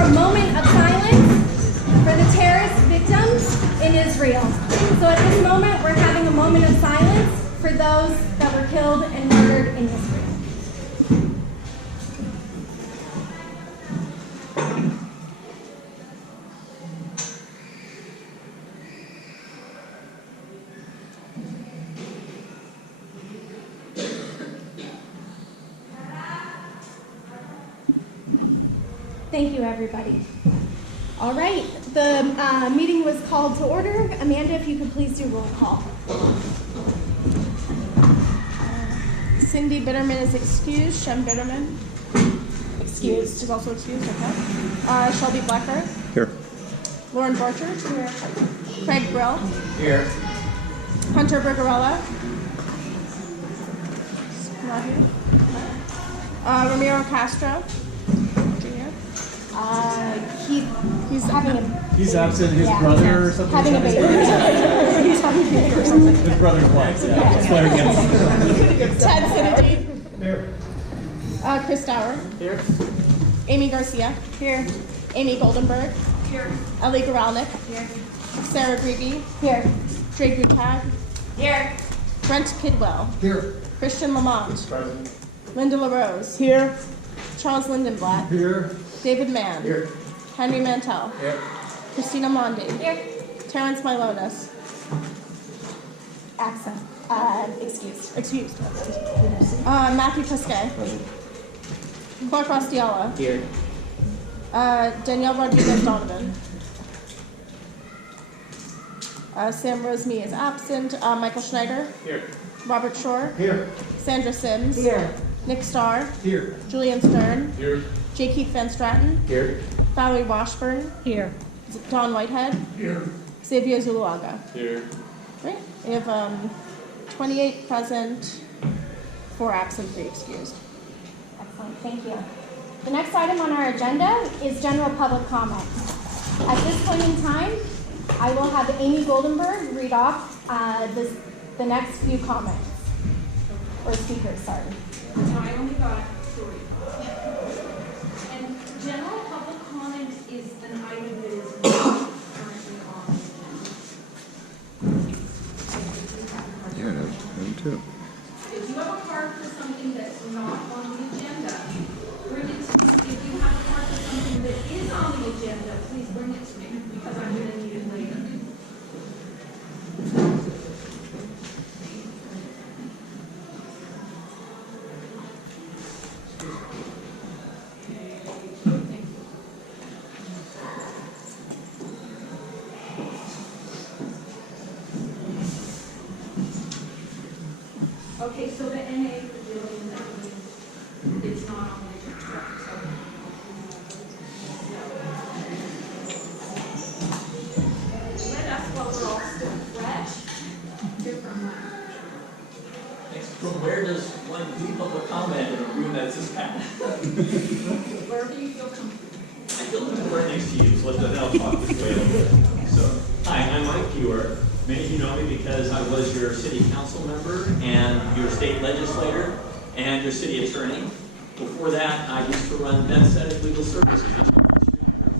a moment of silence for the terrorist victims in Israel. So at this moment, we're having a moment of silence for those that were killed and murdered in Israel. Thank you, everybody. All right, the meeting was called to order. Amanda, if you could please do roll call. Cindy Bitterman is excused. Shem Bitterman excused. Is also excused. Okay. Shelby Blacker. Here. Lauren Borchard. Here. Craig Brill. Here. Hunter Bergarella. Not here. Ramiro Castro. He's having a... He's absent. His brother or something? Having a baby. He's having a baby or something. His brother's wife, yeah. Split against. Ted Sinnedy. Here. Chris Dower. Here. Amy Garcia. Here. Amy Goldenberg. Here. Ellie Goralnik. Here. Sarah Greeby. Here. Dre Gutag. Here. Brent Kidwell. Here. Christian Lamont. Present. Linda LaRose. Here. Charles Lindenblatt. Here. David Mann. Here. Henry Mantell. Here. Christina Mondi. Here. Terrence Milonas. Accent. Excused. Excused. Matthew Pesquet. Clark Rostiella. Here. Danielle Rodriguez Donovan. Sam Roseme is absent. Michael Schneider. Here. Robert Shore. Here. Sandra Sims. Here. Nick Starr. Here. Julian Stern. Here. J. Keith Van Stratton. Here. Valerie Washburn. Here. Don Whitehead. Here. Xavier Zuluaga. Here. Great. We have 28 present, 4 absent, 3 excused. Excellent, thank you. The next item on our agenda is general public comment. At this point in time, I will have Amy Goldenberg read off the next few comments, or speakers, sorry. I only got 3. And general public comment is an item that is not currently on. Yeah, them too. If you have a card for something that's not on the agenda, bring it to me. If you have a card for something that is on the agenda, please bring it to me, because I'm going to need it later. Okay, so the NA pavilion, that means it's not on the agenda, so. Let us, while we're all still fresh, hear from Mike. From where does one do public comment in a room that's this packed? Wherever you feel comfortable. I feel like we're right next to you, so I'll talk this way a little bit. So, hi, I'm Mike Pure. Many of you know me because I was your city council member and your state legislator and your city attorney. Before that, I used to run Bethesda Legal Services when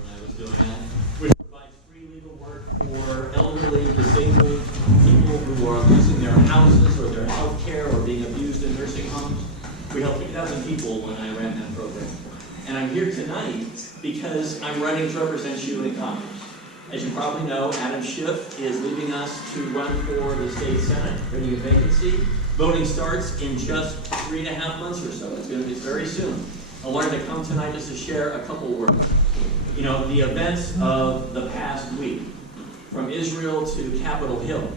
I was doing that, which provides free legal work for elderly, disabled people who are losing their houses or their health care or being abused in nursing homes. We helped 3,000 people when I ran that program. And I'm here tonight because I'm running to represent you in Congress. As you probably know, Adam Schiff is leaving us to run for the state senate, creating a vacancy. Voting starts in just 3.5 months or so. It's going to be very soon. I wanted to come tonight just to share a couple words. You know, the events of the past week, from Israel to Capitol Hill,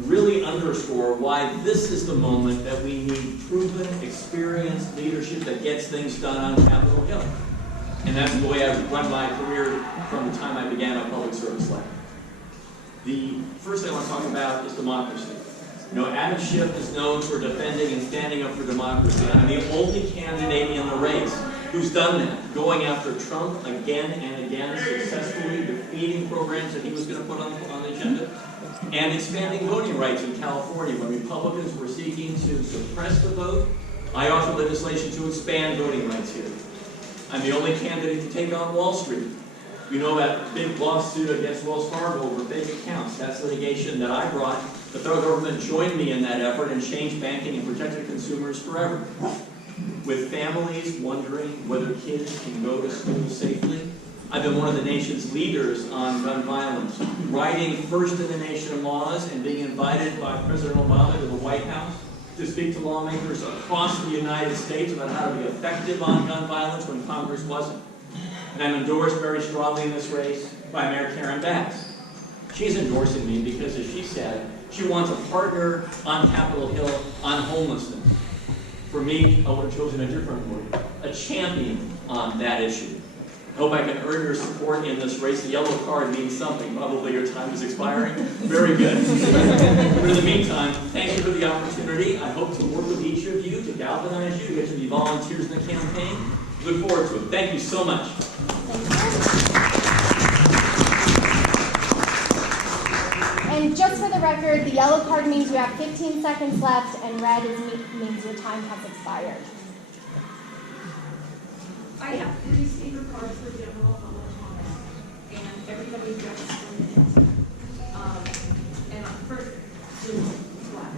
really underscore why this is the moment that we need proven, experienced leadership that gets things done on Capitol Hill. And that's the way I've run my career from the time I began my public service life. The first thing I want to talk about is democracy. You know, Adam Schiff is known for defending and standing up for democracy. I'm the only candidate in the race who's done that, going after Trump again and again, successfully defeating programs that he was going to put on the agenda, and expanding voting rights in California. When Republicans were seeking to suppress the vote, I offered legislation to expand voting rights here. I'm the only candidate to take on Wall Street. You know that big lawsuit against Wells Fargo over bank accounts. That's litigation that I brought. The federal government joined me in that effort and changed banking and protected consumers forever. With families wondering whether kids can go to school safely, I've been one of the nation's leaders on gun violence, writing first in the nation laws and being invited by President Obama to the White House to speak to lawmakers across the United States about how to be effective on gun violence when Congress wasn't. And I'm endorsed very strongly in this race by Mayor Karen Bass. She's endorsing me because, as she said, she wants a partner on Capitol Hill on homelessness. For me, I would have chosen a different word, a champion on that issue. I hope I can earn your support in this race. The yellow card means something. Probably your time is expiring. Very good. But in the meantime, thank you for the opportunity. I hope to work with each of you to galvanize you, get to be volunteers in the campaign. Look forward to it. Thank you so much. And just for the record, the yellow card means you have 15 seconds left, and red means your time has expired. I have 3 speaker cards for general public comment, and everybody's got 1 minute. And I'm first to Black.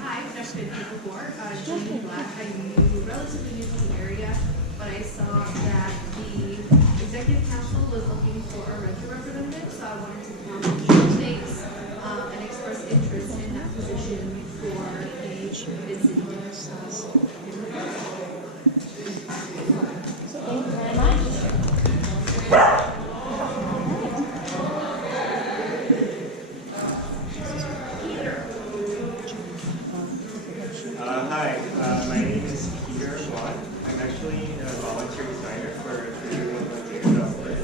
Hi, I've never been here before. Jenny Black. I'm relatively new to the area, but I saw that the executive council was looking for a renter representative, so I wanted to come and show face and express interest in that position for a mid-city. Thank you very much. Hi, my name is Peter Schwan. I'm actually a volunteer designer for 311data.org,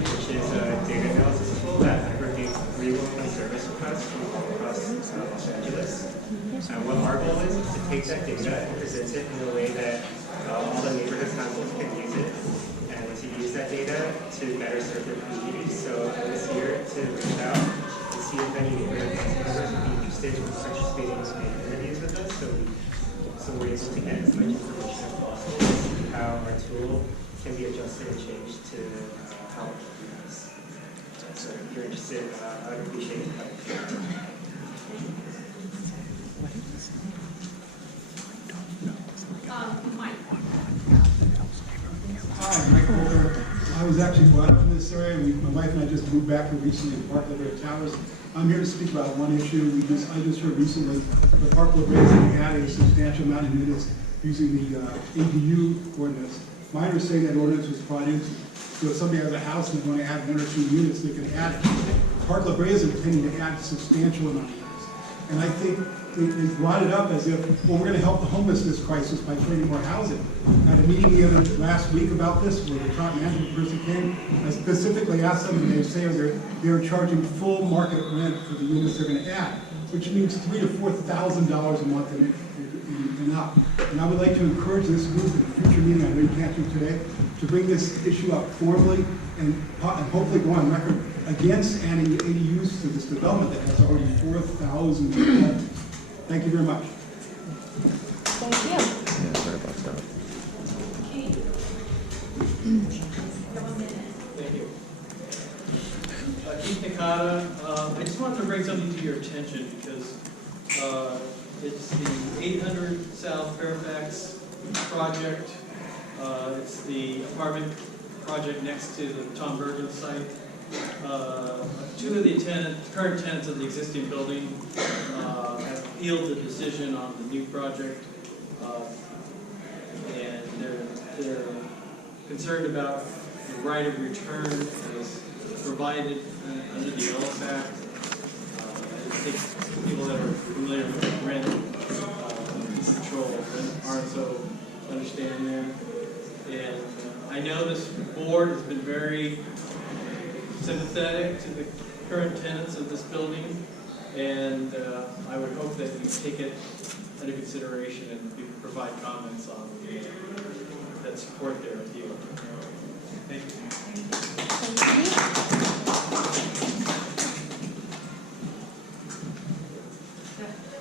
which is a data analysis tool that aggregates 311 service requests from all across Los Angeles. And what our goal is to take that data and present it in a way that all the neighborhood councils can use it, and to use that data to better serve their communities. So I was here to reach out and see if any neighborhood council members would be interested in participating in interviews with us, so we're able to get as much information as possible and see how our tool can be adjusted and changed to help us. So if you're interested, I would appreciate it. Mike. Hi, Mike Holder. I was actually brought up in this area. My wife and I just moved back here recently in Park La Brea Towers. I'm here to speak about one issue. I just heard recently the Park La Brea is going to add a substantial amount of units using the ADU ordinance. My understanding that ordinance was brought in so if somebody has a house and they want to add 1 or 2 units, they can add it. Park La Brea is intending to add a substantial amount of units. And I think they brought it up as if, well, we're going to help the homelessness crisis by creating more housing. At a meeting last week about this, where the top management person came, I specifically asked them, and they say they're charging full market rent for the units they're going to add, which means $3,000 to $4,000 a month and up. And I would like to encourage this group in a future meeting, I know you can't do today, to bring this issue up formally and hopefully go on record against adding ADUs to this development that has already 4,000 apartments. Thank you very much. Thank you. Yeah, sorry about that. Thank you. Keith Nakata, I just wanted to bring something to your attention because it's the 800 South Fairfax project. It's the apartment project next to the Tom Bergen site. 2 of the current tenants of the existing building have appealed the decision on the new project, and they're concerned about the right of return as provided under the Ellis Act. I think people that are familiar with rent control aren't so understanding there. And I know this board has been very sympathetic to the current tenants of this building, and I would hope that you take it under consideration and you provide comments on that support their appeal. Thank you. Thank you.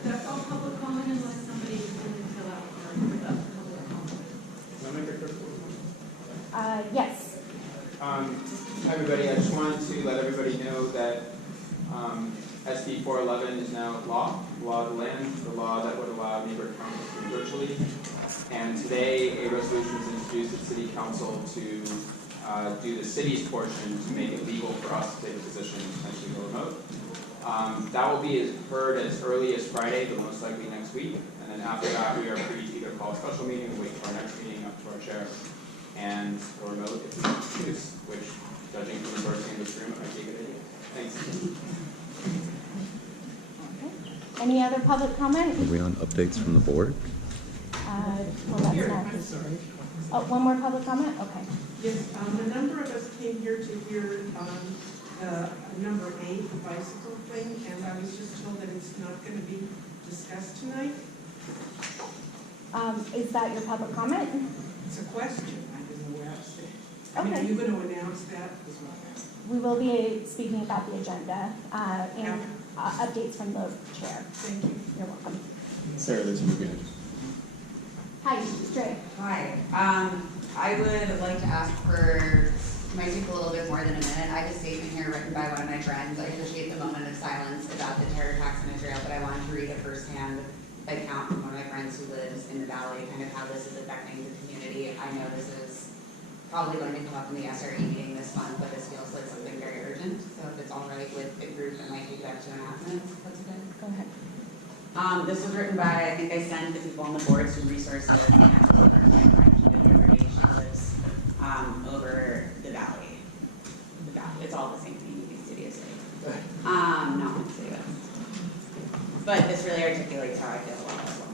That's all public comment unless somebody is going to fill out a card for wanted to let everybody know that SB 411 is now law of the land, the law that would allow neighborhood councils to meet virtually. And today, a resolution was introduced at City Council to do the city's portion to make it legal for us to take a position and potentially go remote. That will be heard as early as Friday, but most likely next week. And then after that, we are free to either call a special meeting, wait for our next meeting, up to our chair, and go remote if we choose, which, judging from the person in this room, might be a good idea. Thanks. Okay. Any other public comment? Are we on updates from the board? Well, that's next. Oh, one more public comment? Okay. Yes, a number of us came here to hear number 8, the bicycle thing, and I was just told that it's not going to be discussed tonight. Is that your public comment? It's a question. I didn't know where I said. Okay. Are you going to announce that? We will be speaking about the agenda and updates from the chair. Thank you. You're welcome. Sarah, this is good. Hi, Dre. Hi. I would like to ask for, it might take a little bit more than a minute. I have a statement here written by one of my friends. I appreciate the moment of silence about the terror attacks in Israel, but I wanted to read it firsthand account from one of my friends who lives in the valley, kind of how this is affecting the community. I know this is probably going to come up in the SRE meeting this month, but this feels like something very urgent. So if it's all right with the group, I might take about 2.5 minutes. That's okay. Go ahead. This was written by, I think I sent the people on the board some resources, and that's written by a friend who did every day. She lives over the valley. The valley. It's all the same community, seriously. Not in the city west. But this really articulates how I feel about this one.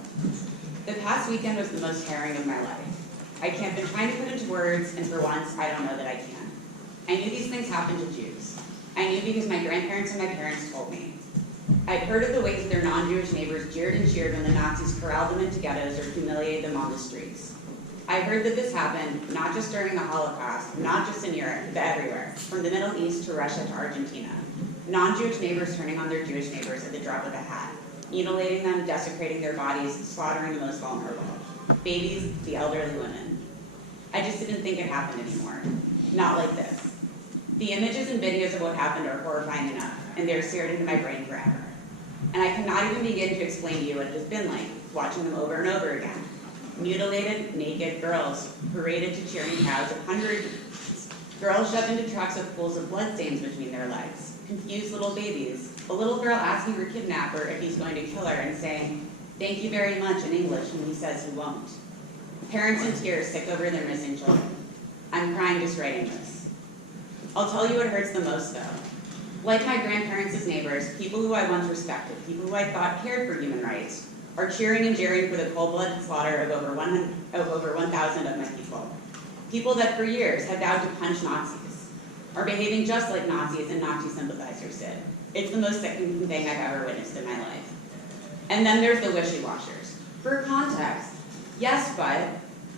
The past weekend was the most harrowing of my life. I've been trying to put into words, and for once, I don't know that I can. I knew these things happened to Jews. I knew because my grandparents and my parents told me. I'd heard of the ways that their non-Jewish neighbors jeered and cheered when the Nazis corralled them into ghettos or humiliated them on the streets. I heard that this happened not just during the Holocaust, not just in Europe, but everywhere, from the Middle East to Russia to Argentina. Non-Jewish neighbors turning on their Jewish neighbors at the drop of a hat, mutilating them, desecrating their bodies, slaughtering the most vulnerable, babies, the elderly women. I just didn't think it happened anymore. Not like this. The images and videos of what happened are horrifying enough, and they're seared into my brain forever. And I cannot even begin to explain to you what it has been like, watching them over and over again. Mutilated, naked girls, paraded to cheering crowds of hundreds, girls shoved into trucks with pools of bloodstains between their legs, confused little babies, a little girl asking her kidnapper if he's going to kill her and saying, "Thank you very much" in English when he says he won't. Parents in tears sick over their missing children. I'm crying just writing this. I'll tell you what hurts the most though. Like my grandparents' neighbors, people who I once respected, people who I thought cared for human rights, are cheering and jeering for the cold-blooded slaughter of over 1,000 of my people. People that for years had vowed to punch Nazis, are behaving just like Nazis and Nazi sympathizers did. It's the most sickening thing I've ever witnessed in my life. And then there's the wishy-washers. For context, yes, but,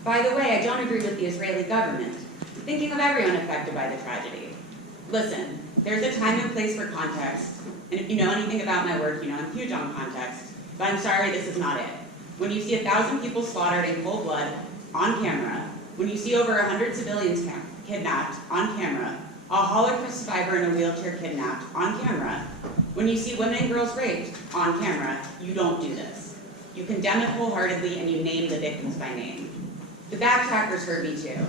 by the way, I don't agree with the Israeli government. Thinking of everyone affected by the tragedy. Listen, there's a time and place for context, and if you know anything about my work, you know I'm huge on context, but I'm sorry, this is not it. When you see 1,000 people slaughtered in cold blood, on camera, when you see over 100 civilians kidnapped, on camera, a Holocaust survivor in a wheelchair kidnapped, on camera, when you see women and girls raped, on camera, you don't do this. You condemn it wholeheartedly and you name the victims by name. The backtrackers heard me too.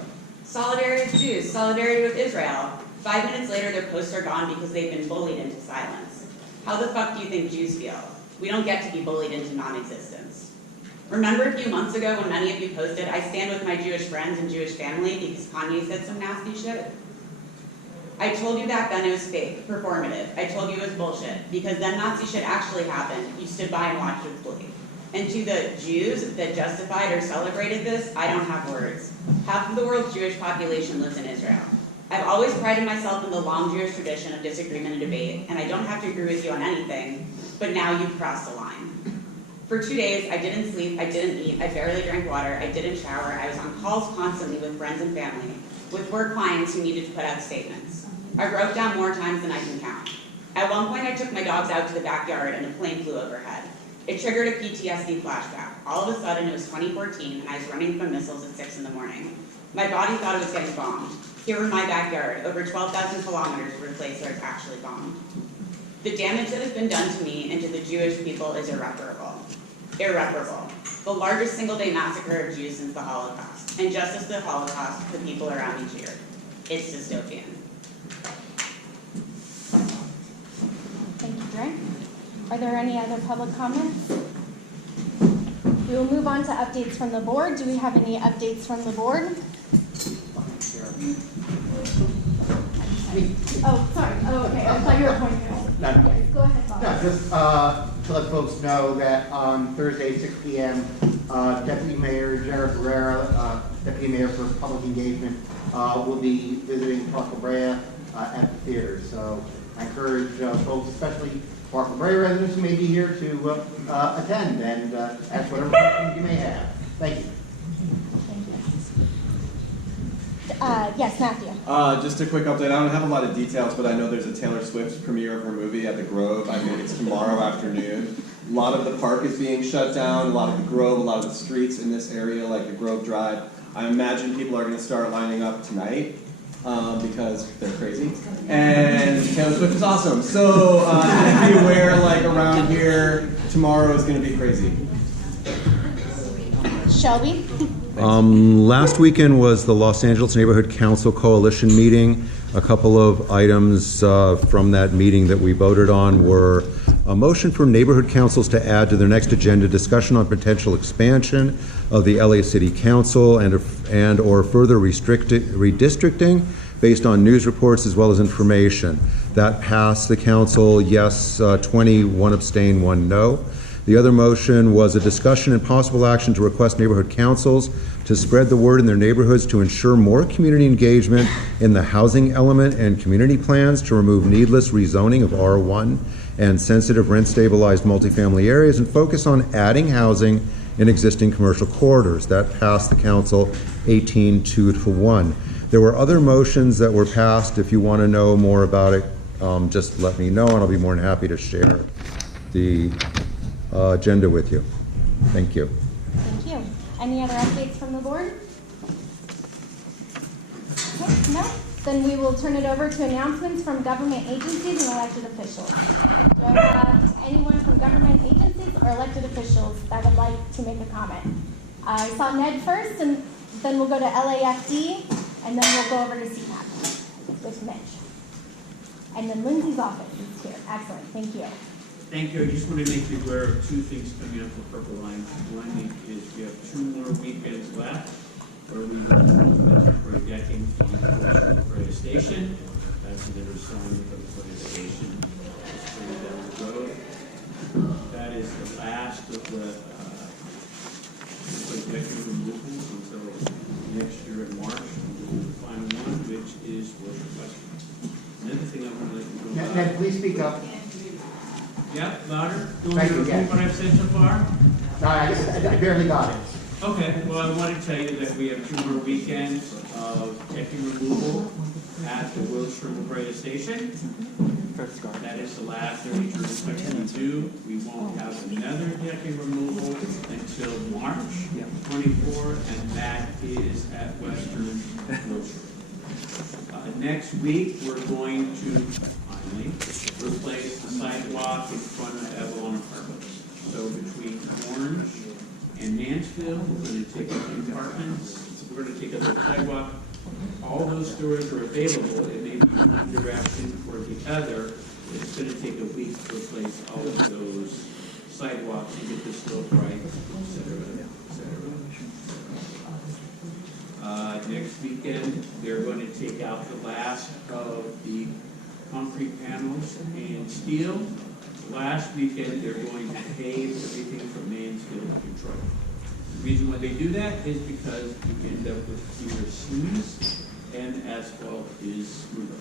Solidarity with Jews, solidarity with Israel. 5 minutes later, their posts are gone because they've been bullied into silence. How the fuck do you think Jews feel? We don't get to be bullied into non-existence. Remember a few months ago when many of you posted, "I stand with my Jewish friends and Jewish family" because Kanye said some nasty shit? I told you back then it was fake, performative. I told you it was bullshit, because then Nazi shit actually happened. You stood by and watched with glee. And to the Jews that justified or celebrated this, I don't have words. Half of the world's Jewish population lives in Israel. I've always prided myself in the long Jewish tradition of disagreement and debate, and I don't have to agree with you on anything, but now you've crossed the line. For 2 days, I didn't sleep, I didn't eat, I barely drank water, I didn't shower, I was on calls constantly with friends and family, with work clients who needed to put out statements. I broke down more times than I can count. At one point, I took my dogs out to the backyard and a plane flew overhead. It triggered a PTSD flashback. All of a sudden, it was 2014, and I was running from missiles at 6 in the morning. My body thought it was getting bombed. Here in my backyard, over 12,000 kilometers to replace where it's actually gone. The damage that has been done to me and to the Jewish people is irreparable. Irreparable. The largest single-day massacre of Jews since the Holocaust. And just as the Holocaust, the people around me cheered. It's dystopian. Thank you, Dre. Are there any other public comments? We will move on to updates from the board. Do we have any updates from the board? Oh, sorry. Oh, okay. I thought you were pointing at us. No. Yes, go ahead, Bob. No, just to let folks know that on Thursday, 6 p.m., Deputy Mayor Jared Herrera, Deputy Mayor for Public Engagement, will be visiting Park La Brea at the theater. So I encourage folks, especially Park La Brea residents who may be here, to attend and ask whatever questions you may have. Thank you. Yes, Matthew. Just a quick update. I don't have a lot of details, but I know there's a Taylor Swift premiere of her movie at the Grove. I think it's tomorrow afternoon. A lot of the park is being shut down. A lot of the Grove, a lot of the streets in this area, like the Grove Drive. I imagine people are going to start lining up tonight because they're crazy. And Taylor Swift is awesome. So just be aware, like around here, tomorrow is going to be crazy. Shelby? Last weekend was the Los Angeles Neighborhood Council Coalition meeting. A couple of items from that meeting that we voted on were a motion for neighborhood councils to add to their next agenda discussion on potential expansion of the LA City Council and or further redistricting based on news reports as well as information. That passed the council, yes, 20, 1 abstain, 1 no. The other motion was a discussion and possible action to request neighborhood councils to spread the word in their neighborhoods to ensure more community engagement in the housing element and community plans to remove needless rezoning of R1 and sensitive rent-stabilized multifamily areas and focus on adding housing in existing commercial corridors. That passed the council 18-2-1. There were other motions that were passed. If you want to know more about it, just let me know and I'll be more than happy to share the agenda with you. Thank you. Thank you. Any other updates from the board? Okay, no? Then we will turn it over to announcements from government agencies and elected officials. Do I have anyone from government agencies or elected officials that would like to make a comment? I saw Ned first, and then we'll go to LAFD, and then we'll go over to CPAC with Mitch. And then Lindsay's office is here. Excellent. Thank you. Thank you. I just want to make you aware of two things coming up for Purple Line. One is we have 2 more weekends left where we will implement temporary decking on the Brea Station. That's the other side of the Brea Station. It's further down the road. That is the last of the decking removals until next year in March. We'll do the final one, which is Worship Western. Another thing I want to let you know about. Ned, please speak up. Yeah, louder? Do you Thank want you, to repeat yes. what I've said so far? No, I barely got it. Okay, well, I want to tell you that we have 2 more weekends of decking removal at the Wilshire La Brea Station. That is the last that we can do. We won't have another decking removal until March 24, and that is at Western Wilshire. Next week, we're going to finally replace the sidewalk in front of Evelyn Apartments. So between Orange and Mansfield, we're going to take up the apartments. We're going to take up the sidewalk. All those stores are available. It may be one direction or the other. It's going to take a week to replace all of those sidewalks and get the slope right, et cetera, et cetera. Next weekend, they're going to take out the last of the concrete panels and steel. Last weekend, they're going to pave everything from Mansfield to Detroit. The reason why they do that is because you end up with fewer seams and asphalt is smoother.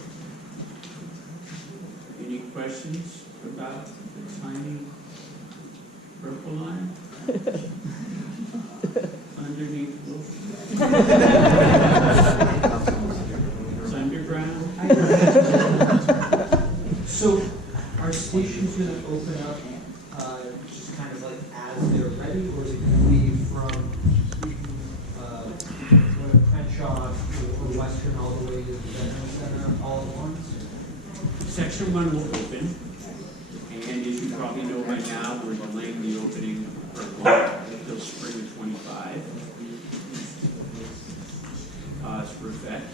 Any questions about the tiny purple line? Underneath It's underground. So are stations going to open up just kind of like as they're ready, or is it going to be from Crenshaw or Western all the way to Section 1 will open, and as you probably know by now, we're delaying the opening for until spring of 25. It's for effect.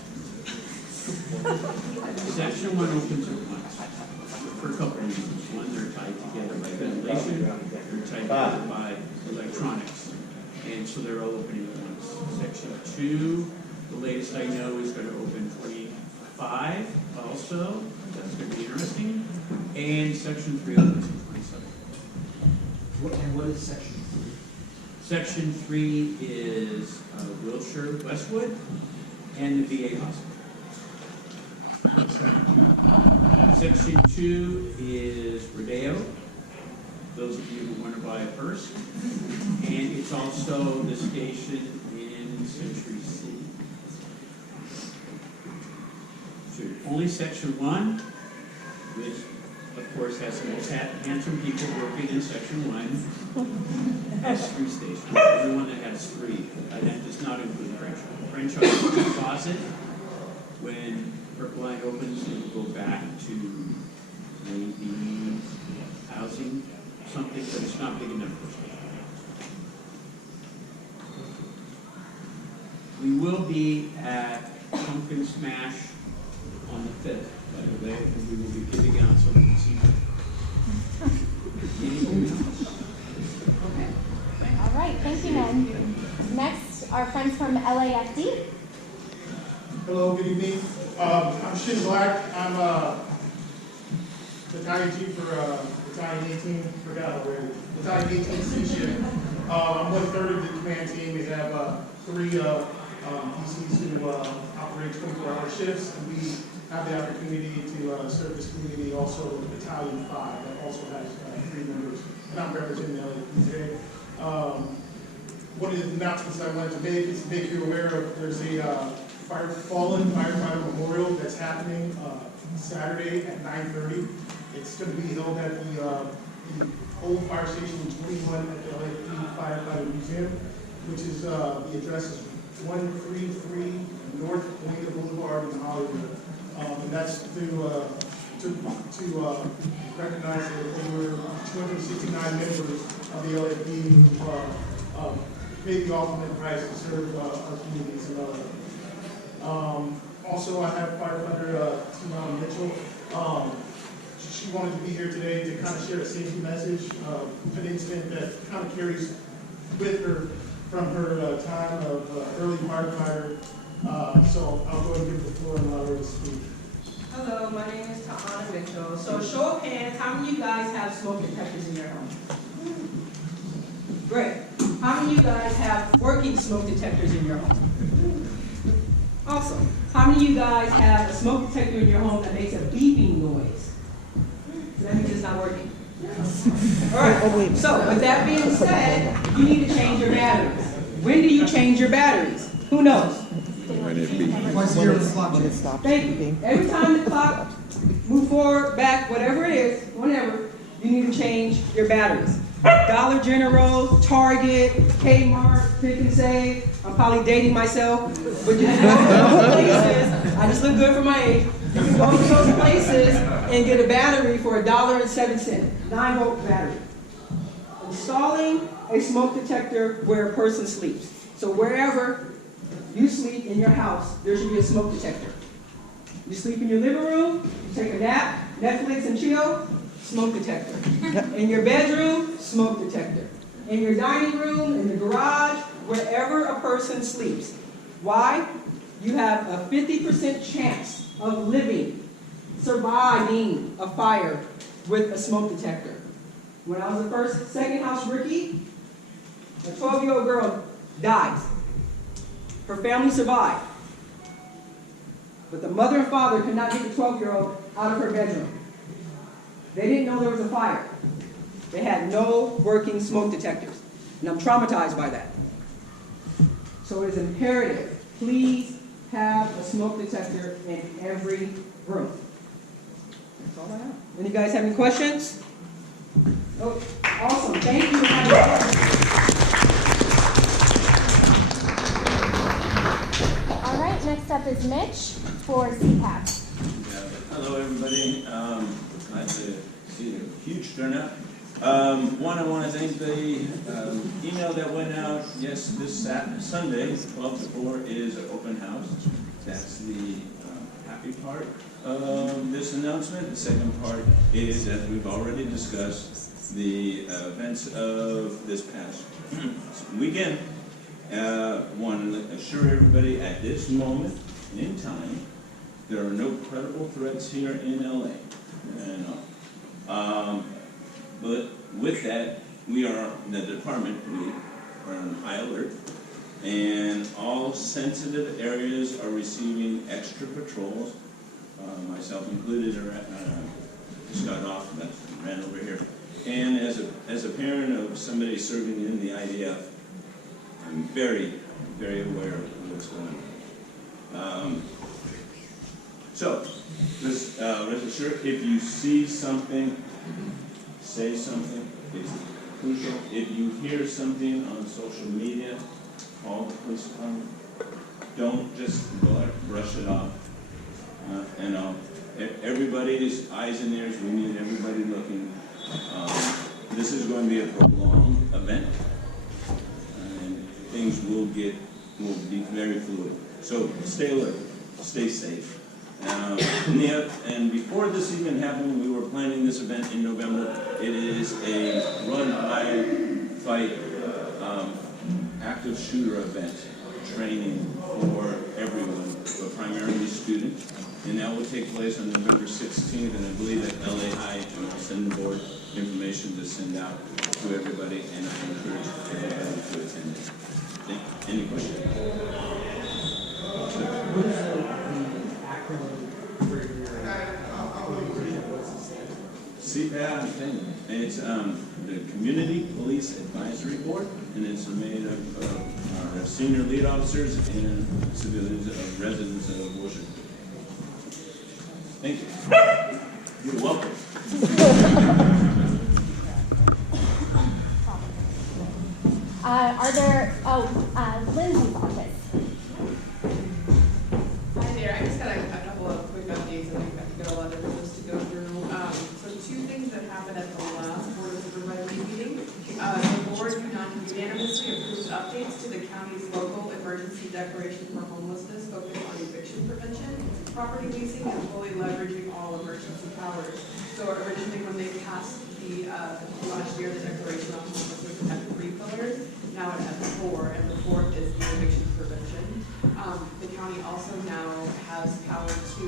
Section 1 opens at once for a couple reasons. One, they're tied together by ventilation, they're tied together by electronics, and so they're all opening at once. Section 2, the latest I know, is going to open 25 also. That's going to be interesting. And Section 3 opens in 27. And what is section 3? Section 3 is Wilshire, Westwood, and the VA hospital. Section 2 is Rodeo, those of you who want to buy a purse. And it's also the station in Century City. So only Section 1, which of course has the most handsome people working in Section 1, has 3 stations. Everyone that has 3. That does not include Crenshaw. Crenshaw is a closet. When Purple Line opens, it will go back to maybe housing, something, but it's not big enough for station. We will be at Pumpkin Smash on the 5th, by the way, and we will be giving out some of the secret. All right, thank you, Ned. Next, our friends from LAFD. Hello, good evening. I'm Shin Black. I'm Battalion Chief for Battalion 18. Forgot already. Battalion 18 Station. I'm 1/3 of the command team. We have 3 DCs who operate 24-hour shifts, and we have the opportunity to serve this community. Also, Battalion 5 that also has 3 members, and I'm representing LAPD today. One of the announcements I wanted to make is to make you aware of there's a fallen firefighter memorial that's happening Saturday at 9:30. It's going to be held at the old fire station 21 at the LAPD Firefighter Museum, which is the address is 133 North Bonita Boulevard in Hollywood, and that's to recognize that over 269 members of the LAPD who paid the ultimate price to serve our communities in LA. Also, I have firefighter Timon Mitchell. She wanted to be here today to kind of share a safety message, an incident that kind of carries with her from her time of early firefighter. So I'll go ahead and give the floor and allow her to speak. Hello, my name is Ta'ana Mitchell. So show of hands, how many of you guys have smoke detectors in your home? Great. How many of you guys have working smoke detectors in your home? Awesome. How many of you guys have a smoke detector in your home that makes a beeping noise? So that means it's not working. All right. So with that being said, you need to change your batteries. When do you change your batteries? Who knows? Once you're clock. Thank you. Every time the clock move forward, back, whatever it is, whenever, you need to change your batteries. Dollar General, Target, Kmart, Pick and Save. I'm probably dating myself, but you can go to those places. I just look good for my age. You can go to those places and get a battery for $1.07, 9-volt battery. Installing a smoke detector where a person sleeps. So wherever you sleep in your house, there should be a smoke detector. You sleep in your living room, you take a nap, Netflix and chill, smoke detector. In your bedroom, smoke detector. In your dining room, in the garage, wherever a person sleeps. Why? You have a 50% chance of surviving a fire with a smoke detector. When I was a second house rookie, a 12-year-old girl died. Her family survived. But the mother and father could not get the 12-year-old out of her bedroom. They didn't know there was a fire. They had no working smoke detectors. And I'm traumatized by that. So it is imperative, please have a smoke detector in every room. That's all I have. Any guys have any questions? Oh, awesome. Thank you. All right, next up is Mitch for CPAC. Hello, everybody. Glad to see a huge turnout. One, I want to thank the email that went out. Yes, this Sunday, 12 to 4, is an open house. That's the happy part of this announcement. The second part is, as we've already discussed, the events of this past weekend. Want to assure everybody at this moment in time, there are no credible threats here in LA. But with that, we are, the department, we are on high alert, and all sensitive areas are receiving extra patrols, myself included, just got off, ran over here. And as a parent of somebody serving in the IDF, I'm very, very aware of what's going on. So, just rest assured, if you see something, say something. It's crucial. If you hear something on social media, call the police department. Don't just brush it off. Everybody's eyes and ears, we need everybody looking. This is going to be a prolonged event, and things will be very fluid. So stay alert, stay safe. And before this even happened, we were planning this event in November. It is a run, hide, fight, active shooter event, training for everyone, but primarily students. And that will take place on November 16th, and I believe at LA High, and I'll send the board information to send out to everybody, and I encourage everybody to attend it. Any questions? What is the acronym for your CPAD thing. It's the Community Police Advisory Board, and it's made of our senior lead officers and civilians, residents of Washington. Thank you. You're welcome. Are there, Lindsay's office. Hi there, I just got a couple of quick updates. I think I've got a lot of business to go through. So two things that happened at the last Board of Supervisors meeting. The board unanimously approved updates to the county's local emergency declaration for homelessness focused on eviction prevention, property leasing, and fully leveraging all emergency powers. So originally when they passed the last year, the declaration on homelessness had 3 pillars. Now it has 4, and the 4th is the eviction prevention. The county also now has power to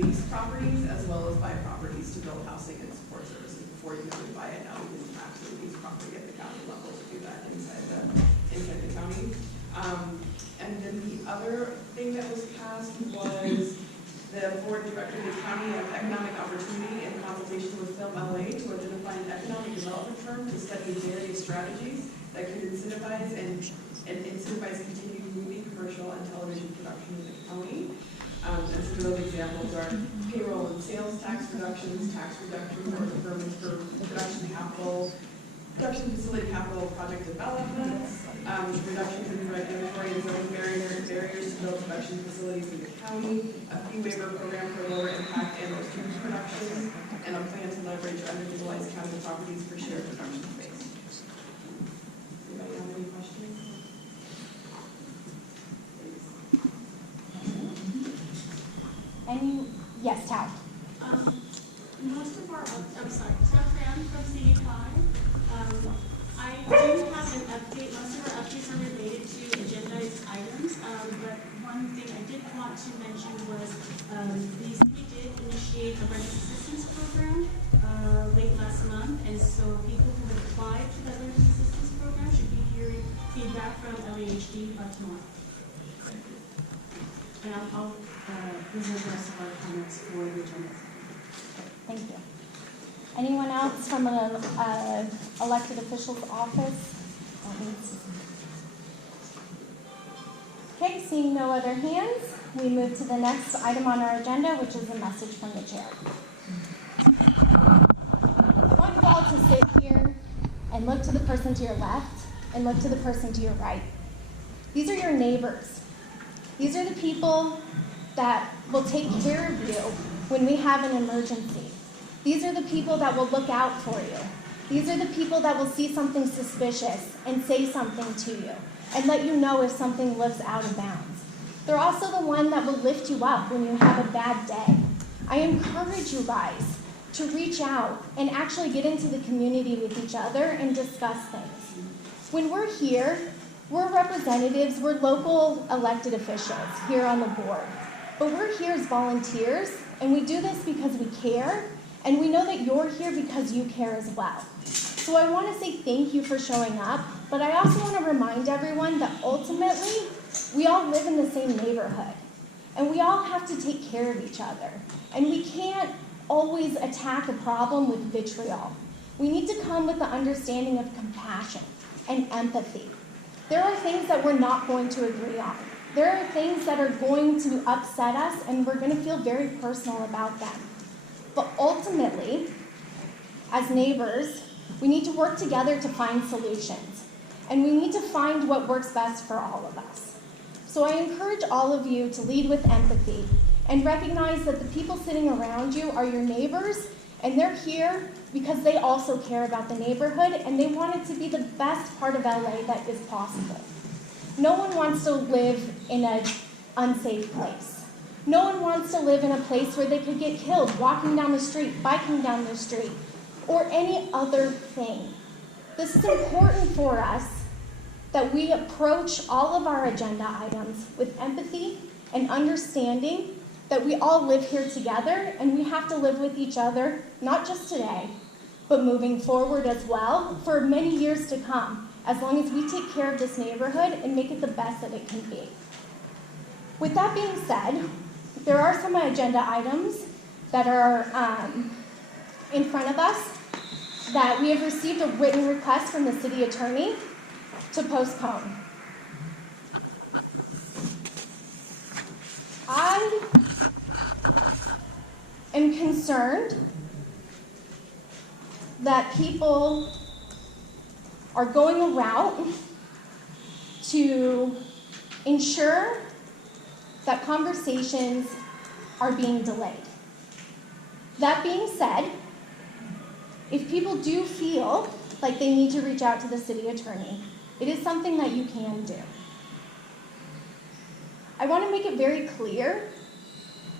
lease properties as well as buy properties to build housing and support services. Before you can buy it, now we can actually lease property at the county level to do that inside the county. And then the other thing that was passed was the board directed the County of Economic Opportunity in consultation with Film LA to identify an economic development firm to study various strategies that could incentivize and incentivize continued movie, commercial, and television production in the county. And some of those examples are payroll and sales tax reductions or deferments for production facility capital project developments, reductions in regulatory and zoning barriers to build production facilities in the county, a fee waiver program for lower impact and student productions, and a plan to leverage underutilized county properties for shared production space. Anybody have any questions? Yes, Tal. Most of our, I'm sorry, Tal Tran from CDPI. I do have an update. Most of our updates are related to agendized items, but one thing I did want to mention was the city did initiate a rental assistance program late last month, and so people who have applied to that rental assistance program should be hearing feedback from LAHD by tomorrow. And I'll reserve the rest of our comments for the agenda. Thank you. Anyone else from an elected official's office? Okay, seeing no other hands, we move to the next item on our agenda, which is a message from the chair. I want you all to sit here and look to the person to your left and look to the person to your right. These are your neighbors. These are the people that will take care of you when we have an emergency. These are the people that will look out for you. These are the people that will see something suspicious and say something to you and let you know if something looks out of bounds. They're also the one that will lift you up when you have a bad day. I encourage you guys to reach out and actually get into the community with each other and discuss things. When we're here, we're representatives, we're local elected officials here on the board. But we're here as volunteers, and we do this because we care, and we know that you're here because you care as well. So I want to say thank you for showing up, but I also want to remind everyone that ultimately, we all live in the same neighborhood, and we all have to take care of each other. And we can't always attack a problem with vitriol. We need to come with the understanding of compassion and empathy. There are things that we're not going to agree on. There are things that are going to upset us, and we're going to feel very personal about them. But ultimately, as neighbors, we need to work together to find solutions. And we need to find what works best for all of us. So I encourage all of you to lead with empathy and recognize that the people sitting around you are your neighbors, and they're here because they also care about the neighborhood, and they want it to be the best part of LA that is possible. No one wants to live in an unsafe place. No one wants to live in a place where they could get killed walking down the street, biking down the street, or any other thing. This is important for us that we approach all of our agenda items with empathy and understanding that we all live here together and we have to live with each other, not just today, but moving forward as well for many years to come, as long as we take care of this neighborhood and make it the best that it can be. With that being said, there are some agenda items that are in front of us that we have received a written request from the city attorney to postpone. I am concerned that people are going a route to ensure that conversations are being delayed. That being said, if people do feel like they need to reach out to the city attorney, it is something that you can do. I want to make it very clear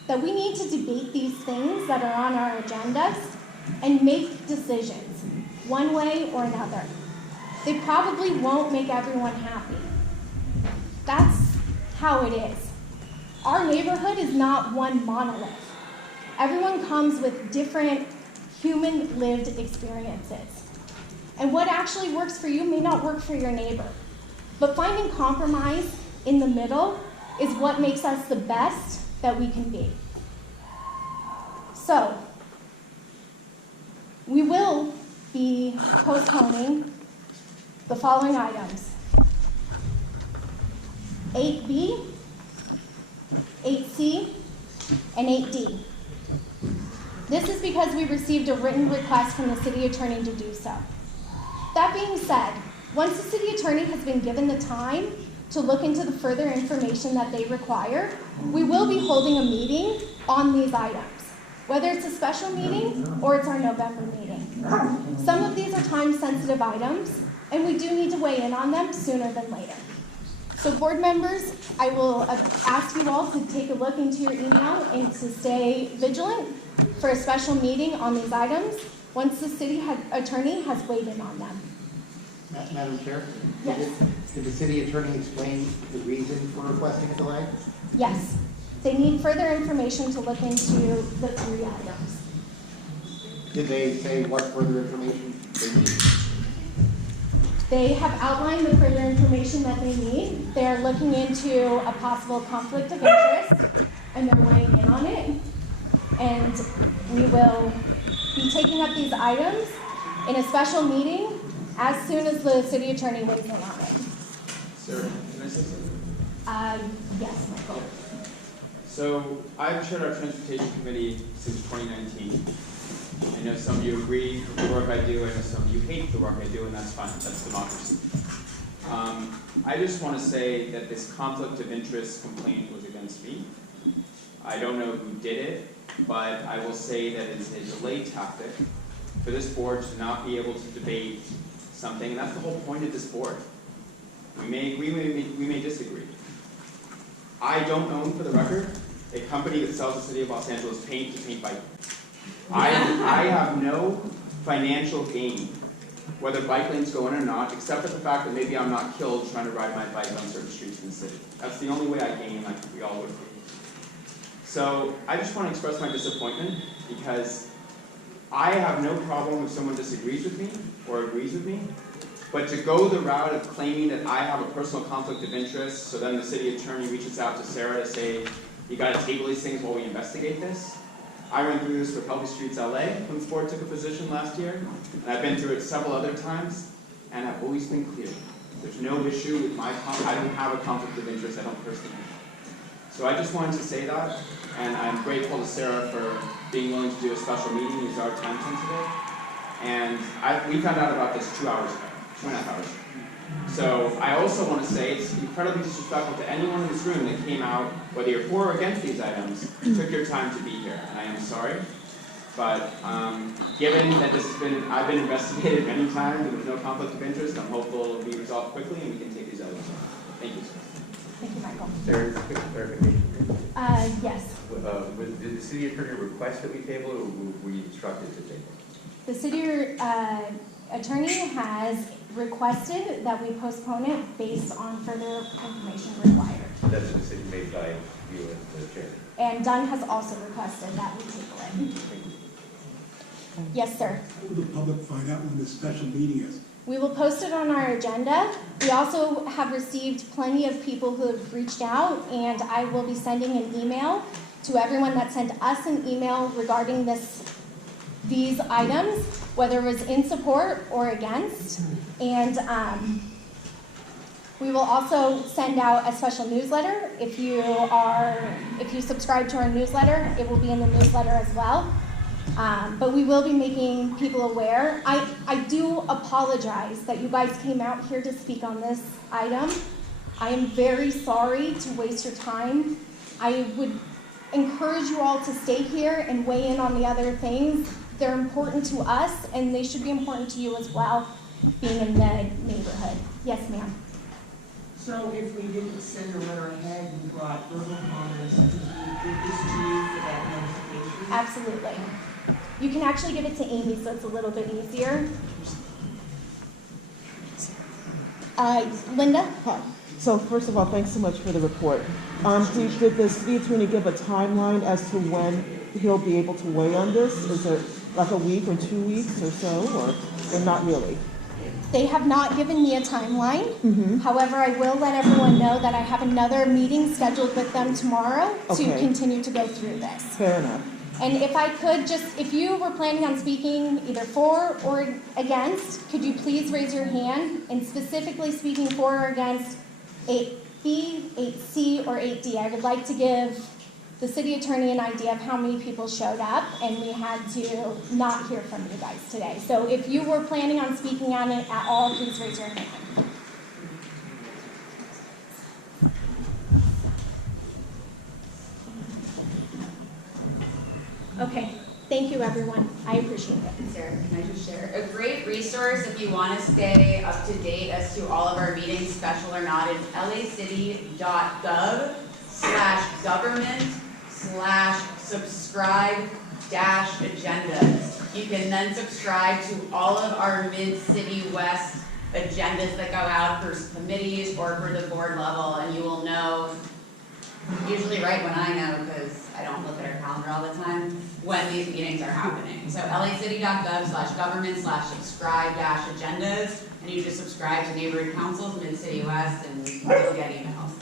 that we need to debate these things that are on our agendas and make decisions, one way or another. They probably won't make everyone happy. That's how it is. Our neighborhood is not one monolith. Everyone comes with different human lived experiences. And what actually works for you may not work for your neighbor. But finding compromise in the middle is what makes us the best that we can be. So, we will be postponing the following items: 8B, 8C, and 8D. This is because we received a written request from the city attorney to do so. That being said, once the city attorney has been given the time to look into the further information that they require, we will be holding a meeting on these items, whether it's a special meeting or it's our November meeting. Some of these are time-sensitive items, and we do need to weigh in on them sooner than later. So board members, I will ask you all to take a look into your email and to stay vigilant for a special meeting on these items once the city attorney has weighed in on them. Madam Chair? Yes. Did the city attorney explain the reason for requesting a delay? Yes. They need further information to look into the 3 items. Did they say what further information they need? They have outlined the further information that they need. They are looking into a possible conflict of interest, and they're weighing in on it. And we will be taking up these items in a special meeting as soon as the city attorney weighs in on it. Sir, can I say something? Yes, Michael. So I've chaired our transportation committee since 2019. I know some of you agree with the work I do, I know some of you hate the work I do, and that's fine, that's democracy. I just want to say that this conflict of interest complaint was against me. I don't know who did it. but I will say that it's a delay tactic for this board to not be able to debate something, and that's the whole point of this board. We may disagree. I don't own, for the record, a company that sells the city of Los Angeles paint to paint bike. I have no financial gain, whether bike lanes go in or not, except for the fact that maybe I'm not killed trying to ride my bike on certain streets in the city. That's the only way I gain, like we all would. So I just want to express my disappointment, because I have no problem if someone disagrees with me or agrees with me, but to go the route of claiming that I have a personal conflict of interest, so then the city attorney reaches out to Sarah to say, you got to table these things while we investigate this. I went through this with Healthy Streets LA when the board took a position last year, and I've been through it several other times, and I've always been clear. There's no issue with I don't have a conflict of interest, I don't personally. So I just wanted to say that, and I'm grateful to Sarah for being willing to do a special meeting, use our time today. And we found out about this 2 hours ago, 2.5 hours ago. So I also want to say it's incredibly disrespectful to anyone in this room that came out, whether you're for or against these items, took your time to be here, and I am sorry. But given that I've been investigated many times and there's no conflict of interest, I'm hopeful it'll be resolved quickly and we can take these items. Thank you, sir. Thank you, Michael. There is a quick clarification. Yes. Did the city attorney request that we table, or were we instructed to table? The city attorney has requested that we postpone it based on further information required. That's a decision made by you and the chair. And Dunn has also requested that we table it. Yes, sir. How will the public find out when this special meeting is? We will post it on our agenda. We also have received plenty of people who have reached out, and I will be sending an email to everyone that sent us an email regarding these items, whether it was in support or against. And we will also send out a special newsletter. If you subscribe to our newsletter, it will be in the newsletter as well. But we will be making people aware. I do apologize that you guys came out here to speak on this item. I am very sorry to waste your time. I would encourage you all to stay here and weigh in on the other things. They're important to us, and they should be important to you as well, being in the neighborhood. Yes, ma'am. So if we didn't send a letter ahead and brought verbal comments, could we give this to you for that notification? Absolutely. You can actually give it to Amy, so it's a little bit easier. Linda? Hi. So first of all, thanks so much for the report. Did the city attorney give a timeline as to when he'll be able to weigh on this? Is it like a week or 2 weeks or so, or not really? They have not given me a timeline. Mm-hmm. However, I will let everyone know that I have another meeting scheduled with them tomorrow to continue to go through this. Fair enough. And if I could if you were planning on speaking either for or against, could you please raise your hand? And specifically speaking for or against 8B, 8C, or 8D. I would like to give the city attorney an idea of how many people showed up, and we had to not hear from you guys today. So if you were planning on speaking on it at all, please raise your hand. Okay, thank you everyone. I appreciate it. Sarah, can I just share? A great resource if you want to stay up to date as to all of our meetings, special or not, is lacity.gov/government/subscribe-agendas. You can then subscribe to all of our Mid-City West agendas that go out for committees or for the board level, and you will know, usually right when I know, because I don't look at our calendar all the time, when these meetings are happening. So lacity.gov/government/subscribe-agendas, and you just subscribe to neighborhood councils, Mid-City West, and you'll get emails.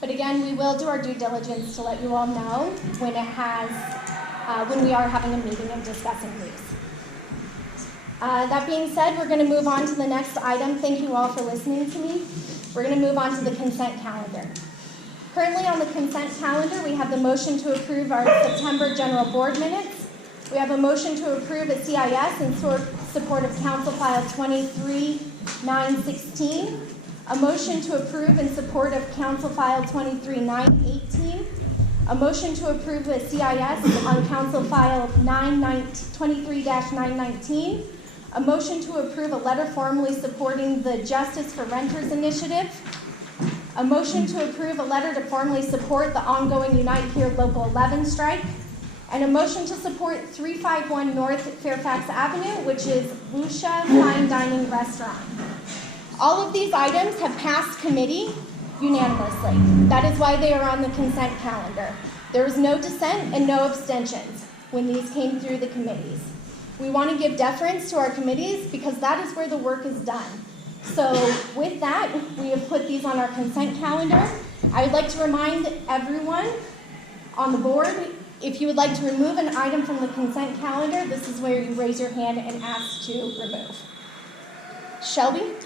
But again, we will do our due diligence to let you all know when when we are having a meeting and discussing these. That being said, we're going to move on to the next item. Thank you all for listening to me. We're going to move on to the consent calendar. Currently on the consent calendar, we have the motion to approve our September general board minutes. We have a motion to approve a CIS in support of Council File 23-916, a motion to approve in support of Council File 23-918, A motion to approve the CIS on Council File 23-919. A motion to approve a letter formally supporting the Justice for Renters Initiative. A motion to approve a letter to formally support the ongoing Unite Here Local 11 strike. And a motion to support 351 North Fairfax Avenue, which is Wusha Fine Dining Restaurant. All of these items have passed committee unanimously. That is why they are on the consent calendar. There was no dissent and no abstentions when these came through the committees. We want to give deference to our committees because that is where the work is done. So with that, we have put these on our consent calendar. I would like to remind everyone on the board, if you would like to remove an item from the consent calendar, this is where you raise your hand and ask to remove. Shelby?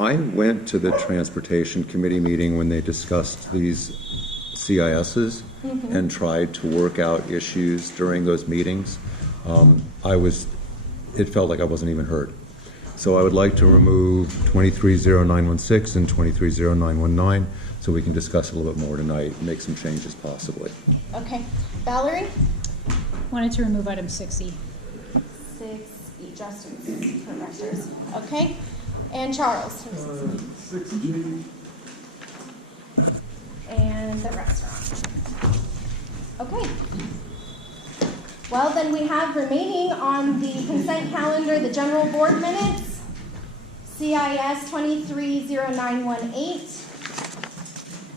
I went to the Transportation Committee meeting when they discussed these CISs and tried to work out issues during those meetings. It felt like I wasn't even heard. So I would like to remove 230916 and 230919 so we can discuss it a little bit more tonight and make some changes possibly. Okay. Valerie? Wanted to remove item 6E. 6E, Justice for Renters. Okay. And Charles? 6G. And the restaurant. Okay. Well, then we have remaining on the consent calendar the general board minutes, CIS 230918,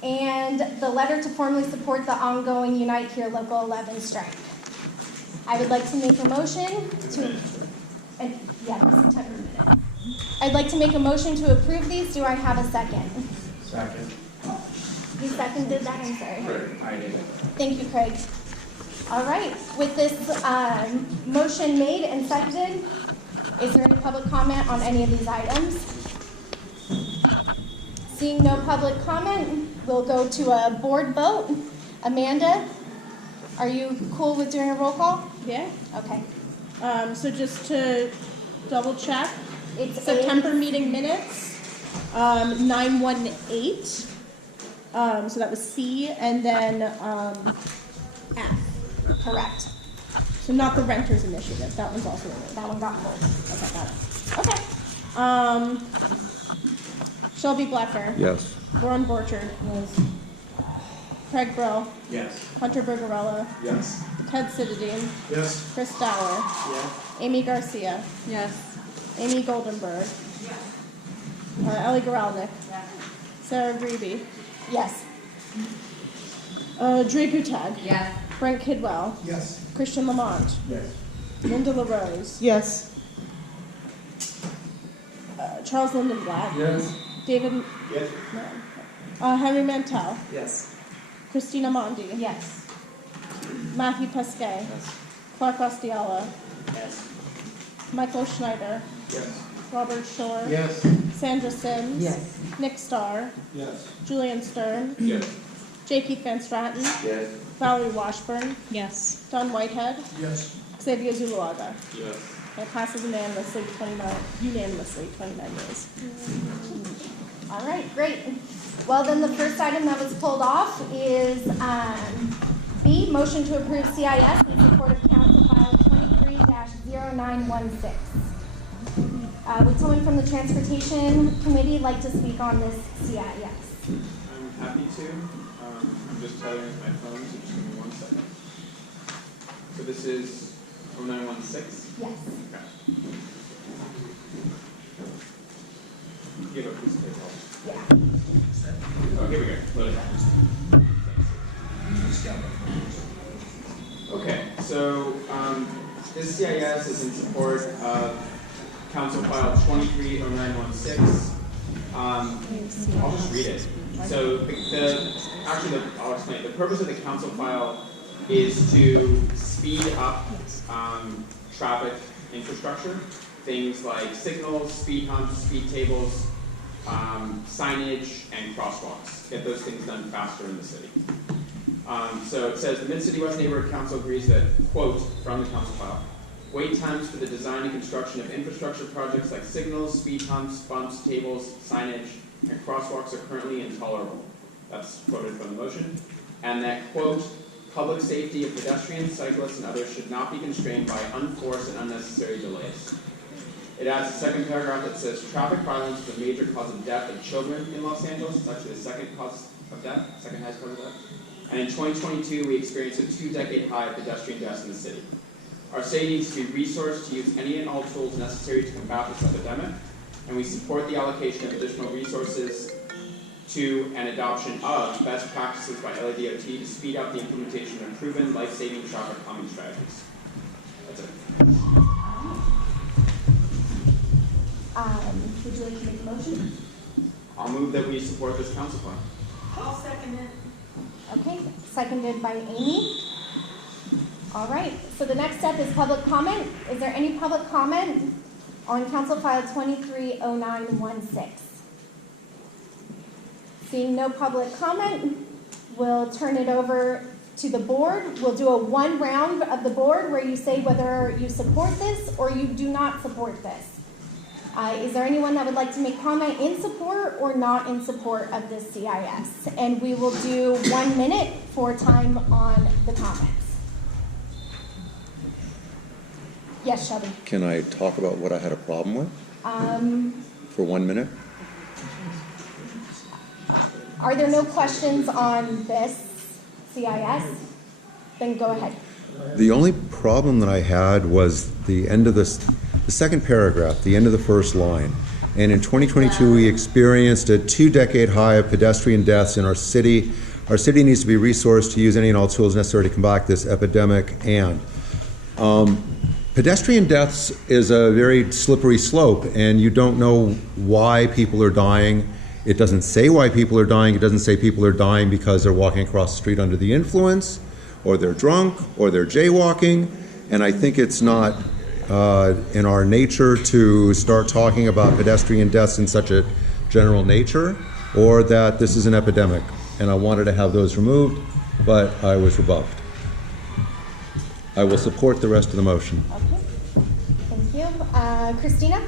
and the letter to formally support the ongoing Unite Here Local 11 strike. I would like to make a motion to, yeah, the September minute. I'd like to make a motion to approve these. Do I have a second? Second. You seconded that? I'm sorry. I did. Thank you, Craig. All right, with this motion made and seconded, is there any public comment on any of these items? Seeing no public comment, we'll go to a board vote. Amanda, are you cool with doing a roll call? Yeah. Okay. So just to double check, It's September meeting minutes, 918. So that was C, and then F. Correct. So not the renters initiative. That one's also in there. That one got pulled. Okay, got it. Okay. Shelby Blackburn. Yes. Lauren Borchard. Yes. Craig Brill. Yes. Hunter Bergarella. Yes. Ted Sidadine. Yes. Chris Dower. Yes. Amy Garcia. Yes. Amy Goldenberg. Ellie Goralnik. Sarah Grebe. Yes. Dre Gutag. Yes. Brent Kidwell. Yes. Christian Lamont. Yes. Linda LaRose. Yes. Charles Lindenblatt. Yes. David. Yes. Henry Mantell. Yes. Christina Mondi. Yes. Matthew Pesquet. Yes. Clark Ostiala. Yes. Michael Schneider. Yes. Robert Shore. Yes. Sandra Sims. Yes. Nick Starr. Yes. Julian Stern. Yes. J. Keith Van Stratton. Yes. Valerie Washburn. Yes. Don Whitehead. Yes. Xavier Zuluaga. Yes. It passes unanimously, 29 yeas. All right, great. Well, then the first item that was pulled off is B, motion to approve CIS in support of Council File 23-0916. Would someone from the Transportation Committee like to speak on this CIS? I'm happy to. I'm just telling you my phone, so just give me 1 second. So this is 0916? Yes. Okay. Give a piece of paper. Yeah. Oh, here we go. Load it up. Okay, so this CIS is in support of Council File 230916. I'll just read it. So I'll explain. The purpose of the Council File is to speed up traffic infrastructure, things like signals, speed humps, speed tables, signage, and crosswalks. Get those things done faster in the city. So it says the Mid-City West Neighborhood Council agrees that, quote, from the Council File, wait times for the design and construction of infrastructure projects like signals, speed humps, bumps, tables, signage, and crosswalks are currently intolerable. That's quoted from the motion. and that, quote, public safety of pedestrians, cyclists, and others should not be constrained by unforced and unnecessary delays. It adds a second paragraph that says, traffic violence is a major cause of death of children in Los Angeles. It's actually the second cause of death, second highest cause of death. And in 2022, we experienced a 2-decade high of pedestrian deaths in the city. Our city needs to be resourced to use any and all tools necessary to combat this epidemic, and we support the allocation of additional resources to and adoption of best practices by LADOT to speed up the implementation of proven life-saving traffic calming strategies. That's it. Would you like to make a motion? I'll move that we support this council plan. I'll second it. Okay, seconded by Amy. All right, so the next step is public comment. Is there any public comment on Council File 230916? Seeing no public comment, we'll turn it over to the board. We'll do a one round of the board where you say whether you support this or you do not support this. Is there anyone that would like to make comment in support or not in support of this CIS? And we will do 1 minute for time on the comments. Yes, Shelby. Can I talk about what I had a problem with for 1 minute? Are there no questions on this CIS? Then go ahead. The only problem that I had was the end of the second paragraph, the end of the first line. And in 2022, we experienced a 2-decade high of pedestrian deaths in our city. Our city needs to be resourced to use any and all tools necessary to combat this epidemic. And pedestrian deaths is a very slippery slope, and you don't know why people are dying. It doesn't say why people are dying. It doesn't say people are dying because they're walking across the street under the influence, or they're drunk, or they're jaywalking. And I think it's not in our nature to start talking about pedestrian deaths in such a general nature, or that this is an epidemic. And I wanted to have those removed, but I was rebuffed. I will support the rest of the motion. Okay, thank you. Christina?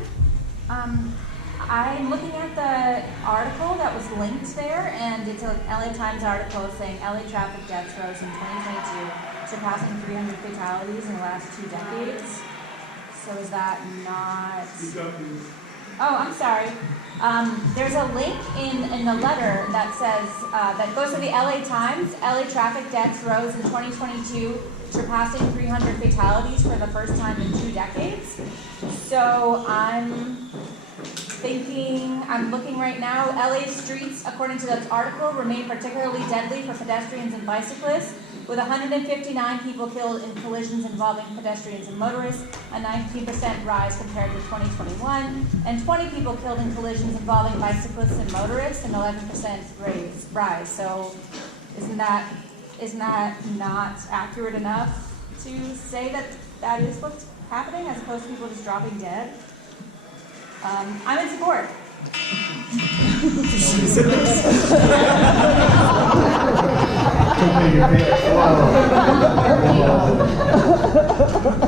I'm looking at the article that was linked there, and it's an LA Times article saying LA traffic deaths rose in 2022, surpassing 300 fatalities in the last 2 decades. So is that not... Oh, I'm sorry. There's a link in the letter that says, that goes to the LA Times. LA traffic deaths rose in 2022, surpassing 300 fatalities for the first time in 2 decades. So I'm looking right now, LA's streets, according to this article, remain particularly deadly for pedestrians and bicyclists, with 159 people killed in collisions involving pedestrians and motorists, a 19% rise compared to 2021, and 20 people killed in collisions involving bicyclists and motorists, an 11% rise. So isn't that not accurate enough to say that that is what's happening as opposed to people just dropping dead? I'm in support.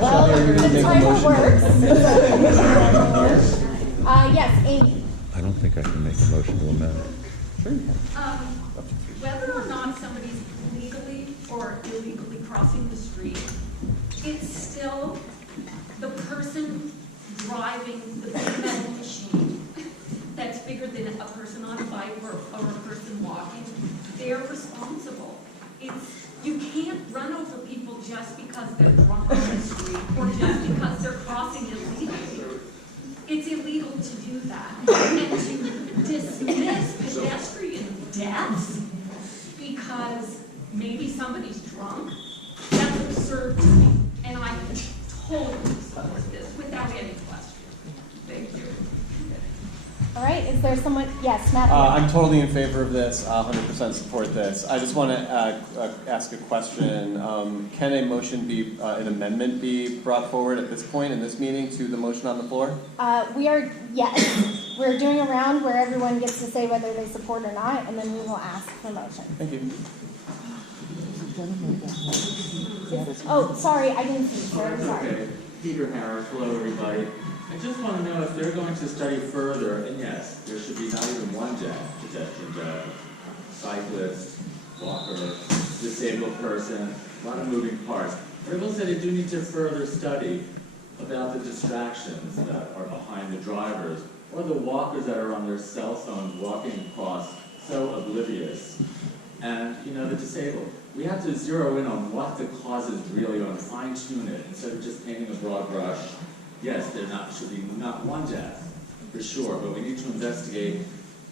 Well, the timer works. Yes, Amy. I don't think I can make a motion to amend. Whether or not somebody's legally or illegally crossing the street, it's still the person driving the big metal machine that's bigger than a person on a bike or a person walking. They're responsible. You can't run over people just because they're drunk on the street or just because they're crossing illegally. It's illegal to do that. And to dismiss pedestrian deaths because maybe somebody's drunk, that's absurd to me. And I totally support this without any question. Thank you. All right, is there someone? Yes, Matt. I'm totally in favor of this, 100% support this. I just want to ask a question. Can a motion be, an amendment be brought forward at this point in this meeting to the motion on the floor? Yes. We're doing a round where everyone gets to say whether they support or not, and then we will ask for motion. Thank you. Oh, sorry, I didn't see you, sir. I'm sorry. Okay. Peter Harris, hello everybody. I just want to know if they're going to study further, and yes, there should be not even one death, pedestrian death, cyclist, walker, disabled person, a lot of moving parts. But I will say they do need to further study about the distractions that are behind the drivers or the walkers that are on their cell phones walking across, so oblivious. And, you know, the disabled. We have to zero in on what the causes really are and fine-tune it instead of just painting a broad brush. Yes, there should be not one death, for sure, but we need to investigate,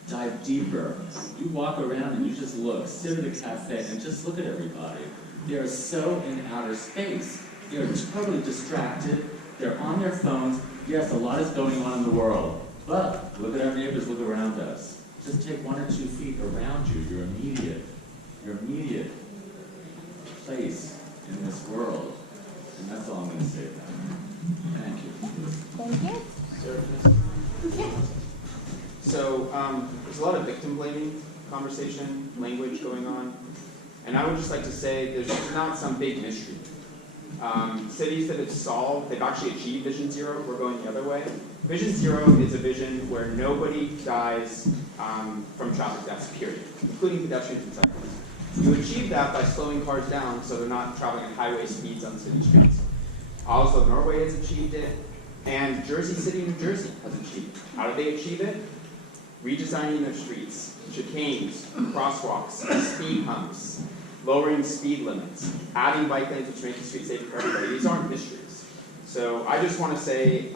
dive deeper. You walk around and you just look, sit at a cafe and just look at everybody. They are so in outer space. They are totally distracted. They're on their phones. Yes, a lot is going on in the world, but look at our neighbors, look around us. Just take 1 or 2 feet around you, your immediate place in this world. And that's all I'm going to say about it. Thank you. Thank you. Sir, so there's a lot of victim blaming conversation, language going on. And I would just like to say there's not some big mystery. Cities that have solved, they've actually achieved Vision Zero. We're going the other way. Vision Zero is a vision where nobody dies from traffic deaths, period, including pedestrians and cyclists. You achieve that by slowing cars down so they're not traveling at highway speeds on city streets. Also, Norway has achieved it, and Jersey City, New Jersey has achieved it. How do they achieve it? Redesigning their streets, chicanes, crosswalks, speed humps, lowering speed limits, adding bike lanes which make the street safer for everybody. These aren't mysteries. So I just want to say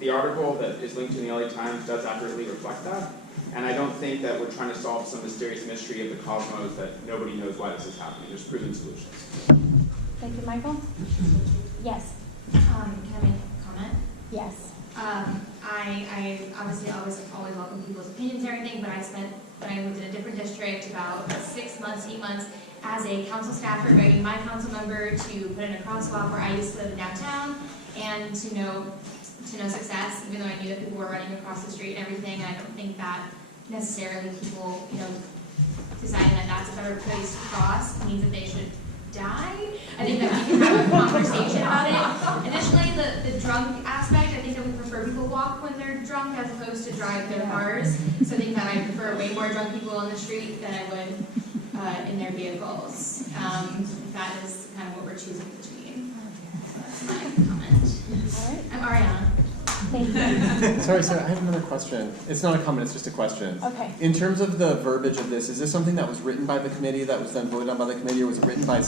the article that is linked in the LA Times does accurately reflect that. And I don't think that we're trying to solve some mysterious mystery of the cosmos that nobody knows why this is happening. There's proven solutions. Thank you, Michael. Yes. Can I make a comment? Yes. I obviously always welcome people's opinions and everything, but when I lived in a different district about 6 months, 8 months, as a council staffer, begging my council member to put in a crosswalk where I used to live in downtown, and to know success, even though I knew that people were running across the street and everything. I don't think that necessarily people, deciding that that's a better place to cross means that they should die. I think that we can have a conversation about it. Additionally, the drunk aspect, I think that we prefer people walk when they're drunk as opposed to drive their cars. So I think that I prefer way more drunk people on the street than I would in their vehicles. If that is kind of what we're choosing between. So that's my comment. All right. I'm Ariana. Thank you. Sorry, I have another question. It's not a comment, it's just a question. Okay. In terms of the verbiage of this, is this something that was written by the committee, that was then voted on by the committee, or was it written by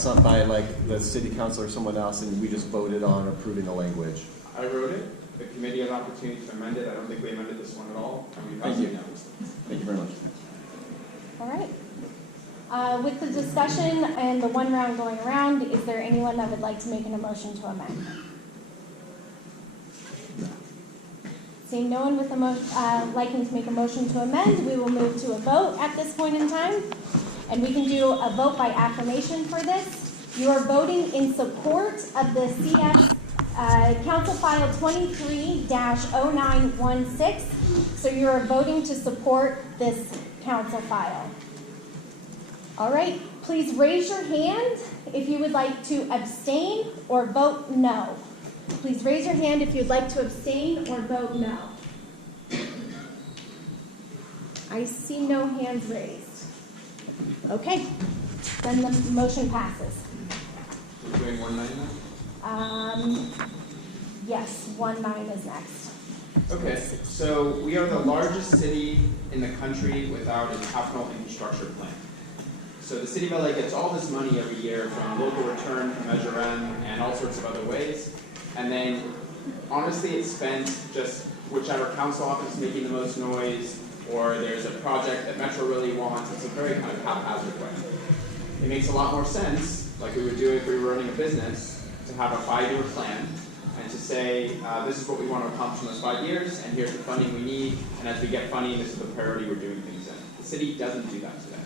like the city council or someone else, and we just voted on approving the language? I wrote it. The committee had an opportunity to amend it. I don't think we amended this one at all. And we Thank you. unanimously. Thank you very much. All right. With the discussion and the one round going around, is there anyone that would like to make an motion to amend? Seeing no one with liking to make a motion to amend, we will move to a vote at this point in time. And we can do a vote by affirmation for this. You are voting in support of the CS Council File 23-0916. So you are voting to support this council file. All right, please raise your hand if you would like to abstain or vote no. Please raise your hand if you'd like to abstain or vote no. I see no hands raised. Okay, then the motion passes. We're doing 199? Yes, 19 is next. Okay, so we are the largest city in the country without a capital infrastructure plan. So the city of LA gets all this money every year from local return, from Measure M, and all sorts of other ways. And then, honestly, it's spent just whichever council office is making the most noise, or there's a project that Metro really wants. It's a very kind of haphazard way. It makes a lot more sense, like we would do if we were running a business, to have a 5-year plan and to say, this is what we want to accomplish in those 5 years, and here's the funding we need, and as we get funding, this is the priority we're doing things in. The city doesn't do that today.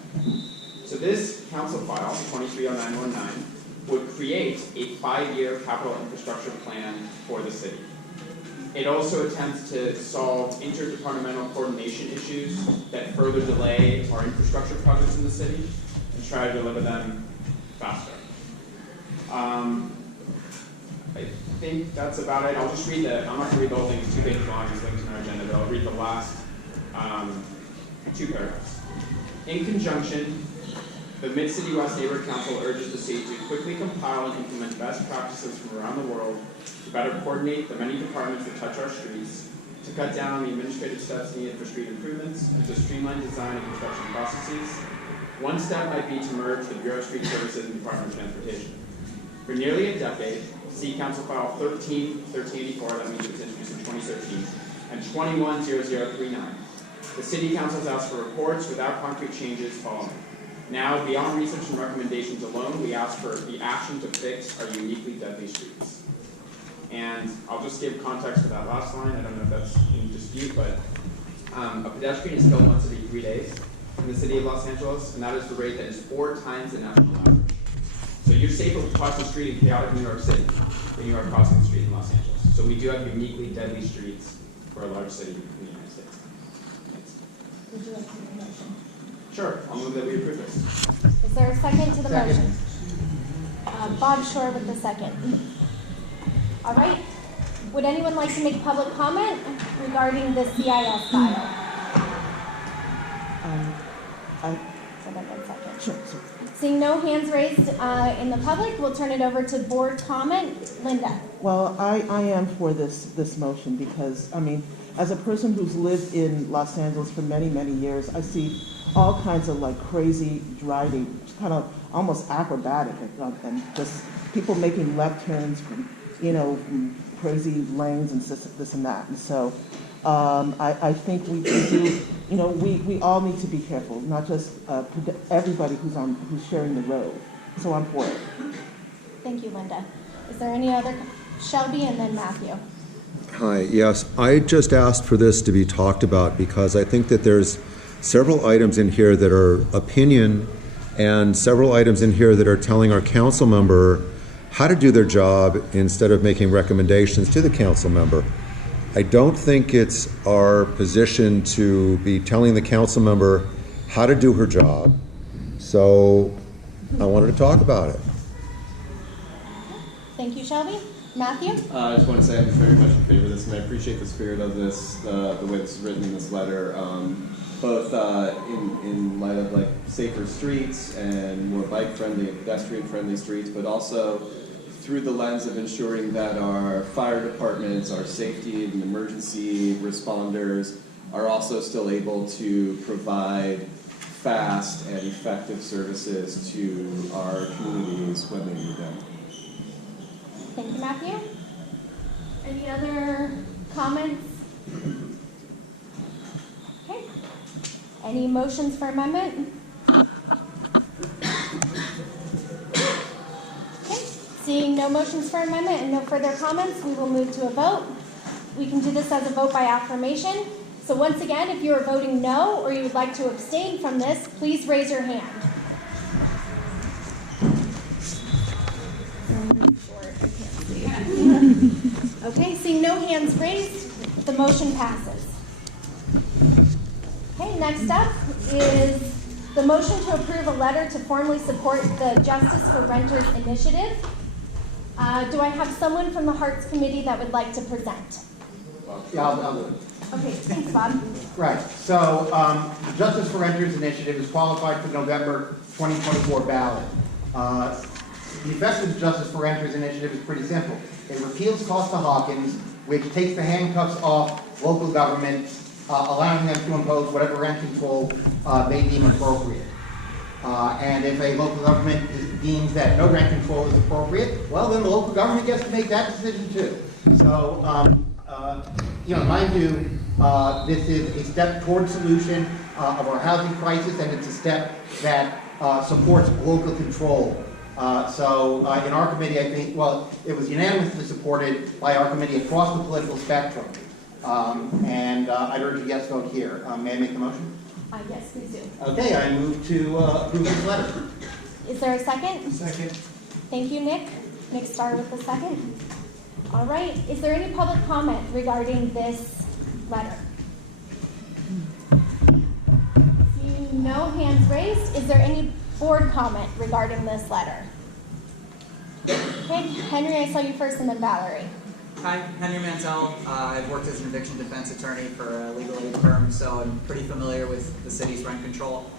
So this council file, 230919, would create a 5-year capital infrastructure plan for the city. It also attempts to solve interdepartmental coordination issues that further delay our infrastructure projects in the city and try to deliver them faster. I think that's about it. I'll just read I'm not going to read the whole thing, it's too big and long, it's linked in our agenda, but I'll read the last 2 paragraphs. In conjunction The Mid-City West Neighborhood Council urges the city to quickly compile and implement best practices from around the world to better coordinate the many departments that touch our streets, to cut down on the administrative steps needed for street improvements, and to streamline design and construction processes. One step might be to merge the Bureau of Street Services and Department of Transportation. For nearly a decade, City Council filed 1384, that means it was introduced in 2013, and 210039. The City Council has asked for reports without concrete changes following. Now, beyond research and recommendations alone, we ask for the action to fix our uniquely deadly streets. And I'll just give context for that last line. I don't know if that's in dispute, but a pedestrian is killed once every 3 days in the city of Los Angeles, and that is the rate that is 4 times the national average. So you're safer crossing the street in chaotic New York City than you are crossing the street in Los Angeles. So we do have uniquely deadly streets for a large city in the United States. Would you like to make a motion? Sure, I'll move that we approve this. Is there a second to the Second. motion? Bob Shore with the second. All right. Would anyone like to make public comment regarding the CIS file? Sure. Seeing no hands raised in the public, we'll turn it over to board comment. Linda. Well, I am for this motion because, I mean, as a person who's lived in Los Angeles for many, many years, I see all kinds of like crazy driving, kind of almost acrobatic, and just people making left turns from, from crazy lanes and this and that. And so I think we can do, we all need to be careful, not just everybody who's sharing the road. So I'm for it. Thank you, Linda. Is there any other? Shelby and then Matthew. Hi, yes, I just asked for this to be talked about because I think that there's several items in here that are opinion and several items in here that are telling our council member how to do their job instead of making recommendations to the council member. I don't think it's our position to be telling the council member how to do her job, so I wanted to talk about it. Thank you, Shelby. Matthew? I just want to say I'm very much in favor of this, and I appreciate the spirit of this, the way this is written in this letter, both in light of like safer streets and more bike-friendly and pedestrian-friendly streets, but also through the lens of ensuring that our fire departments, our safety and emergency responders are also still able to provide fast and effective services to our communities when they need them. Thank you, Matthew. Any other comments? Okay. Any motions for amendment? Okay. Seeing no motions for amendment and no further comments, we will move to a vote. We can do this as a vote by affirmation. So once again, if you are voting no or you would like to abstain from this, please raise your hand. Okay, seeing no hands raised, the motion passes. Okay, next up is the motion to approve a letter to formally support the Justice for Renters initiative. Do I have someone from the Hearts Committee that would like to present? Yeah, I'll do it. Okay, thanks, Bob. Right, so the Justice for Renters initiative is qualified for November 2024 ballot. The effect of the Justice for Renters initiative is pretty simple. It repeals Costa-Hawkins, which takes the handcuffs off local government, allowing them to impose whatever rent control they deem appropriate. And if a local government deems that no rent control is appropriate, well, then the local government gets to make that decision too. So, in my view, this is a step toward solution of our housing crisis, and it's a step that supports local control. So in our committee, I think, well, it was unanimously supported by our committee across the political spectrum. And I'd urge a yes vote here. May I make the motion? Yes, please do. Okay, I move to approve this letter. Is there a second? Second. Thank you, Nick. Nick started with the second. All right, is there any public comment regarding this letter? Seeing no hands raised, is there any board comment regarding this letter? Okay, Henry, I saw you first and then Valerie. Hi, Henry Mantel. I've worked as an eviction defense attorney for a legal aid firm, so I'm pretty familiar with the city's rent control.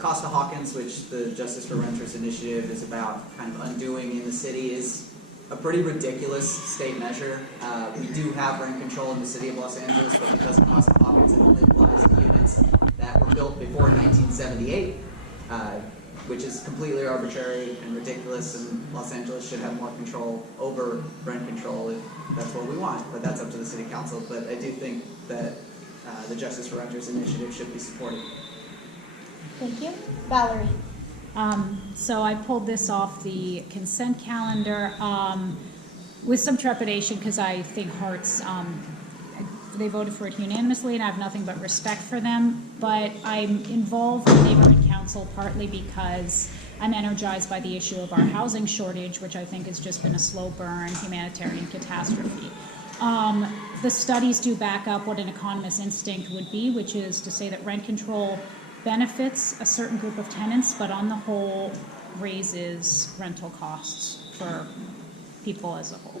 Costa Hawkins, which the Justice for Renters initiative is about kind of undoing in the city, is a pretty ridiculous state measure. We do have rent control in the city of Los Angeles, but because of Costa Hawkins, it only applies to units that were built before 1978, which is completely arbitrary and ridiculous, and Los Angeles should have more control over rent control if that's what we want, but that's up to the city council. But I do think that the Justice for Renters initiative should be supported. Thank you. Valerie. So I pulled this off the consent calendar with some trepidation because I think Hearts, they voted for it unanimously and I have nothing but respect for them. But I'm involved in neighborhood council partly because I'm energized by the issue of our housing shortage, which I think has just been a slow burn, humanitarian catastrophe. The studies do back up what an economist's instinct would be, which is to say that rent control benefits a certain group of tenants, but on the whole raises rental costs for people as a whole.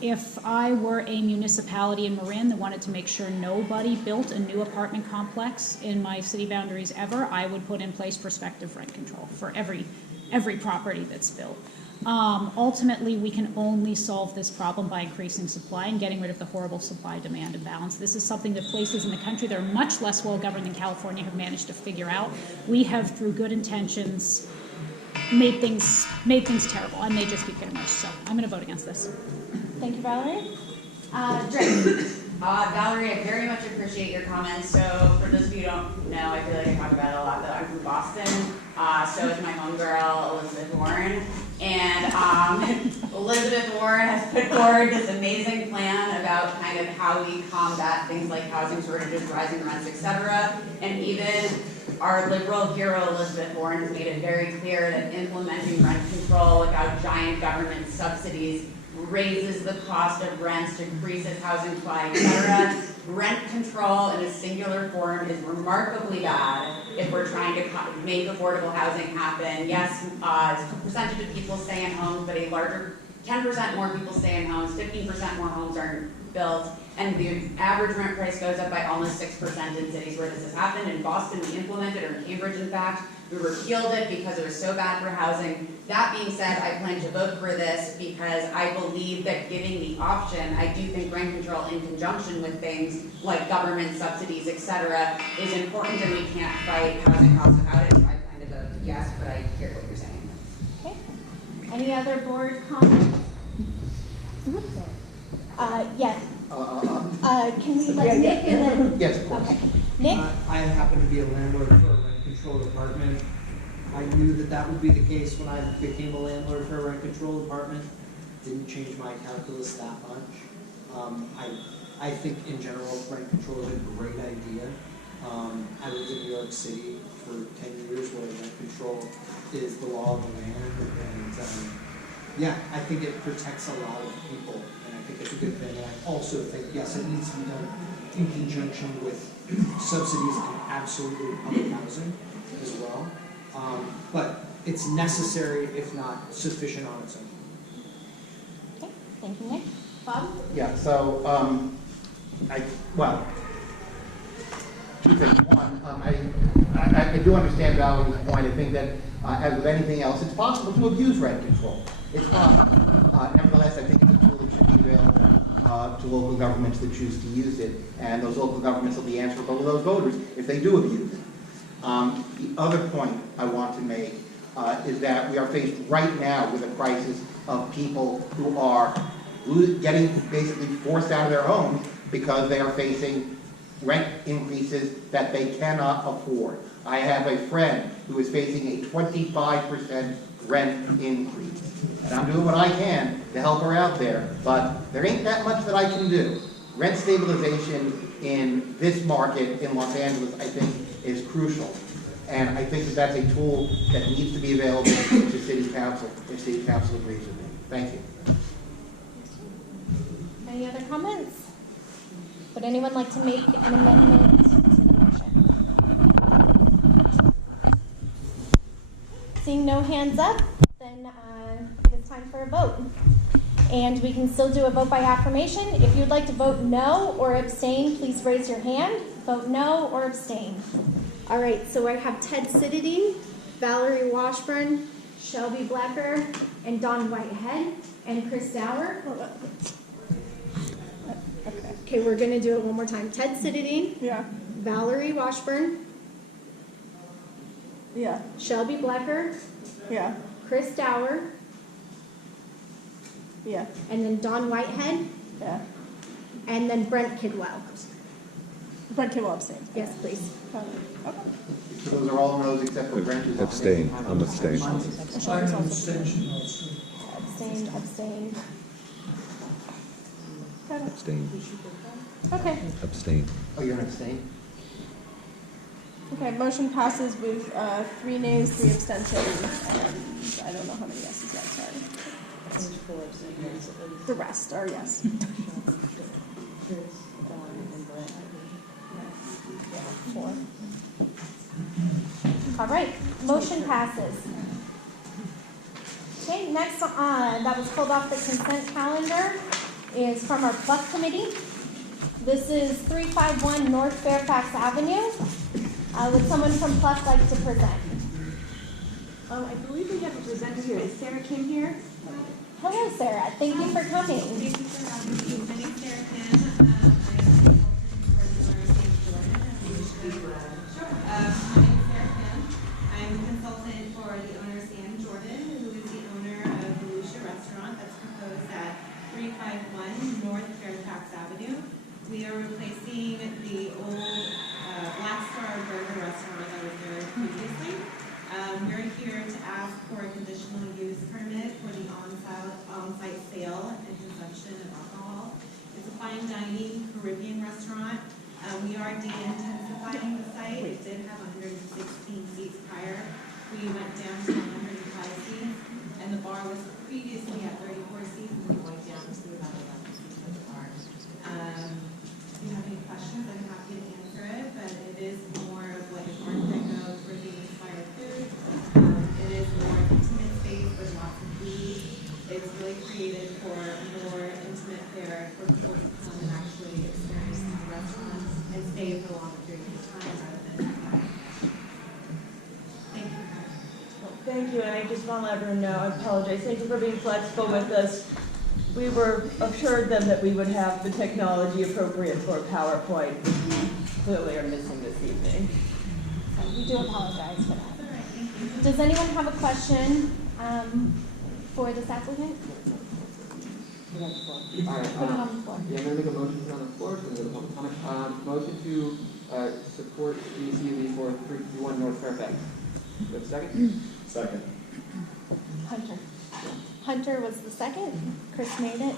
If I were a municipality in Marin that wanted to make sure nobody built a new apartment complex in my city boundaries ever, I would put in place prospective rent control for every property that's built. Ultimately, we can only solve this problem by increasing supply and getting rid of the horrible supply-demand imbalance. This is something that places in the country that are much less well-governed than California have managed to figure out. We have, through good intentions, made things terrible. I may just be getting worse, so I'm going to vote against this. Thank you, Valerie. Drake. Valerie, I very much appreciate your comments. So for those of you who don't know, I feel like I talk about it a lot, but I'm from Boston. So is my homegirl, Elizabeth Warren. And Elizabeth Warren has put forward this amazing plan about kind of how we combat things like housing shortages, rising rents, etc. And even our liberal hero, Elizabeth Warren, has made it very clear that implementing rent control without giant government subsidies raises the cost of rents, decreases housing supply, etc. Rent control in a singular form is remarkably bad if we're trying to make affordable housing happen. Yes, a percentage of people stay in homes, but a larger 10% more people stay in homes, 15% more homes aren't built, and the average rent price goes up by almost 6% in cities where this has happened. In Boston, we implemented, or in Cambridge, in fact, we repealed it because it was so bad for housing. That being said, I plan to vote for this because I believe that giving the option, I do think rent control in conjunction with things like government subsidies, etc., is important, and we can't fight housing costs without it. So I plan to vote yes, but I hear what you're saying. Okay. Any other board comments? Yes. Can we let Nick and then? Yes, of course. Okay. Nick? I happen to be a landlord for a rent control apartment. I knew that that would be the case when I became a landlord for a rent control apartment. Didn't change my calculus that much. I think in general rent control is a great idea. I lived in New York City for 10 years where rent control is the law of the land, and yeah, I think it protects a lot of people, and I think it's a good thing. And I also think, yes, it needs to be done in conjunction with subsidies and absolutely public housing as well. But it's necessary, if not sufficient on its own. Okay, thank you, Nick. Bob? Yeah, so, two things. One, I do understand Valerie's point. I think that, as with anything else, it's possible to abuse rent control. It's possible. Nevertheless, I think it's a tool that should be available to local governments that choose to use it, and those local governments will be answerable to those voters if they do abuse it. The other point I want to make is that we are faced right now with a crisis of people who are getting basically forced out of their homes because they are facing rent increases that they cannot afford. I have a friend who is facing a 25% rent increase. And I'm doing what I can to help her out there, but there ain't that much that I can do. Rent stabilization in this market in Los Angeles, I think, is crucial. And I think that that's a tool that needs to be available to City Council if City Council agrees with me. Thank you. Any other comments? Would anyone like to make an amendment to the motion? Seeing no hands up, then it is time for a vote. And we can still do a vote by affirmation. If you'd like to vote no or abstain, please raise your hand. Vote no or abstain. All right, so I have Ted Sidity, Valerie Washburn, Shelby Blacker, and Don Whitehead, and Chris Dower. Okay, we're gonna do it one more time. Ted Sidity. Yeah. Valerie Washburn. Yeah. Shelby Blacker. Yeah. Chris Dower. Yeah. And then Don Whitehead. Yeah. And then Brent Kidwell. Brent Kidwell abstained. Yes, please. Okay. So those are all no's except for Brent who's Abstain. I'm abstaining. Abstain, abstain. Abstain. Okay. Abstain. Oh, you're an abstain? Okay, motion passes with 3 nays, 3 abstentions, and I don't know how many yeses yet, sorry. The rest are yes. All right, motion passes. Okay, next that was pulled off the consent calendar is from our Plus Committee. This is 351 North Fairfax Avenue. Would someone from Plus like to present? I believe we have a presenter here. Is Sarah Kim here? Hello, Sarah. Thank you for coming. Thank you for having me. My name is Sarah Kim. I'm a consultant for the owner, Sam Jordan, who is the owner of the Lucia Restaurant that's proposed at 351 North Fairfax Avenue. We are replacing the old Black Star Burger restaurant that was there previously. We're here to ask for a conditional use permit for the on-site sale and consumption of alcohol. It's a fine dining Caribbean restaurant. We are de-intensifying the site. It did have 116 seats prior. We went down to 105 seats, and the bar was previously at 34 seats, and we went down to about 11 seats at the bar. If you have any questions, I'm happy to answer it, but it is more of like an Art Deco Caribbean inspired food. It is more intimate space with lots of food. It's really created for more intimate fare for people to come and actually experience the restaurant and stay for a longer period of time rather than Thank you. Thank you, and I just want to let everyone know, I apologize. Thank you for being flexible with us. We were assured them that we would have the technology appropriate for PowerPoint, which we clearly are missing this evening. So we do apologize for that. Does anyone have a question for this applicant? All right, Put it on the floor. yeah, I'm gonna make a motion on the floor, so I'm gonna go to public comment. Motion to support DCV for 351 North Fairfax. Do you have a second? Second. Hunter. Hunter was the second. Chris made it.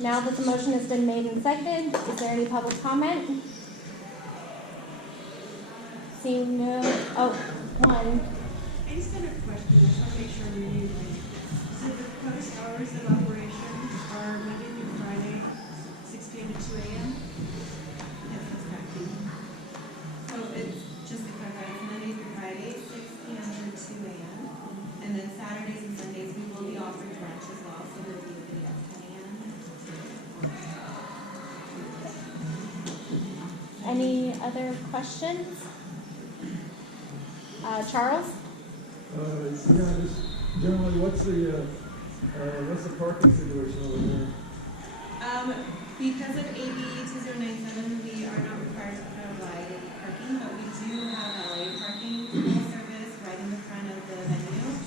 Now that the motion has been made and seconded, is there any public comment? Seeing no, one. I just had a question, I just want to make sure I'm reading it right. So the proposed hours of operation are Monday through Friday, 6 p.m. to 2 a.m.? Yes, that's correct. So it's just to clarify, it's Monday through Friday, 6 p.m. to 2 a.m. And then Saturdays and Sundays, we will be offering brunch as well, so there'll be opening at 10 a.m. Any other questions? Charles? Yeah, just generally, what's the parking situation over there? Because of AB 2097, we are not required to provide any parking, but we do have LA parking service right in the front of the venue.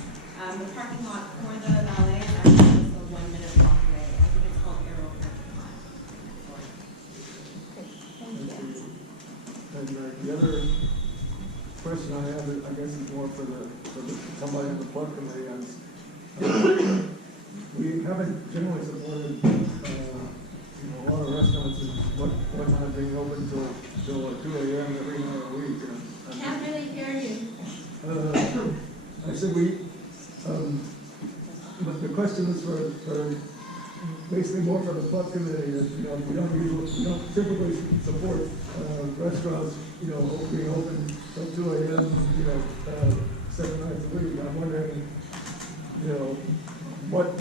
The parking lot for the valet is actually just a 1-minute walk away. I think it's called Arrow Parking Lot. Thank you. And the other question I have, I guess, is more for somebody on the plug committee. We haven't generally supported a lot of restaurants and whatnot being open till 2 a.m. every night of the week. Can't really hear you. I said but the question is for basically more for the club committee. We don't typically support restaurants, being open till 2 a.m. 7 nights a week. I'm wondering, what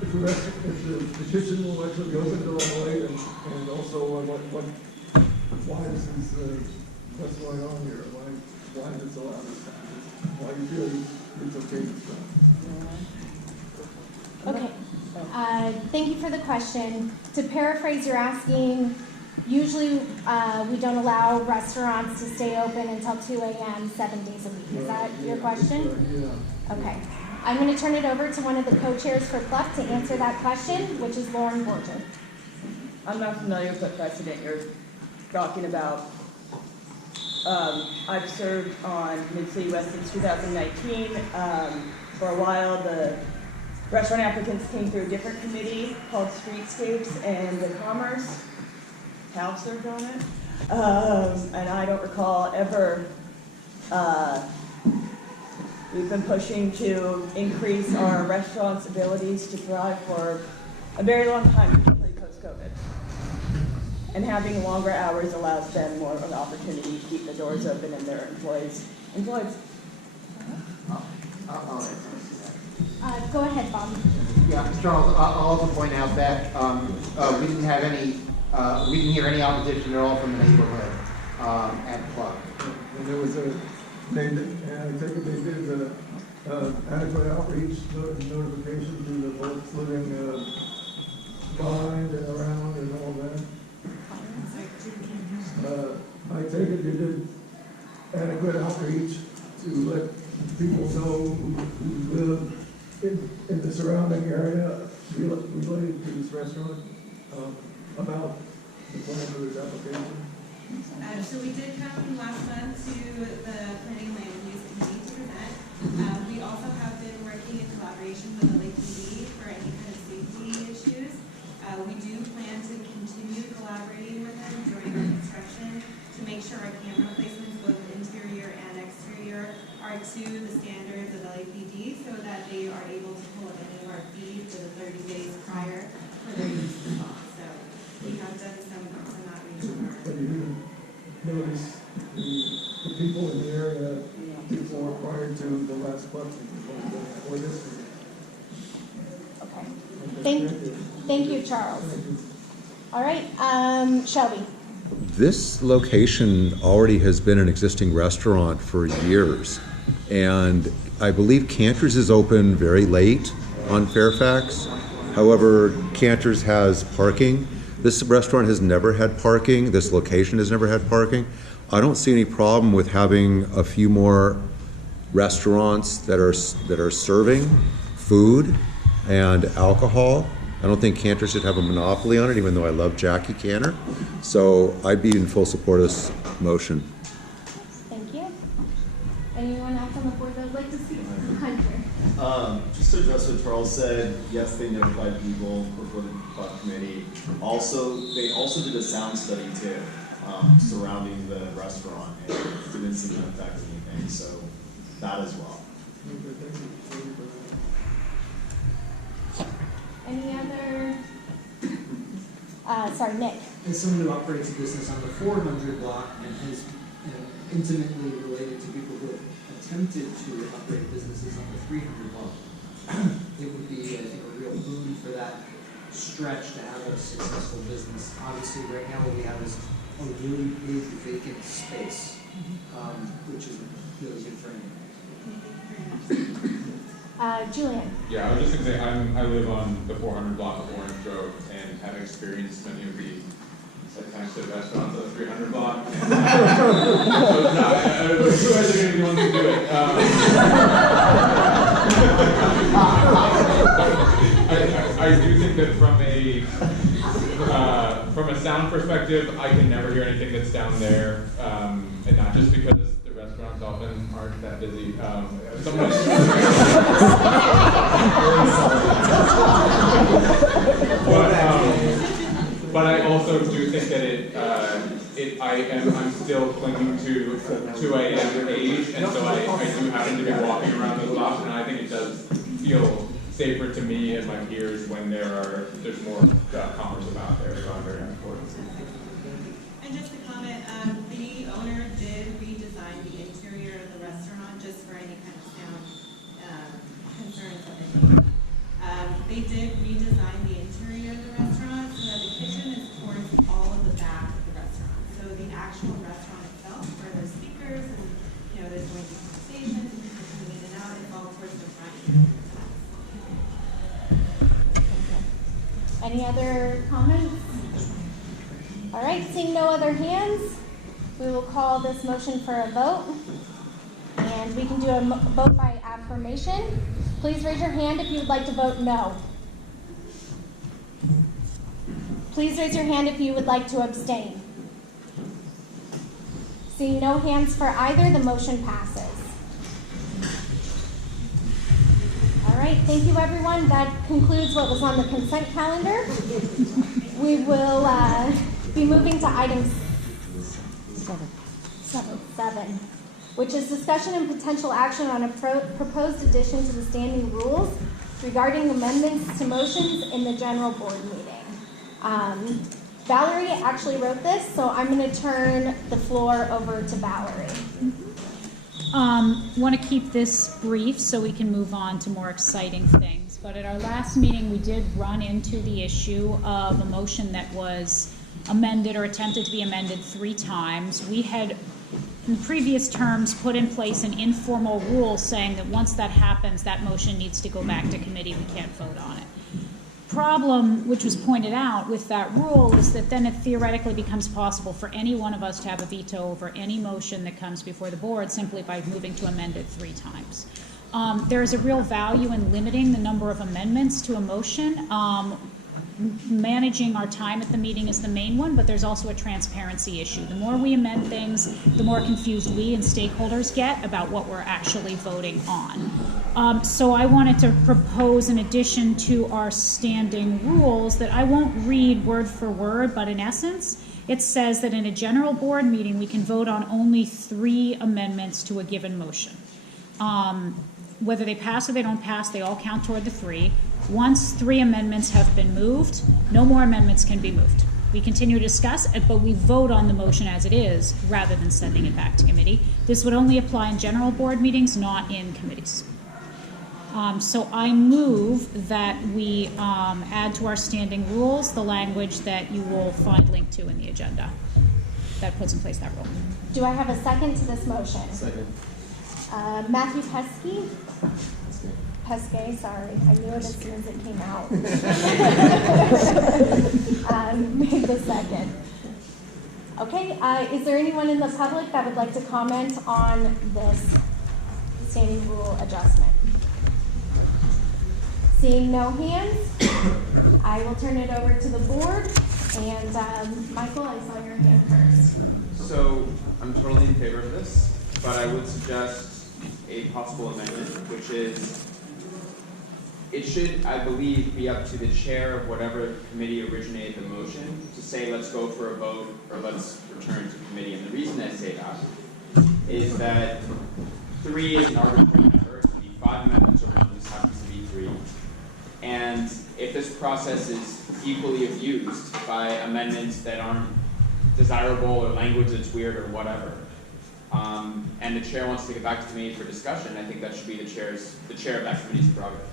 if the kitchen will actually be open till that late, and also what why this is, what's going on here, why is this allowed to happen, why you feel it's okay to stop. Okay. Thank you for the question. To paraphrase, you're asking, usually we don't allow restaurants to stay open until 2 a.m. 7 days a week. Is that your question? Yeah. Okay. I'm going to turn it over to one of the co-chairs for Pluck to answer that question, which is Lauren Borger. I'm not familiar with what precedent you're talking about. I've served on Mid-City West since 2019. For a while, the restaurant applicants came through a different committee called Streetscapes, and the Commerce Cal served on it. And I don't recall ever, we've been pushing to increase our restaurants' abilities to thrive for a very long time, particularly post-COVID. And having longer hours allows them more of an opportunity to keep the doors open and their employees employed. Go ahead, Bob. Yeah, Charles, I'll also point out that we didn't have any, we didn't hear any opposition at all from the neighborhood at Pluck. And there was and I take it they did adequate outreach notification to the folks living behind and around and all that. I take it you did adequate outreach to let people know who live in the surrounding area related to this restaurant about the plan for this application? So we did come last month to the Planning and Land Use Committee to present. We also have been working in collaboration with the Lake PD for any kind of safety issues. We do plan to continue collaborating with them during the construction to make sure our camera placements, both interior and exterior, are to the standards of LAPD so that they are able to pull up any of our feeds for the 30 days prior for their use of the box. So we have done some outreach on our. But you didn't notice the people in the area before, prior to the last question or this meeting? Okay. Thank you, Charles. All right, Shelby. This location already has been an existing restaurant for years, and I believe Cantor's is open very late on Fairfax. However, Cantor's has parking. This restaurant has never had parking. This location has never had parking. I don't see any problem with having a few more restaurants that are serving food and alcohol. I don't think Cantor should have a monopoly on it, even though I love Jackie Cantor. So I'd be in full support of this motion. Thank you. Anyone else on the board that would like to speak? Hunter. Just to address what Charles said, yes, they notified people before the Pluck committee. They also did a sound study too, surrounding the restaurant, and it didn't seem to affect anything, so that as well. Any other? Sorry, Nick. As someone who operates a business on the 400 block and is intimately related to people who have attempted to operate businesses on the 300 block, it would be, I think, a real boon for that stretch to have a successful business. Obviously, right now what we have is a really big vacant space, which is really good for anyone. Julian. Yeah, I was just going to say, I live on the 400 block of Orange Grove and have experienced many of the attempted restaurants on the 300 block. So it's not, you guys are going to be the ones to do it. I do think that from a sound perspective, I can never hear anything that's down there, and not just because the restaurants often aren't that busy. But I also do think that I'm still clinging to 2 a.m. age, and so I do happen to be walking around those blocks, and I think it does feel safer to me and my peers when there's more commerce about there, so I'm very important. And just to comment, the owner did redesign the interior of the restaurant just for any kind of sound concerns that they had. They did redesign the interior of the restaurant so that the kitchen is towards all of the back of the restaurant. So the Any other comments? All right, seeing no other hands, we will call this motion for a vote. And we can do a vote by affirmation. Please raise your hand if you would like to vote no. Please raise your hand if you would like to abstain. Seeing no hands for either, the motion passes. All right, thank you everyone. That concludes what was on the consent calendar. We will be moving to item 7, which is discussion and potential action on a proposed addition to the standing rules regarding amendments to motions in the general board meeting. Valerie actually wrote this, so I'm going to turn the floor over to Valerie. Want to keep this brief so we can move on to more exciting things. But at our last meeting, we did run into the issue of a motion that was amended or attempted to be amended 3 times. We had, in previous terms, put in place an informal rule saying that once that happens, that motion needs to go back to committee. We can't vote on it. Problem, which was pointed out with that rule, is that then it theoretically becomes possible for any one of us to have a veto over any motion that comes before the board simply by moving to amend it 3 times. There is a real value in limiting the number of amendments to a motion. Managing our time at the meeting is the main one, but there's also a transparency issue. The more we amend things, the more confused we and stakeholders get about what we're actually voting on. So I wanted to propose an addition to our standing rules that I won't read word for word, but in essence, it says that in a general board meeting, we can vote on only 3 amendments to a given motion. Whether they pass or they don't pass, they all count toward the 3. Once 3 amendments have been moved, no more amendments can be moved. We continue to discuss it, but we vote on the motion as it is rather than sending it back to committee. This would only apply in general board meetings, not in committees. So I move that we add to our standing rules the language that you will find linked to in the agenda. That puts in place that rule. Do I have a second to this motion? Second. Matthew Pesque, sorry. I knew it as soon as it came out. Made the second. Okay, is there anyone in the public that would like to comment on this standing rule adjustment? Seeing no hands, I will turn it over to the board. And Michael, I saw your hand first. So I'm totally in favor of this, but I would suggest a possible amendment, which is it should, I believe, be up to the chair of whatever committee originated the motion to say let's go for a vote or let's return to committee. And the reason I say that is that 3 is an arbitrary number. It could be 5 amendments or 1. This happens to be 3. And if this process is equally abused by amendments that aren't desirable or language that's weird or whatever, and the chair wants to take it back to committee for discussion, I think that should be the chair of that committee's prerogative.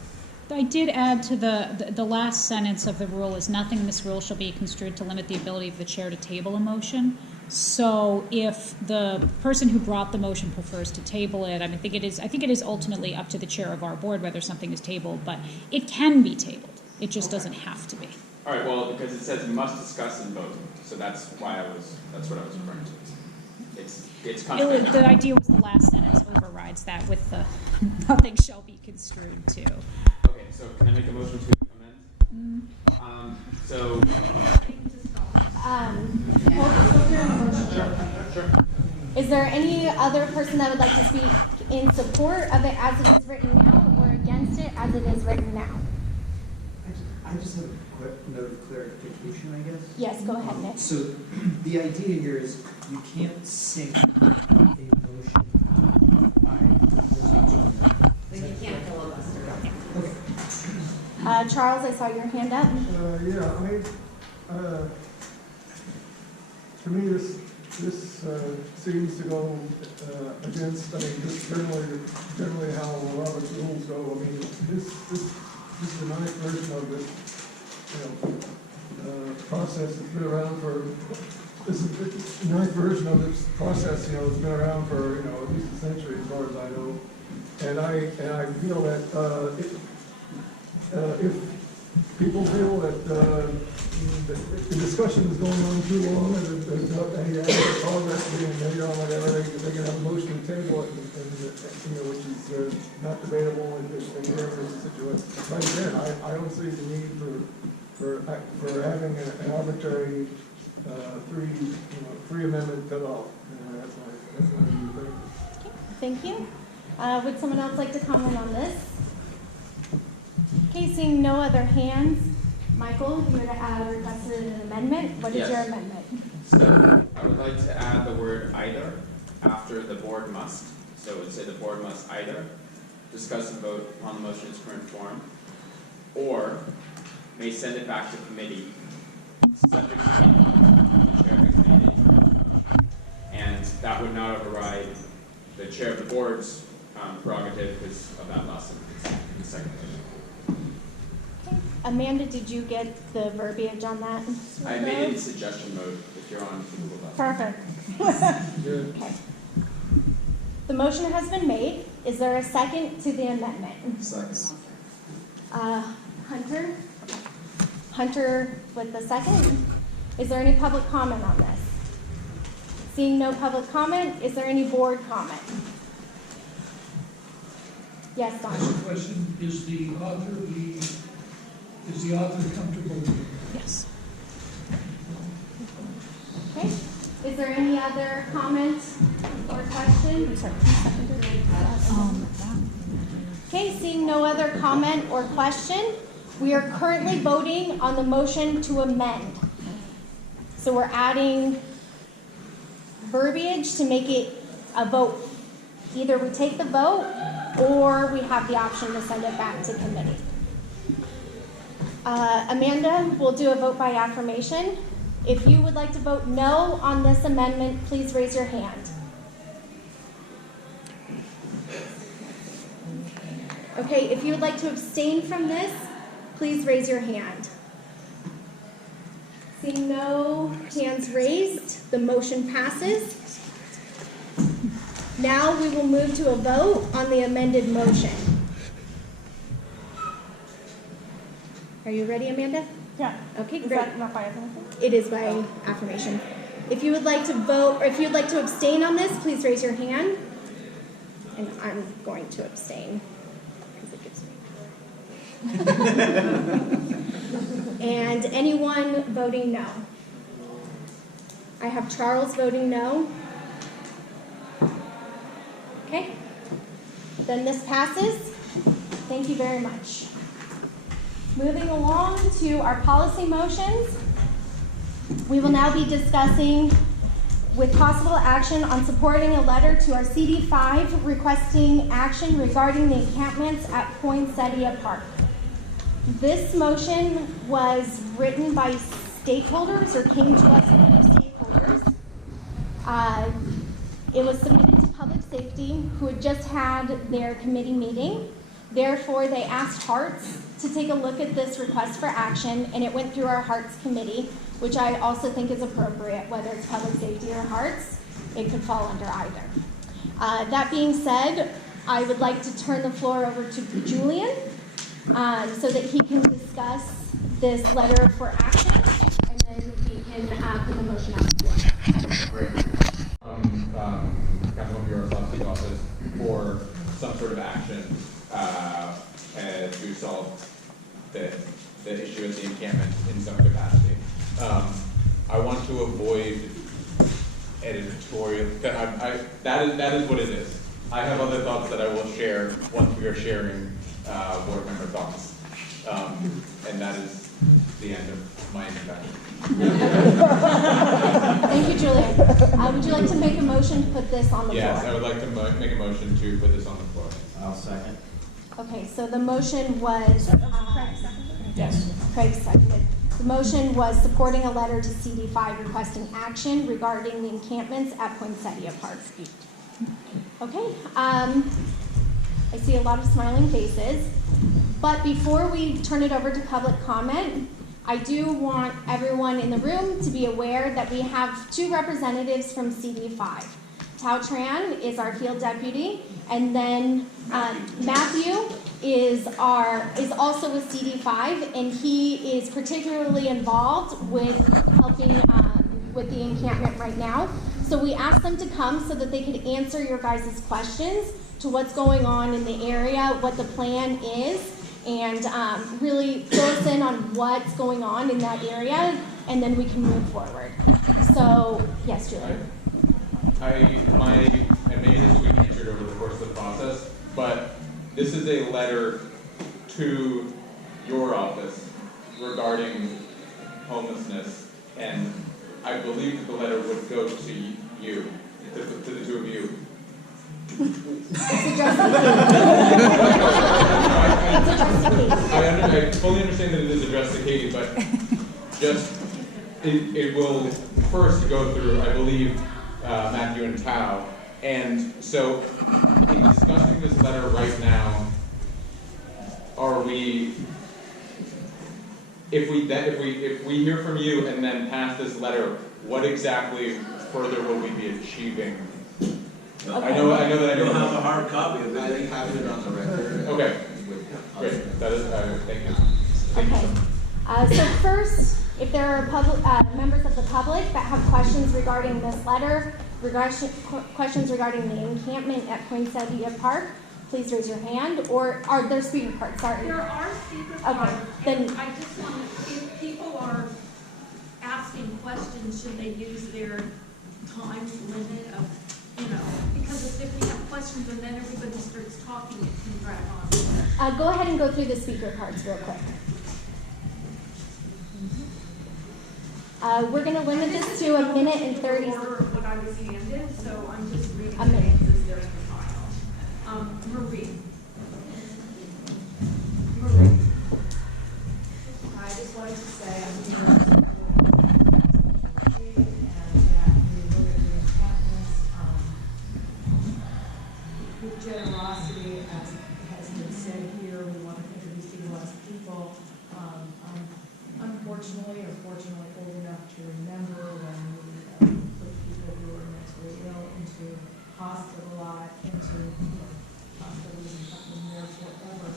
I did add to the last sentence of the rule is nothing in this rule shall be construed to limit the ability of the chair to table a motion. So if the person who brought the motion prefers to table it, I think it is ultimately up to the chair of our board whether something is tabled, but it can be tabled. It just doesn't have to be. All right, well, because it says must discuss and vote, so that's what I was referring to. It's contradictory. The idea was the last sentence overrides that with the nothing shall be construed to. Okay, so can I make a motion to amend? Sure. Is there any other person that would like to speak in support of it as it is written now or against it as it is written now? I just have a quick note of clarification, I guess. Yes, go ahead, Nick. So the idea here is you can't sink a motion by proposing to amend. Like you can't filibuster. Okay. Charles, I saw your hand up. To me, this seems to go against, just generally how Robert's rules go. This is the 9th version of the process that's been around for. This is the 9th version of this process. It's been around for at least a century, as far as I know. And I feel that if people feel that the discussion is going on too long and that there's not any actual progress being made on whatever, they can have a motion to table it, which is not debatable and here is the situation. Right then, I don't see the need for having an arbitrary free amendment cut off. That's my view. Thank you. Would someone else like to comment on this? Okay, seeing no other hands. Michael, you had requested an amendment. What is your amendment? So I would like to add the word either after the board must. So it would say the board must either discuss and vote on the motion in its current form, or may send it back to committee, subject to the chair of the committee. And that would not override the chair of the board's prerogative because of that last sentence in the second motion. Amanda, did you get the verbiage on that? I made it in suggestion mode if you're on Google Docs. Perfect. Okay. The motion has been made. Is there a second to the amendment? Second. Hunter? Hunter with the second. Is there any public comment on this? Seeing no public comment, is there any board comment? Yes, Don. Question, is the author comfortable with it? Yes. Okay. Is there any other comments or questions? Okay, seeing no other comment or question, we are currently voting on the motion to amend. So we're adding verbiage to make it a vote. Either we take the vote or we have the option to send it back to committee. Amanda, we'll do a vote by affirmation. If you would like to vote no on this amendment, please raise your hand. Okay, if you would like to abstain from this, please raise your hand. Seeing no hands raised, the motion passes. Now we will move to a vote on the amended motion. Are you ready, Amanda? Yeah. Okay, Is great. that not by affirmation? It is by affirmation. If you would like to vote, or if you would like to abstain on this, please raise your hand. And I'm going to abstain. And anyone voting no? I have Charles voting no. Okay. Then this passes. Thank you very much. Moving along to our policy motions, we will now be discussing with possible action on supporting a letter to our CD5 requesting action regarding the encampments at Poinsettia Park. This motion was written by stakeholders or came to us through stakeholders. It was submitted to Public Safety, who had just had their committee meeting. Therefore, they asked Hearts to take a look at this request for action, and it went through our Hearts committee, which I also think is appropriate, whether it's Public Safety or Hearts, it could fall under either. That being said, I would like to turn the floor over to Julian so that he can discuss this letter for action, and then we can put the motion out the floor. Great. Councilmember Yaroslavsky's office for some sort of action to solve the issue of the encampment in some capacity. I want to avoid editorial. That is what it is. I have other thoughts that I will share once we are sharing board member thoughts, and that is the end of my introduction. Thank you, Julian. Would you like to make a motion to put this on the floor? Yes, I would like to make a motion to put this on the floor. I'll second. Okay, so the motion was, Yes. Craig seconded. The motion was supporting a letter to CD5 requesting action regarding the encampments at Poinsettia Park. Okay, I see a lot of smiling faces, but before we turn it over to public comment, I do want everyone in the room to be aware that we have two representatives from CD5. Tao Tran is our field deputy, and then Matthew is also with CD5, and he is particularly involved with helping with the encampment right now. So we asked them to come so that they could answer your guys' questions to what's going on in the area, what the plan is, and really fill us in on what's going on in that area, and then we can move forward. So, yes, Julie. And maybe this will be answered over the course of the process, but this is a letter to your office regarding homelessness, and I believe that the letter would go to you, to the two of you. I fully understand that it is addressed to Katie, but just it will first go through, I believe, Matthew and Tao. And so, in discussing this letter right now, are we? If we hear from you and then pass this letter, what exactly further will we be achieving? Okay. I know that I You'll don't have a hard copy of it. I think having it on the record. Okay. Great. That is. Thank you. Okay. So first, if there are members of the public that have questions regarding this letter, questions regarding the encampment at Poinsettia Park, please raise your hand. Or are there speaker cards? Sorry. There are speaker cards. Okay. Then I just want to, if people are asking questions, should they use their time limit of, because if we have questions and then everybody starts talking, it can drag on. go ahead and go through the speaker cards real quick. We're going to limit this to a minute and 30 seconds. Order of what I was handed, so I'm just reading A the minute. names as they're in the file. Marie. I just wanted to say I'm here to support and that we look at the encampments with generosity, as has been said here. We want to think of these people as people. I'm unfortunately or fortunately old enough to remember when we put people who were mentally ill into hospitals and kept them there forever.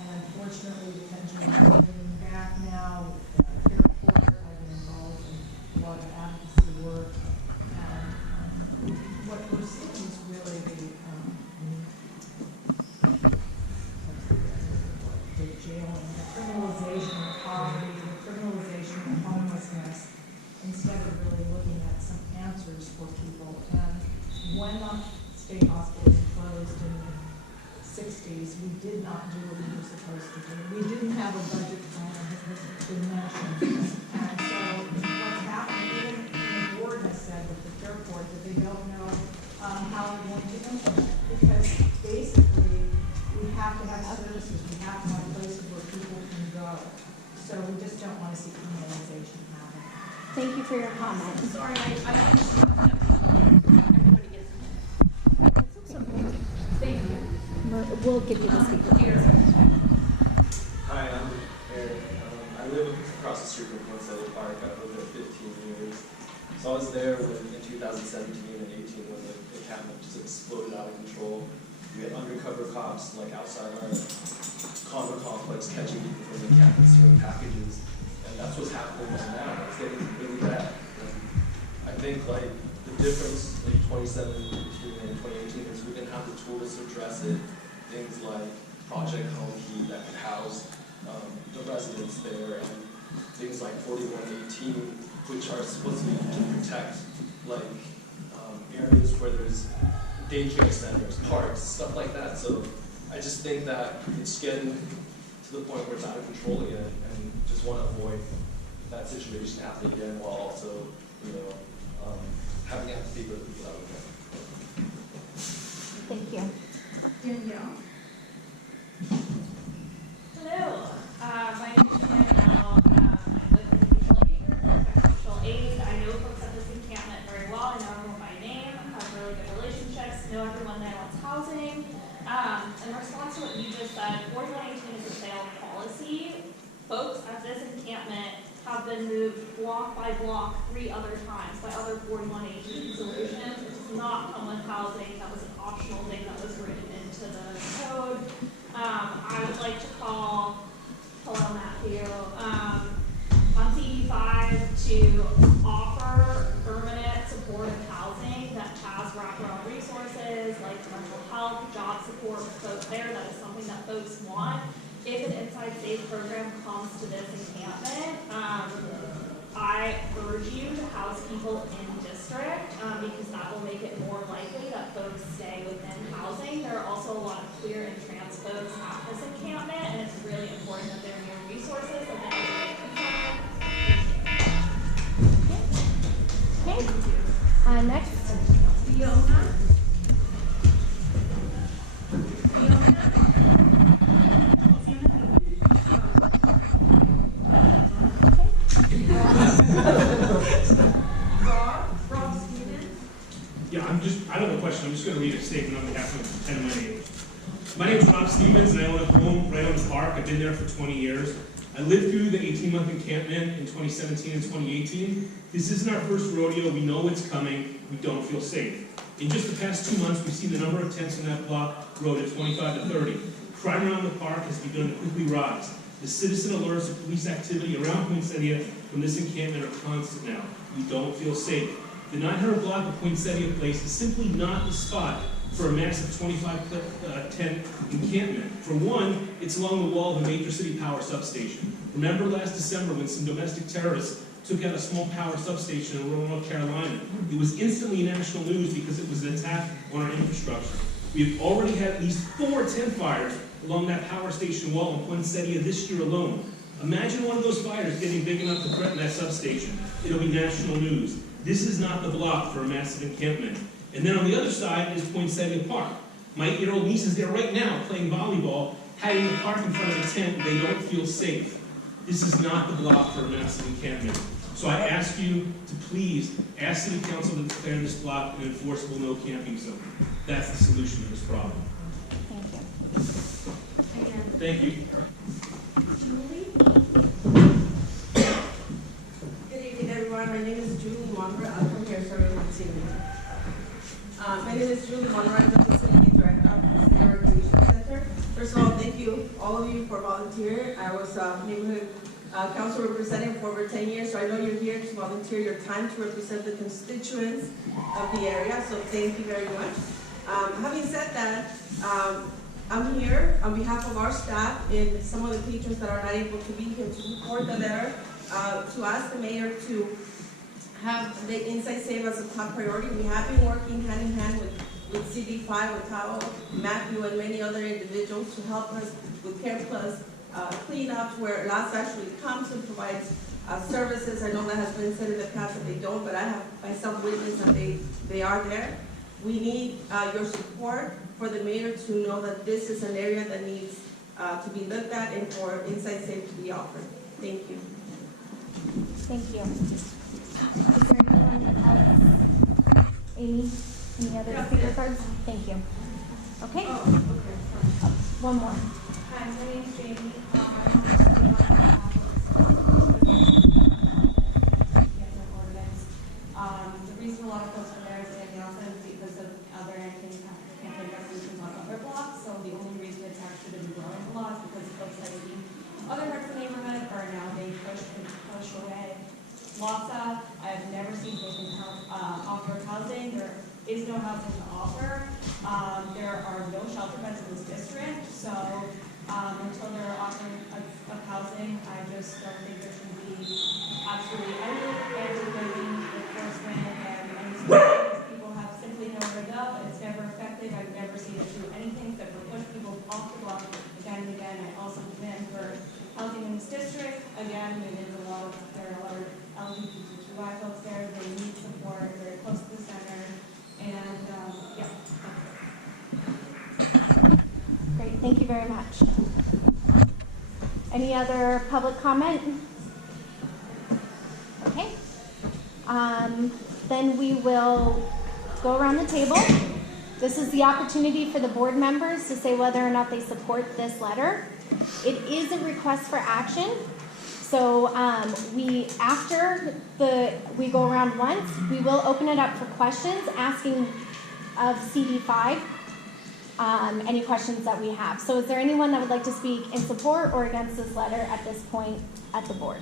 And unfortunately, the pendulum is moving back now. Airport, I've been involved in a lot of advocacy work. And what we're seeing is really the jailing, the criminalization of poverty, the criminalization of homelessness, instead of really looking at some answers for people. And when the state hospitals closed in the 60s, we did not do what we were supposed to do. We didn't have a budget plan, as has been mentioned. And so what's happening, even the board has said with the airport that they don't know how they're going to implement it. Because basically, we have to have services, we have to have places where people can go. So we just don't want to see criminalization happen. Thank you for your comment. Sorry, I everybody gets it. Thank you. We'll give you the speaker. Hi, I'm Eric. I live across the street from Poinsettia Park. I've lived there 15 years. So I was there in 2017 and 18 when the encampment just exploded out of control. We had undercover cops outside our condo complex catching people from the encampment stealing packages. And that's what's happening right now. It's getting really bad. And I think the difference in 2017 and 2018 is we didn't have the tools to address it. Things like Project Home Key that could house the residents there, and things like 4118, which are supposed to be to protect areas where there's daycare centers, parks, stuff like that. So I just think that it's getting to the point where it's out of control again, and just want to avoid that situation happening again, while also, having empathy for the people out there. Thank you. Danielle. Hello, my name is Danielle. I'm with the Mutual Aid Group, Mutual Aid. I know folks at this encampment very well. I know everyone by name, have really good relationships, know everyone there wants housing. In response to what you just said, 4118 is a failed policy. Folks at this encampment have been moved block by block 3 other times by other 4118 solutions, which is not come with housing. That was an optional thing that was written into the code. I would like to call, hello Matthew, on CE5 to offer permanent supportive housing that has wraparound resources like mental health, job support with folks there. That is something that folks want. If an Inside Safe program comes to this encampment, I urge you to house people in district because that will make it more likely that folks stay within housing. There are also a lot of queer and trans folks at this encampment, and it's really important that they're near resources and that is a big concern. Okay. Next. Fiona. Yeah, I don't have a question. I'm just going to read a statement on behalf of 10 of my neighbors. My name is Rob Stevens, and I own a home right on the park. I've been there for 20 years. I lived through the 18-month encampment in 2017 and 2018. This isn't our first rodeo. We know it's coming. We don't feel safe. In just the past 2 months, we've seen the number of tents in that block grow to 25 to 30. Crime around the park has begun to quickly rise. The citizen alerts of police activity around Poinsettia from this encampment are constant now. We don't feel safe. The 900 block of Poinsettia Place is simply not the spot for a massive 25 tent encampment. For one, it's along the wall of a major city power substation. Remember last December when some domestic terrorists took out a small power substation in rural North Carolina? It was instantly national news because it was an attack on our infrastructure. We have already had at least 4 tent fires along that power station wall in Poinsettia this year alone. Imagine one of those fires getting big enough to threaten that substation. It'll be national news. This is not the block for a massive encampment. And then on the other side is Poinsettia Park. My 8-year-old niece is there right now playing volleyball, hiding in the park in front of a tent. They don't feel safe. This is not the block for a massive encampment. So I ask you to please ask City Council to declare this block an enforceable no camping zone. That's the solution to this problem. Thank you. Good evening, everyone. My name is Julie Monroe. I'm from here serving the city. My name is Julie Monroe. I'm the facility director of the Center Recreation Center. First of all, thank you, all of you, for volunteering. I was a neighborhood council representative for over 10 years, so I know you're here to volunteer your time to represent the constituents of the area, so thank you very much. Having said that, I'm here on behalf of our staff and some of the patrons that are not able to be here to support the letter to ask the mayor to have the Inside Safe as a top priority. We have been working hand in hand with CD5, with Tao, Matthew, and many other individuals to help us with Care Plus cleanups where LAS actually comes and provides services. I know that has been said in the past that they don't, but I have myself witnessed that they are there. We need your support for the mayor to know that this is an area that needs to be looked at and for Inside Safe to be offered. Thank you. Thank you. Is there anyone else? Amy? Any other speaker cards? Thank you. Okay. Oh, okay. One more. Hi, my name is Jamie. The reason a lot of folks are there is in the office because of other campaign resolutions on other blocks. So the only reason it's actually been growing a lot is because folks that are in other parts of the neighborhood are now being pushed away. LASA, I've never seen vacant offer housing. There is no housing to offer. There are no shelter beds in this district, so until they're offering of housing, I just don't think there should be absolutely any enforcement and people have simply nowhere to go. It's never effective. I've never seen it do anything except for push people off the block again and again. I also demand for housing in this district. Again, there are a lot of LGBTQI folks there. They need support. Very close to the center. And yeah. Great, thank you very much. Any other public comment? Okay. Then we will go around the table. This is the opportunity for the board members to say whether or not they support this letter. It is a request for action, So after we go around once, we will open it up for questions, asking of CD5 any questions that we have. So is there anyone that would like to speak in support or against this letter at this point at the board?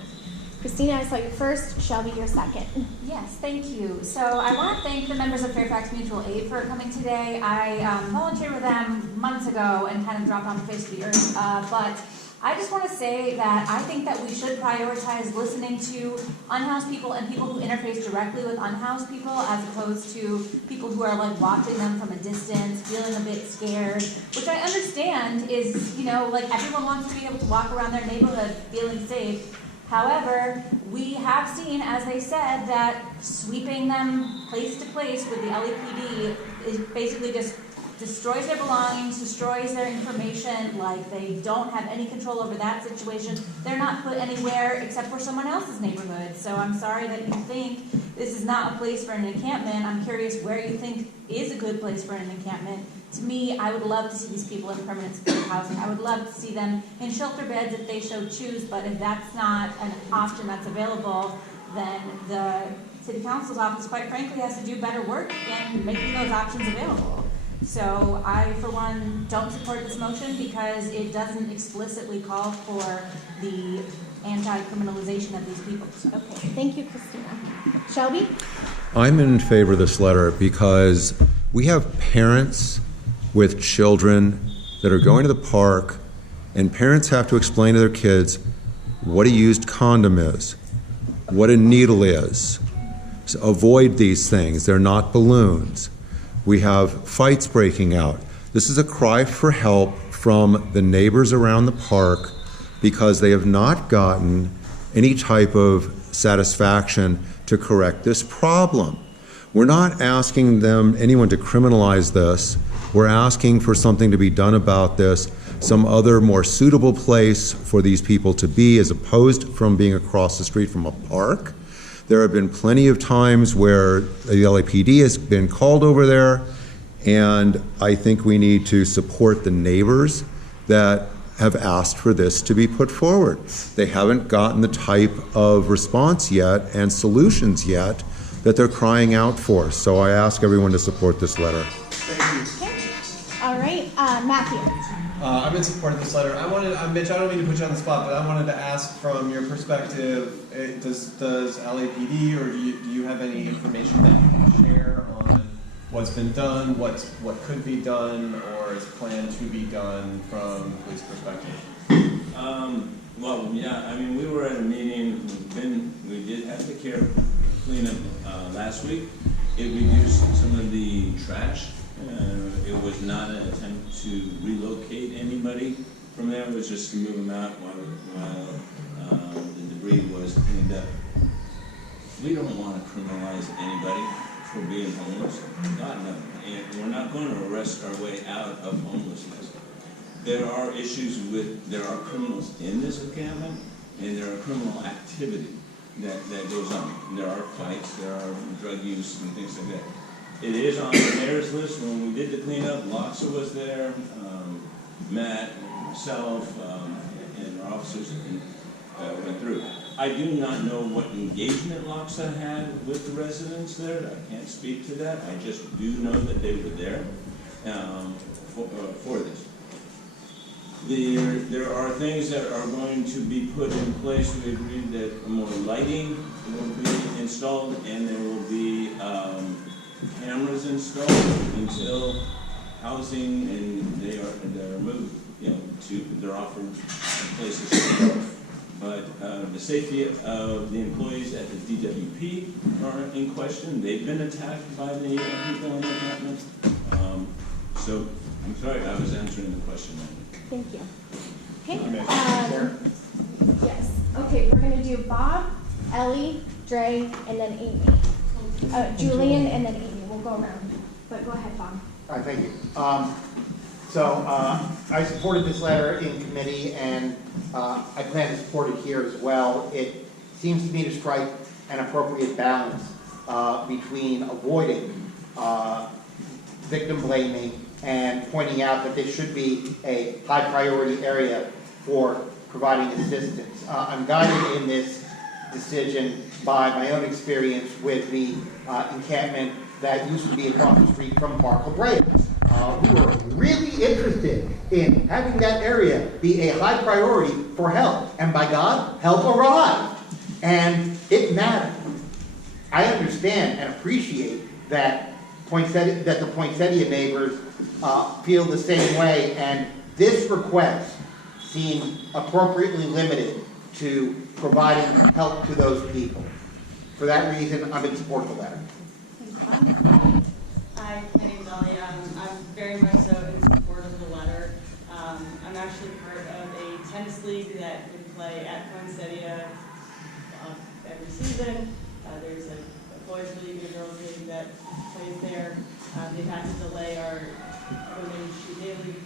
Christina, I saw you first. Shelby, you're second. Yes, thank you. So I want to thank the members of Fairfax Mutual Aid for coming today. I volunteered with them months ago and kind of dropped off the face of the earth. But I just want to say that I think that we should prioritize listening to unhoused people and people who interface directly with unhoused people as opposed to people who are like watching them from a distance, feeling a bit scared, which I understand is, like everyone wants to be able to walk around their neighborhood feeling safe. However, we have seen, as they said, that sweeping them place to place with the LAPD is basically just destroys their belongings, destroys their information, like they don't have any control over that situation. They're not put anywhere except for someone else's neighborhood. So I'm sorry that you think this is not a place for an encampment. I'm curious where you think is a good place for an encampment. To me, I would love to see these people in permanent secure housing. I would love to see them in shelter beds if they so choose, but if that's not an option that's available, then the City Council's office, quite frankly, has to do better work in making those options available. So I, for one, don't support this motion because it doesn't explicitly call for the anti-criminalization of these people. Okay, thank you, Christina. Shelby? I'm in favor of this letter because we have parents with children that are going to the park, and parents have to explain to their kids what a used condom is, what a needle is. So avoid these things. They're not balloons. We have fights breaking out. This is a cry for help from the neighbors around the park because they have not gotten any type of satisfaction to correct this problem. We're not asking anyone to criminalize this. We're asking for something to be done about this, some other more suitable place for these people to be as opposed from being across the street from a park. There have been plenty of times where the LAPD has been called over there, and I think we need to support the neighbors that have asked for this to be put forward. They haven't gotten the type of response yet and solutions yet that they're crying out for. So I ask everyone to support this letter. Okay. All right, Matthew. I'm in support of this letter. Mitch, I don't mean to put you on the spot, but I wanted to ask from your perspective, does LAPD or do you have any information that you can share on what's been done, what could be done, or is planned to be done from police perspective? Well, yeah, I mean, we were at a meeting, we did have the care cleanup last week. It reduced some of the trash. It was not an attempt to relocate anybody from there. It was just to move them out while the debris was cleaned up. We don't want to criminalize anybody for being homeless. God, no. And we're not going to arrest our way out of homelessness. There are there are criminals in this encampment, and there are criminal activity that goes on. There are fights, there are drug use and things like that. It is on the mayor's list. When we did the cleanup, Loxa was there, Matt, myself, and our officers went through. I do not know what engagement Loxa had with the residents there. I can't speak to that. I just do know that they were there for this. There are things that are going to be put in place. We agreed that more lighting will be installed, and there will be cameras installed until housing and they're moved, they're offered places to go. But the safety of the employees at the DWP are in question. They've been attacked by the people in the encampment. So I'm sorry, I was answering the question. Thank you. Okay. Yes. Okay, we're going to do Bob, Ellie, Dre, and then Amy. Julian, and then Amy. We'll go around. But go ahead, Bob. All right, thank you. I supported this letter in committee, and I plan to support it here as well. It seems to me to strike an appropriate balance between avoiding victim blaming and pointing out that this should be a high priority area for providing assistance. I'm guided in this decision by my own experience with the encampment that used to be across the street from Park La Brea. We were really interested in having that area be a high priority for help, and by God, help arrived, and it mattered. I understand and appreciate that the Poinsettia neighbors feel the same way, and this request seems appropriately limited to providing help to those people. For that reason, I'm in support of the letter. Hi, my name's Ellie. I'm very much so in support of the letter. I'm actually part of a tennis league that we play at Poinsettia every season. There's a boys league and a girls league that plays there. They've had to delay our women's shoe day league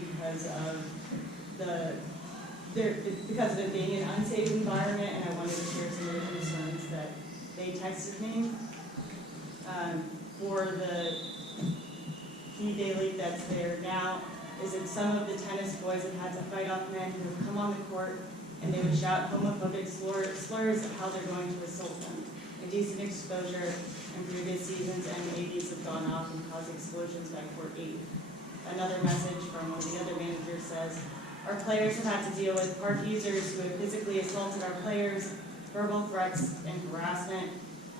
because of it being an unsafe environment, and I wanted to share some of the concerns that they texted me. For the key day league that's there now, is that some of the tennis boys have had to fight off men who have come on the court and they would shout homophobic slurs of how they're going to assault them. Indecent exposure in previous seasons, and ADs have gone off and caused explosions by court 8. Another message from one of the other managers says, our players have had to deal with park users who have physically assaulted our players, verbal threats and harassment,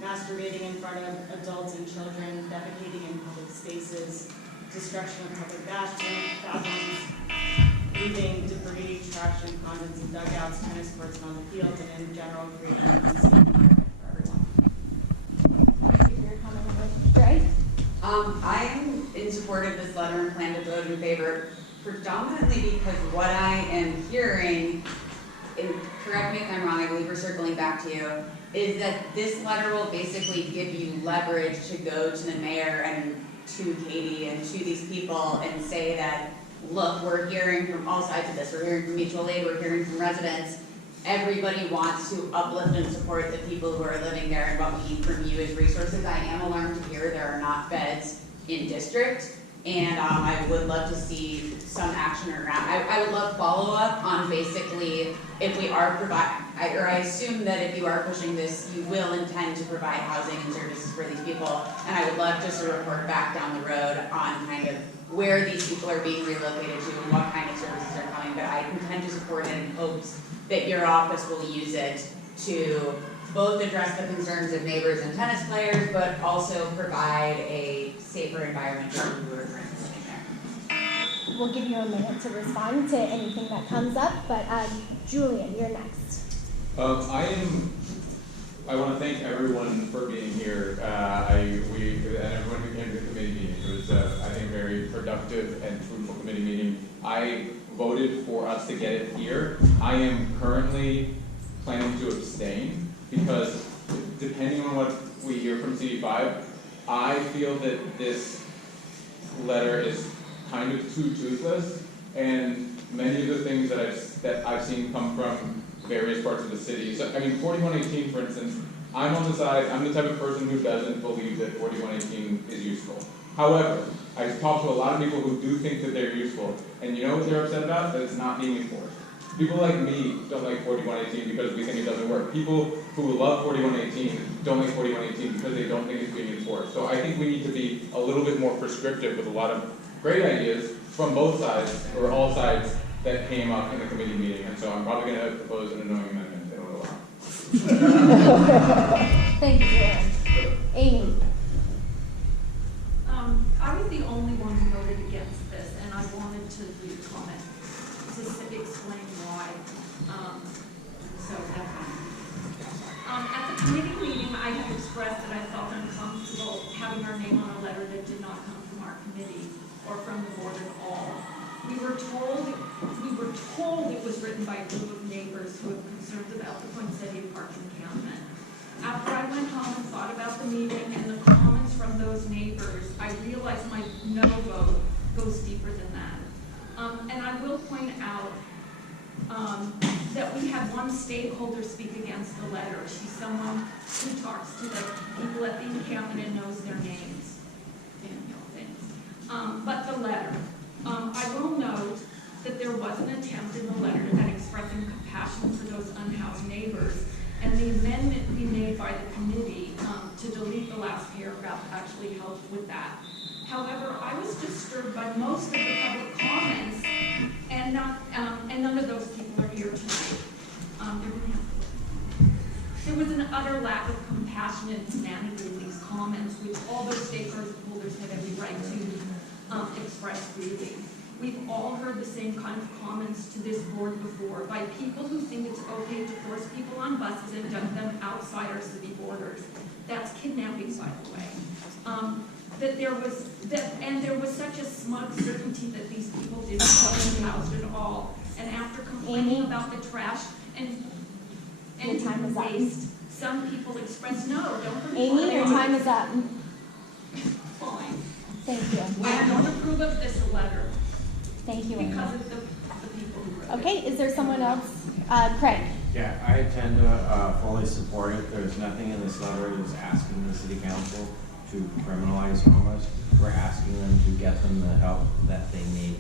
masturbating in front of adults and children, defecating in public spaces, destruction of public bathrooms, leaving debris, trash, and condoms in dugouts, tennis courts, and on the field, and in general creating an unsafe environment for everyone. Thank you for your comment. Dre? I am in support of this letter and plan to vote in favor, predominantly because what I am hearing, and correct me if I'm wrong, I believe we're circling back to you, is that this letter will basically give you leverage to go to the mayor and to Katie and to these people and say that, look, we're hearing from all sides of this. We're hearing from mutual aid, we're hearing from residents. Everybody wants to uplift and support the people who are living there, and what we need from you is resources. I am alarmed to hear there are not beds in district, and I would love to see some action around. I would love follow-up on basically if we are I assume that if you are pushing this, you will intend to provide housing and services for these people, and I would love just a report back down the road on kind of where these people are being relocated to and what kind of services are coming, but I intend to support it in hopes that your office will use it to both address the concerns of neighbors and tennis players, but also provide a safer environment for people who are currently living there. We'll give you a minute to respond to anything that comes up, but Julian, you're next. I want to thank everyone for being here. And everyone who came to the committee meeting. It was, I think, a very productive and fruitful committee meeting. I voted for us to get it here. I am currently planning to abstain because, depending on what we hear from CD5, I feel that this letter is kind of too toothless, and many of the things that I've seen come from various parts of the city. So, I mean, 4118, for instance, I'm the type of person who doesn't believe that 4118 is useful. However, I've talked to a lot of people who do think that they're useful, and you know what they're upset about? That it's not being enforced. People like me don't like 4118 because we think it doesn't work. People who love 4118 don't like 4118 because they don't think it's being enforced. So I think we need to be a little bit more prescriptive with a lot of great ideas from both sides, or all sides, that came up in the committee meeting. And so I'm probably going to propose an annoying amendment that will allow. Thank you, Julian. Amy. I was the only one who voted against this, and I wanted to leave a comment to explain why. At the committee meeting, I had expressed that I felt uncomfortable having our name on a letter that did not come from our committee or from the board at all. We were told it was written by a group of neighbors who have concerns about the Poinsettia Park encampment. After I went home and thought about the meeting and the comments from those neighbors, I realized my no vote goes deeper than that. And I will point out that we had one stakeholder speak against the letter. She's someone who talks to the people at the encampment and knows their names. But the letter. I will note that there was an attempt in the letter at expressing compassion for those unhoused neighbors. And the amendment we made by the committee to delete the last paragraph actually helped with that. However, I was disturbed by most of the public comments, and none of those people are here tonight. There was an utter lack of compassion and humanity in these comments, which all those stakeholders had every right to express freely. We've all heard the same kind of comments to this board before by people who think it's okay to force people on buses and dump them outside our city borders. That's kidnapping, by the way. There was such a smug certainty that these people didn't want them housed at all. And after complaining about the trash and waste, some people expressed no. Don't Amy, your time is up. Fine. Thank you. I don't approve of this letter. Thank you, Amy. Because of the people who wrote it. Okay, is there someone else? Craig. Yeah, I tend to fully support it. There's nothing in this letter that's asking the city council to criminalize homeless. We're asking them to get them the help that they need.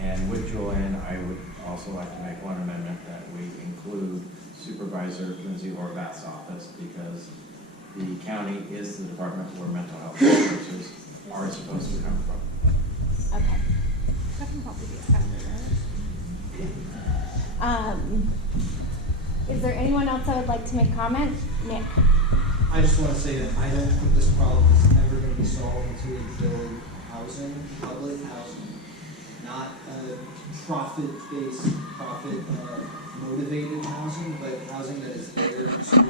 And with Julian, I would also like to make one amendment that we include Supervisor Lindsay Horvath's office, because the county is the department where mental health services are supposed to come from. Okay. That can probably be accepted, right? Is there anyone else that would like to make comment? Nick. I just want to say that I don't think this problem is ever going to be solved until we build housing, public housing, not profit-based, profit-motivated housing, but housing that is there to stop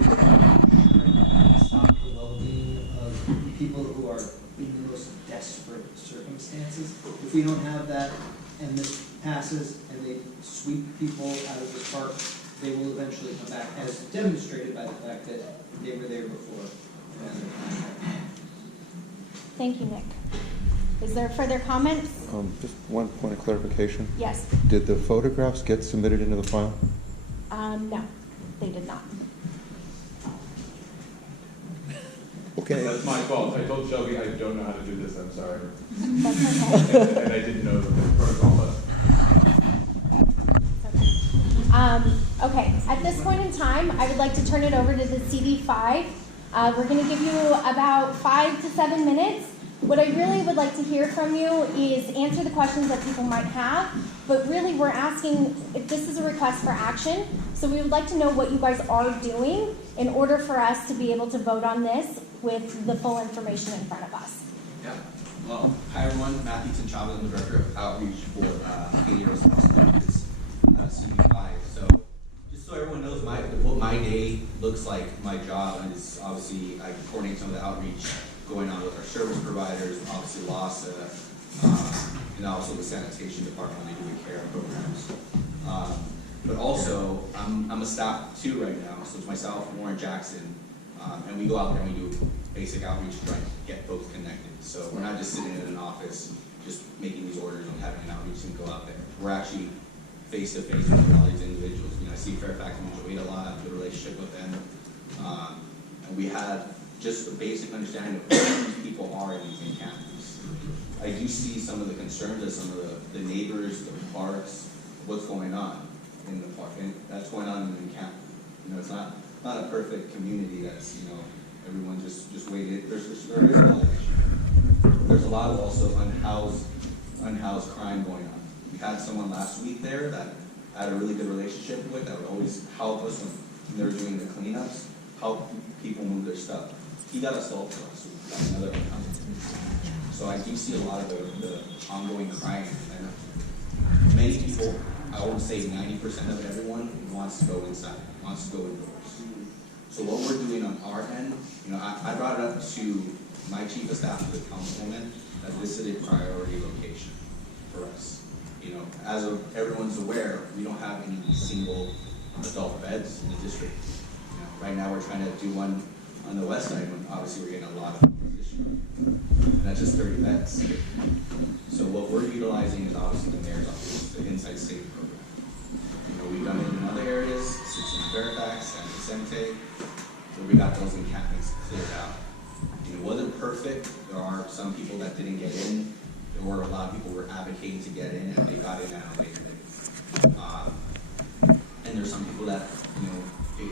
the well-being of people who are in the most desperate circumstances. If we don't have that, and this passes, and they sweep people out of the park, they will eventually come back, as demonstrated by the fact that they were there before. Thank you, Nick. Is there further comments? Just one point of clarification. Yes. Did the photographs get submitted into the file? No, they did not. Okay. That's my fault. I told Shelby I don't know how to do this. I'm sorry. That's okay. And I didn't know the protocol. Okay, at this point in time, I would like to turn it over to the CD5. We're going to give you about 5 to 7 minutes. What I really would like to hear from you is answer the questions that people might have, but really we're asking if this is a request for action. So we would like to know what you guys are doing in order for us to be able to vote on this with the full information in front of us. Yeah. Well, hi everyone. Matthew Tinchava, I'm the Director of Outreach for Haiti Response Markets, CD5. So just so everyone knows what my day looks like, my job is obviously I coordinate some of the outreach going on with our service providers, obviously LASA, and also the sanitation department when they do the care programs. But also, I'm a staff too right now, so it's myself, Warren Jackson, and we go out there and we do basic outreach to try and get folks connected. So we're not just sitting in an office, just making these orders and having an outreach and go out there. We're actually face-to-face with all these individuals. You know, I see Fairfax Mutual Aid a lot, I have a good relationship with them. And we have just a basic understanding of who these people are in these encampments. I do see some of the concerns of some of the neighbors, the parks, what's going on in the park, and that's going on in the encampment. You know, it's not a perfect community that's, you know, everyone just waited. There is a lot of issues. There's a lot of also unhoused crime going on. We had someone last week there that I had a really good relationship with that would always help us when they were doing the cleanups, help people move their stuff. He got assaulted last week, got another one coming. So I do see a lot of the ongoing crime. And many people, I would say 90% of everyone wants to go inside, wants to go indoors. So what we're doing on our end, you know, I brought it up to my chief of staff, the councilwoman, that this is a priority location for us. You know, as everyone's aware, we don't have any single adult beds in the district. You know, right now we're trying to do one on the west side when obviously we're getting a lot of position. And that's just 30 beds. So what we're utilizing is obviously the mayor's office, the Inside State program. You know, we've done it in other areas, such as Fairfax and Vicente, where we got those encampments cleared out. It wasn't perfect. There are some people that didn't get in. There where a lot of people were advocating to get in, and they got in at a later date. And there's some people that,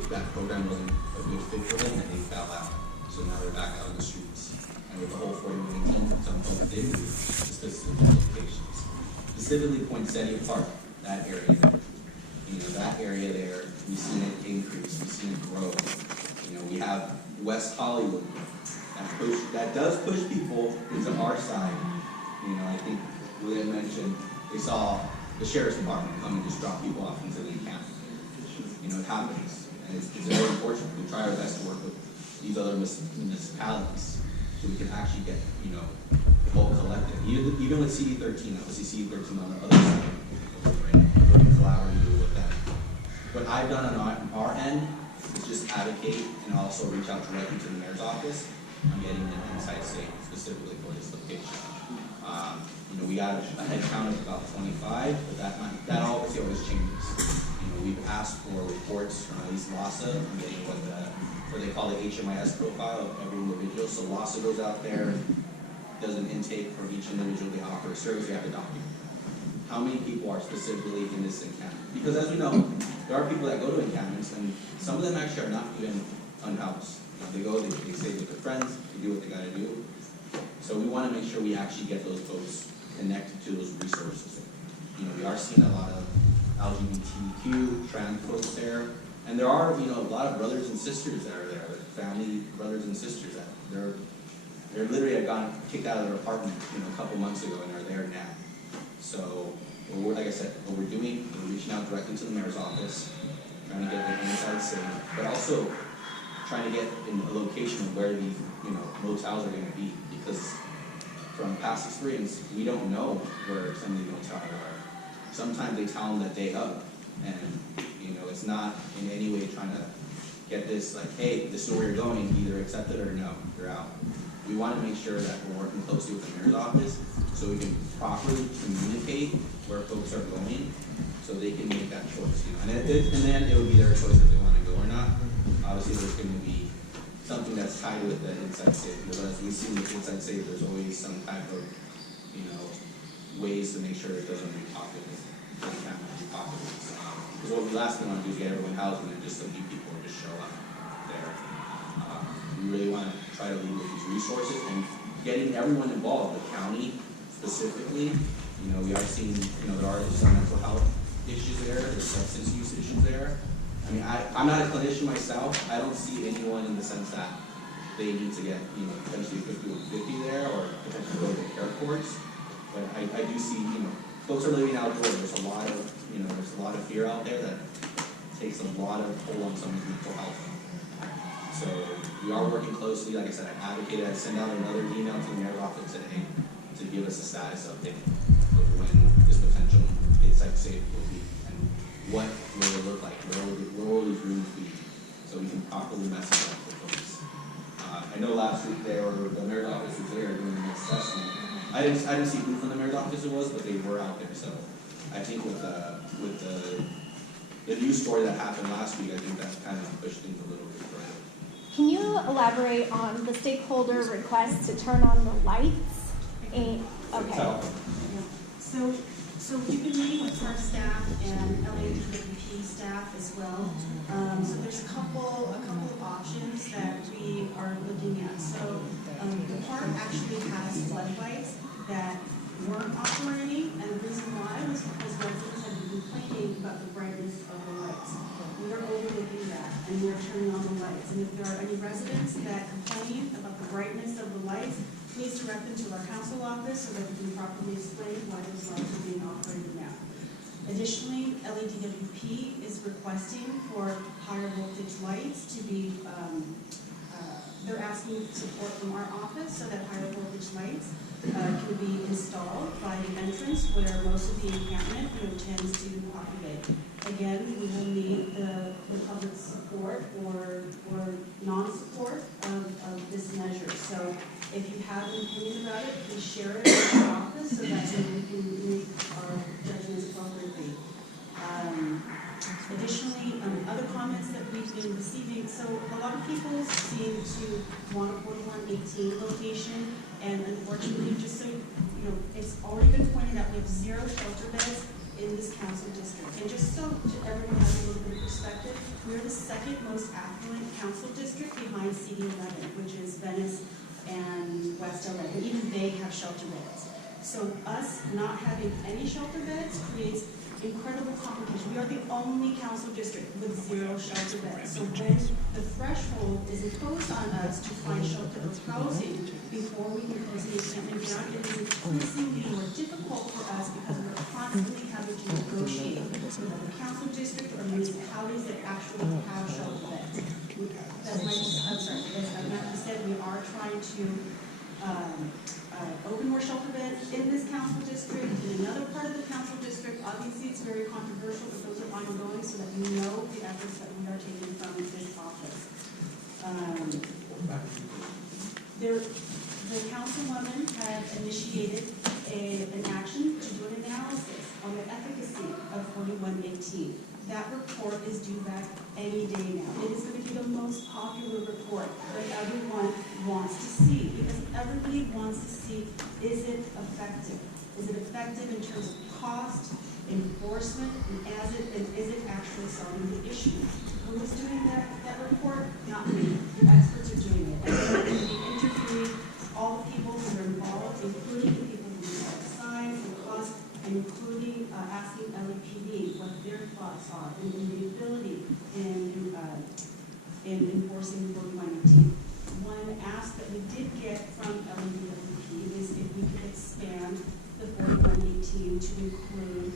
that program wasn't a good fit for them, and they fell out. So now they're back out on the streets. And with the whole 4118, some folks did move to specific locations. Specifically Poinsettia Park, that area there. That area there, we've seen it increase, we've seen it grow. We have West Hollywood, that does push people into our side. I think William mentioned they saw the sheriff's department come and just drop people off into the encampment. It happens, and it's very unfortunate. We try our best to work with these other municipalities so we can actually get, the whole collective. Even with CD13, obviously CD13 on the other side, right? Working collaboratively with them. What I've done on our end is just advocate and also reach out directly to the mayor's office on getting an inside safe specifically for this location. We got a head count of about 25, but that obviously always changes. We've asked for reports from at least LASA on getting what they call the HMIS profile of every individual. So LASA goes out there, does an intake for each individual they offer a service. They have to document how many people are specifically in this encampment. Because as we know, there are people that go to encampments, and some of them actually are not even unhoused. They go, they stay with their friends, they do what they got to do. So we want to make sure we actually get those folks connected to those resources. We are seeing a lot of LGBTQ, trans folks there, and there are, a lot of brothers and sisters that are there, family brothers and sisters that they're literally have gotten kicked out of their apartment, a couple months ago, and are there now. So, like I said, what we're doing, we're reaching out directly to the mayor's office, trying to get the inside safe, but also trying to get in a location of where these, motels are going to be, because from past experience, we don't know where some of these motels are. Sometimes they tell them that day up, and it's not in any way trying to get this like, hey, this is where you're going, either accept it or no, you're out. We want to make sure that we're working closely with the mayor's office so we can properly communicate where folks are going, so they can make that choice. And then it would be their choice if they want to go or not. Obviously, there's going to be something that's tied with the inside safe, because as we see with inside safe, there's always some type of ways to make sure it doesn't repopulate. It can't repopulate. Because what we last thing we want to do is get everyone housed and then just some new people just show up there. We really want to try to lead with these resources and getting everyone involved, the county specifically. We are seeing, there are some mental health issues there, there's substance use issues there. I'm not a clinician myself. I don't see anyone in the sense that they need to get, potentially 5150 there or potentially go to the care courts. But I do see, folks are living outdoors. There's a lot of fear out there that takes a lot of toll on someone's mental health. So we are working closely. Like I said, I advocated. I sent out another email to the mayor's office today to give us a status update of when this potential inside safe will be and what will it look like, where will these rooms be, so we can properly message out for folks. I know last week the mayor's office was there doing an assessment. I didn't see who from the mayor's office it was, but they were out there. So I think with the news story that happened last week, I think that's kind of pushed things a little bit further. Can you elaborate on the stakeholder request to turn on the lights? Okay. So we've been meeting with park staff and LADWP staff as well. So there's a couple of options that we are looking at. So the park actually has floodlights that weren't operating, and the reason why was because residents had been complaining about the brightness of the lights. We are overlooking that, and we're turning on the lights. And if there are any residents that complain about the brightness of the lights, please direct them to our council office so that we can properly explain why those lights are being operated now. Additionally, LADWP is requesting for higher voltage lights to be, they're asking support from our office so that higher voltage lights can be installed by the entrance where most of the encampment tends to populate. Again, we will need the public support or non-support of this measure. So if you have an opinion about it, please share it with our office so that we can make our judgments appropriately. Additionally, other comments that we've been receiving, so a lot of people seem to want a 4118 location And unfortunately, just so you know, it's already been pointed out, we have 0 shelter beds in this council district. And just so everyone has a little bit of perspective, we're the second most affluent council district behind CD11, which is Venice and West LA. And even they have shelter beds. So us not having any shelter beds creates incredible complication. We are the only council district with 0 shelter beds. So when the threshold is imposed on us to find shelter or housing before we can close the encampment ground, it is increasingly more difficult for us because we're constantly having to negotiate with the council district or municipalities that actually have shelter beds. As Matthew said, we are trying to open more shelter beds in this council district. In another part of the council district, obviously it's very controversial, but those are ongoing so that you know the efforts that we are taking from this office. The councilwoman had initiated an action to do an analysis on the efficacy of 4118. That report is due back any day now. It is going to be the most popular report that everyone wants to see because everybody wants to see, is it effective? Is it effective in terms of cost, enforcement, and is it actually solving the issue? Who is doing that report? Not me. The experts are doing it. And we're going to be interviewing all the people who are involved, including the people who have signs and cost, and including asking LAPD what their thoughts are and the ability in enforcing 4118. One ask that we did get from LAPD is if we could expand the 4118 to include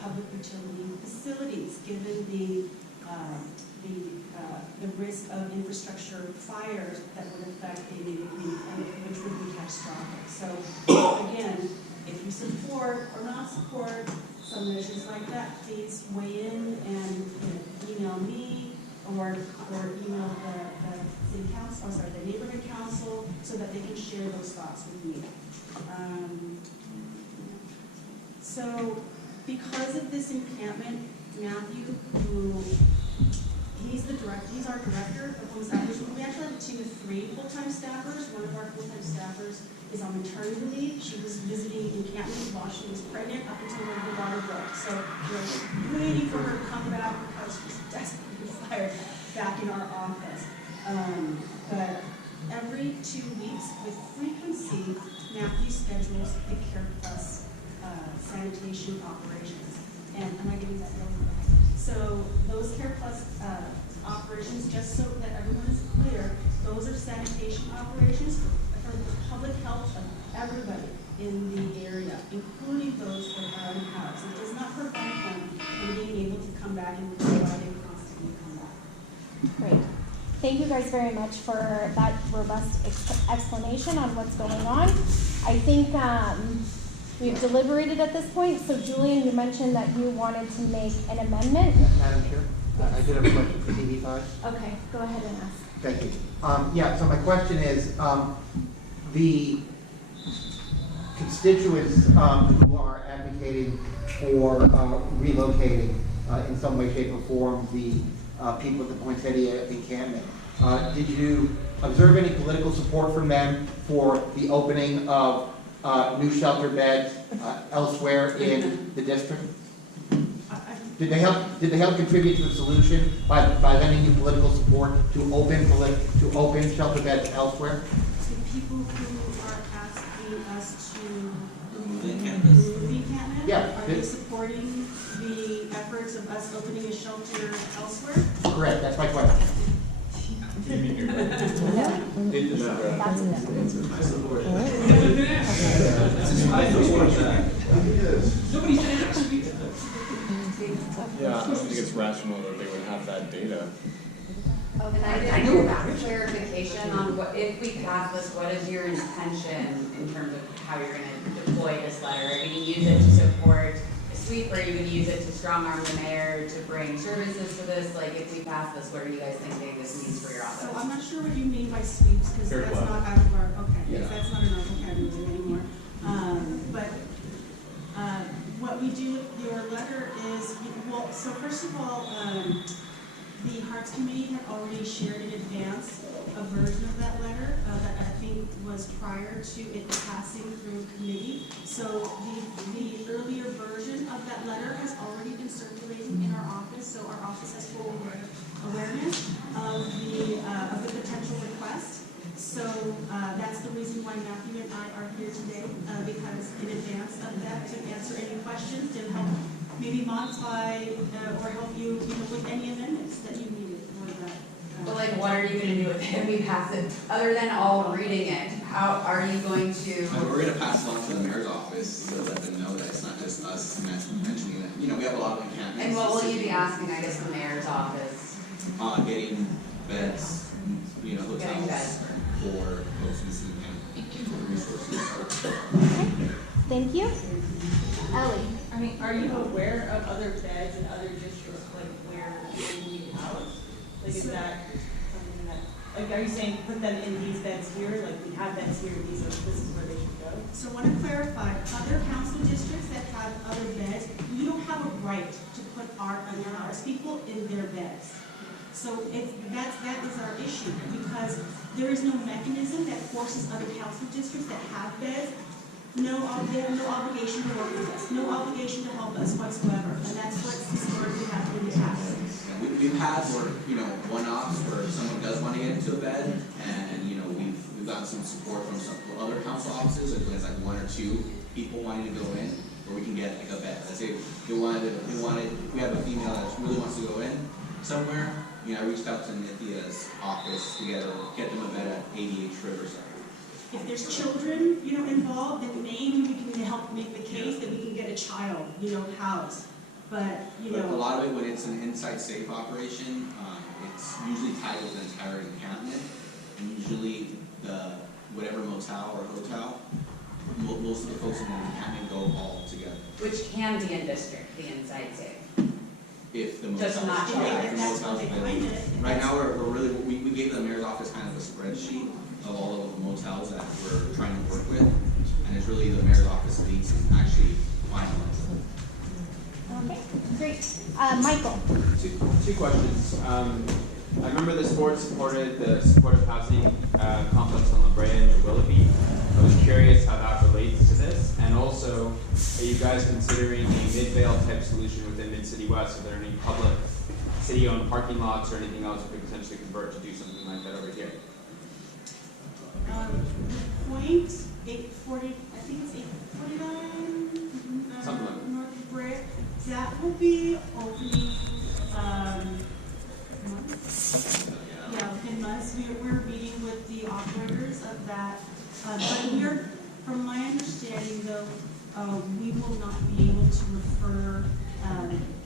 public utility facilities, given the risk of infrastructure fires that would affect which would be catastrophic. So again, if you support or not support some measures like that, please weigh in and email me or email the city council, the neighborhood council, so that they can share those thoughts with me. So because of this encampment, Matthew, he's our director of home staffers. We actually have a team of 3 full-time staffers. One of our full-time staffers is on maternity leave. She was visiting encampment while she was pregnant up until her daughter broke. So we're waiting for her to come back because she's desperately fired back in our office. But every 2 weeks with frequency, Matthew schedules the Care Plus sanitation operations. And am I getting that real quick? So those Care Plus operations, just so that everyone is clear, those are sanitation operations for the public health of everybody in the area, including those that are unhoused. It does not prevent them from being able to come back and provide they constantly come back. Great. Thank you guys very much for that robust explanation on what's going on. I think we've deliberated at this point. So Julian, you mentioned that you wanted to make an amendment. Madam Chair, I did have a question for TV5. Okay, go ahead and ask. Thank you. So my question is, the constituents who are advocating for relocating in some way, shape, or form the people at the Poinsettia encampment, did you observe any political support from them for the opening of new shelter beds elsewhere in the district? Did they help contribute to the solution by lending you political support to open shelter beds elsewhere? The people who are asking us to remove the encampment, yeah, are they supporting the efforts of us opening a shelter elsewhere? Correct. That's my question. Yeah, I don't think it's rational that they would have that data. And I do want clarification on what, if we pass this, what is your intention in terms of how you're going to deploy this letter? Are you going to use it to support a sweep, or are you going to use it to strong arm the mayor to bring services to this? Like, if we pass this, what are you guys thinking this means for your office? So I'm not sure what you mean by sweeps, because that's not out of our, that's not in our vocabulary anymore. What we do with your letter is, well, so first of all, The Hearts Committee had already shared in advance a version of that letter that I think was prior to it passing through committee. So the earlier version of that letter has already been circulating in our office, so our office has full awareness of the potential request. So that's the reason why Matthew and I are here today, because in advance of that, to answer any questions, to help maybe modify or help you, with any amendments that you needed for that. But like, what are you gonna do with it if we pass it? Other than all reading it, how are you going to? We're gonna pass it on to the mayor's office to let them know that it's not just us mentioning it. We have a lot of encampments. And what will you be asking, I guess, the mayor's office? Getting beds, hotels Getting beds. for folks in the city and resources. Thank you. Ellie? I mean, are you aware of other beds in other districts, like where they need housed? Like, is that something that, like, are you saying put them in these beds here, like we have beds here, this is where they should go? So I want to clarify, other council districts that have other beds, we don't have a right to put our unhoused people in their beds. So that is our issue, because there is no mechanism that forces other council districts that have beds. They have no obligation to work with us, no obligation to help us whatsoever, and that's what's historically happened in the past. We've had one-offs where someone does want to get into a bed, and we've gotten some support from some other council offices. I think it's like 1 or 2 people wanting to go in, where we can get like a bed. Let's say we have a female that really wants to go in somewhere. I reached out to Nythia's office to get them a bed at ADH Riverside. If there's children, involved, then maybe we can help make the case that we can get a child, housed. But a lot of it, when it's an inside safe operation, it's usually tied with an entire encampment, and usually whatever motel or hotel, most of the folks in the encampment go all together. Which can be in district, the inside safe. If the Just not motels right now we gave the mayor's office kind of a spreadsheet of all of the motels that we're trying to work with, and it's really the mayor's office leads to actually finalize it. Okay, great. Michael? Two questions. I remember this board supported the supportive housing complex on La Brea and Willoughby. I was curious how that relates to this, and also, are you guys considering a Mid-Vale type solution within Mid-City West? Are there any public city-owned parking lots or anything else we could potentially convert to do something like that over here? Point 840, I think it's 849. Something like that. North Brick. That will be opening in months. We're meeting with the operators of that. But from my understanding though, we will not be able to refer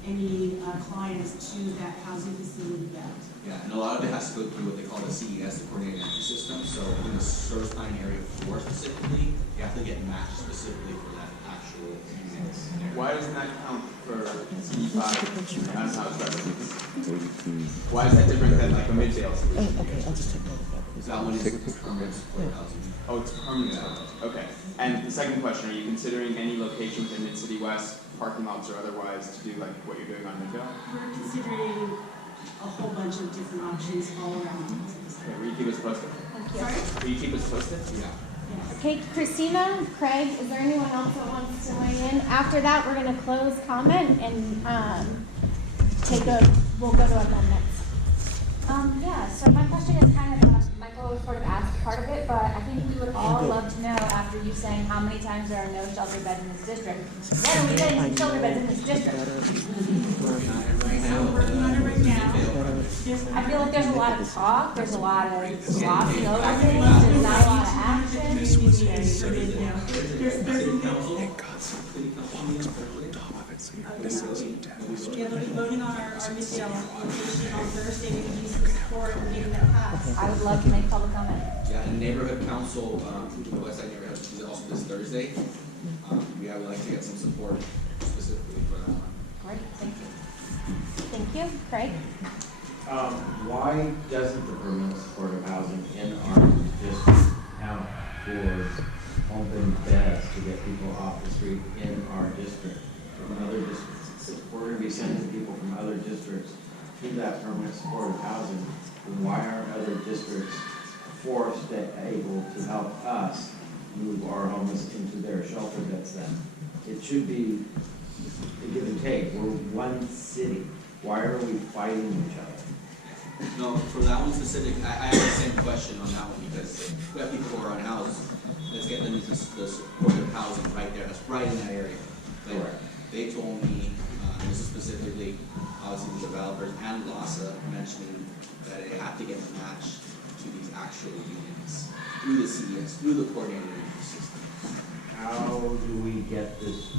any clients to that housing facility yet. Yeah, and a lot of it has to go through what they call the CES, the coordinated entry system. So in the service planning area 4 specifically, you have to get matched specifically for that actual unit. Why doesn't that count for C5 as house residents? Why is that different than like a Mid-Vale solution? Okay, I'll just take note of that. That one is permanent support housing. Oh, it's permanent. Okay. And the second question, are you considering any locations in Mid-City West, parking lots or otherwise, to do like what you're doing on Mid-Vale? We're considering a whole bunch of different options all around. Okay, will you keep us posted? Thank you. Sorry? Will you keep us posted? Yeah. Okay, Christina, Craig, is there anyone else that wants to weigh in? After that, we're going to close comment and we'll go to amendments. Yeah, so my question is kind of, Michael sort of asked part of it, but I think we would all love to know, after you saying how many times there are no shelter beds in this district, when are we getting some shelter beds in this district? Working on it right now. I feel like there's a lot of talk, there's a lot of glossing over things, there's not a lot of action. Yeah, they'll be voting on our Mid-Vale location on Thursday. We can use some support in getting that passed. I would love to make public comment. Yeah, and neighborhood council, the West Side Neighborhood is also this Thursday. We would like to get some support specifically for that one. Great, thank you. Thank you, Craig. Why doesn't the permanent supportive housing in our district count towards open beds to get people off the street in our district from other districts? We're going to be sending people from other districts to that permanent supportive housing, then why aren't other districts forced and able to help us move our homeless into their shelter beds then? It should be a give and take. We're one city. Why are we fighting each other? No, for that one specific, I have the same question on that one because we have people who are unhoused. Let's get them into the supportive housing right there. That's right in that area. But they told me, this is specifically, obviously the developers and LASA mentioning that they have to get matched to these actual units through the CDS, through the coordinated energy system. How do we get this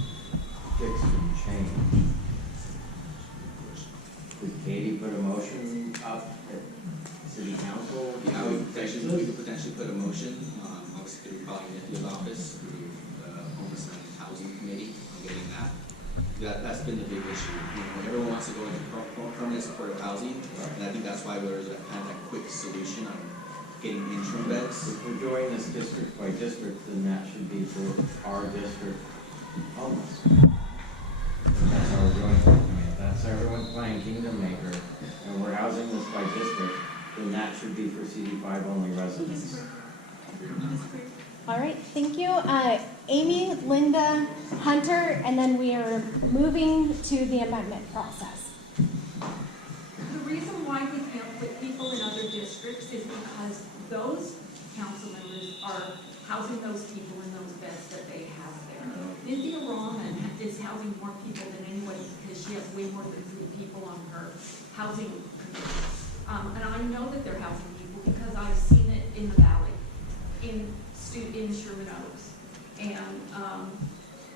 fixed and changed? Could Katie put a motion up at city council? Yeah, we could potentially put a motion, obviously through probably Nithya's office, through the homeless and housing committee on getting that. That's been the big issue. Everyone wants to go into permanent supportive housing, and I think that's why there's a kind of that quick solution on getting interim beds. If we're doing this district by district, then that should be for our district homeless. That's how we're doing it. I mean, if that's everyone playing Kingdom Maker, and we're housing this by district, then that should be for CD5 only residents. All right, thank you. Amy, Linda, Hunter, and then we are moving to the amendment process. The reason why we can't put people in other districts is because those council members are housing those people in those beds that they have there. Cynthia Rahman is housing more people than anybody because she has way more than 3 people on her housing committee. And I know that they're housing people because I've seen it in the valley, in Sherman Oaks. And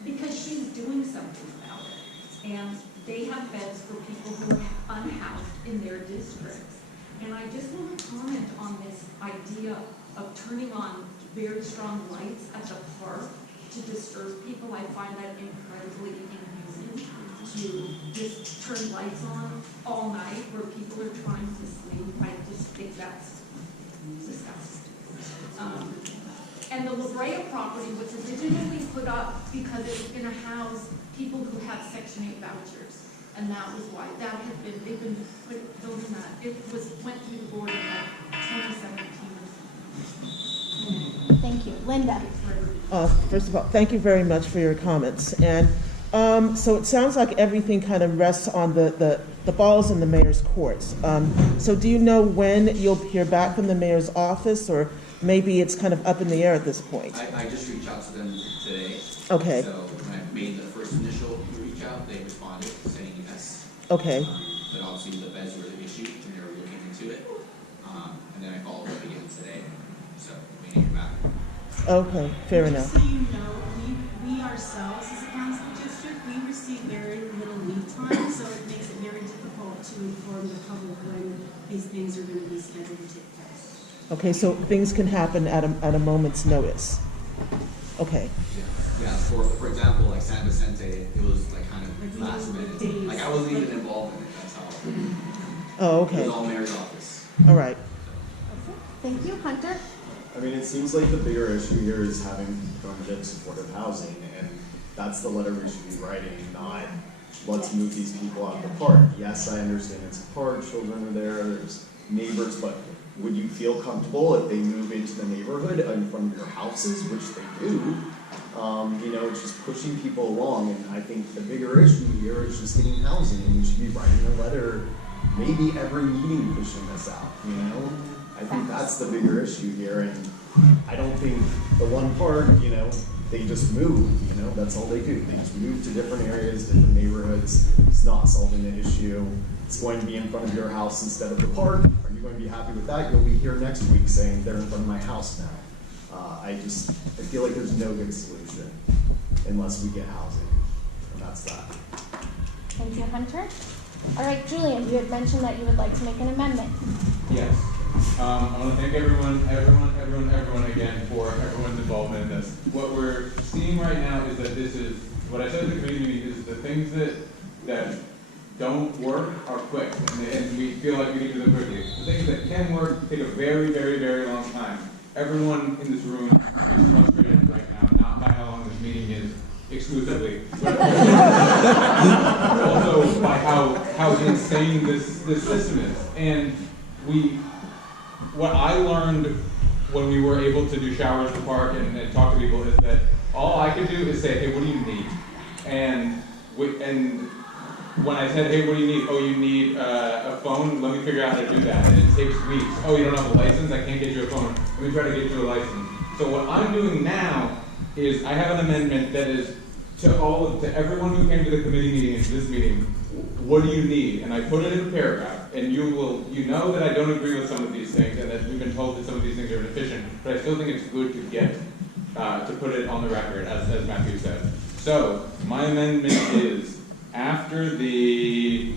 because she's doing something about it. And they have beds for people who are unhoused in their districts. And I just want to comment on this idea of turning on very strong lights at the park to disturb people. I find that incredibly amusing to just turn lights on all night where people are trying to sleep. I just think that's disgusting. And the La Brea property was originally put up because it was going to house people who have Section 8 vouchers. And that was why that had been, they've been building that. It went through the board in like 2017 or something. Thank you. Linda. First of all, thank you very much for your comments. And so it sounds like everything kind of rests on the balls in the mayor's courts. So do you know when you'll hear back from the mayor's office, or maybe it's kind of up in the air at this point? I just reached out to them today. Okay. So when I made the first initial reach out, they responded saying yes. Okay. But obviously the beds were the issue and they were looking into it. And then I followed up again today. So waiting to hear back. Okay, fair enough. Just so you know, we ourselves as a council district, we receive very little lead time, so it makes it very difficult to inform the public when these things are going to be scheduled to take place. Okay, so things can happen at a moment's notice. Okay. Yeah, for example, like San Vicente, it was like kind of last minute. Like I wasn't even involved in it, that's how. Oh, okay. It was all mayor's office. All right. Thank you. Hunter? I mean, it seems like the bigger issue here is having permanent supportive housing, and that's the letter we should be writing, not let's move these people out of the park. Yes, I understand it's a park, children are there, there's neighbors, but would you feel comfortable if they move into the neighborhood in front of your houses, which they do? You know, it's just pushing people along, and I think the bigger issue here is just getting housing, and we should be writing a letter maybe every meeting pushing this out, you know? I think that's the bigger issue here, and I don't think the one part, you know, they just move, you know, that's all they do. They just move to different areas, different neighborhoods. It's not solving the issue. It's going to be in front of your house instead of the park. Are you going to be happy with that? You'll be here next week saying they're in front of my house now. I feel like there's no good solution unless we get housing, and that's that. Thank you, Hunter. All right, Julian, you had mentioned that you would like to make an amendment. Yes. I want to thank everyone again for everyone's involvement in this. What we're seeing right now is that this is, what I said at the committee meeting is the things that don't work are quick, and we feel like we need to do them quickly. The things that can work take a very, very, very long time. Everyone in this room is frustrated right now, not by how long this meeting is exclusively, but also by how insane this system is. And what I learned when we were able to do showers in the park and talk to people is that all I could do is say, hey, what do you need? And when I said, hey, what do you need? Oh, you need a phone? Let me figure out how to do that. And it takes weeks. Oh, you don't have a license? I can't get you a phone. Let me try to get you a license. So what I'm doing now is I have an amendment that is to everyone who came to the committee meeting and to this meeting, what do you need? And I put it in a paragraph, and you know that I don't agree with some of these things, and that we've been told that some of these things are inefficient, but I still think it's good to get, to put it on the record, as Matthew said. So, my amendment is, after the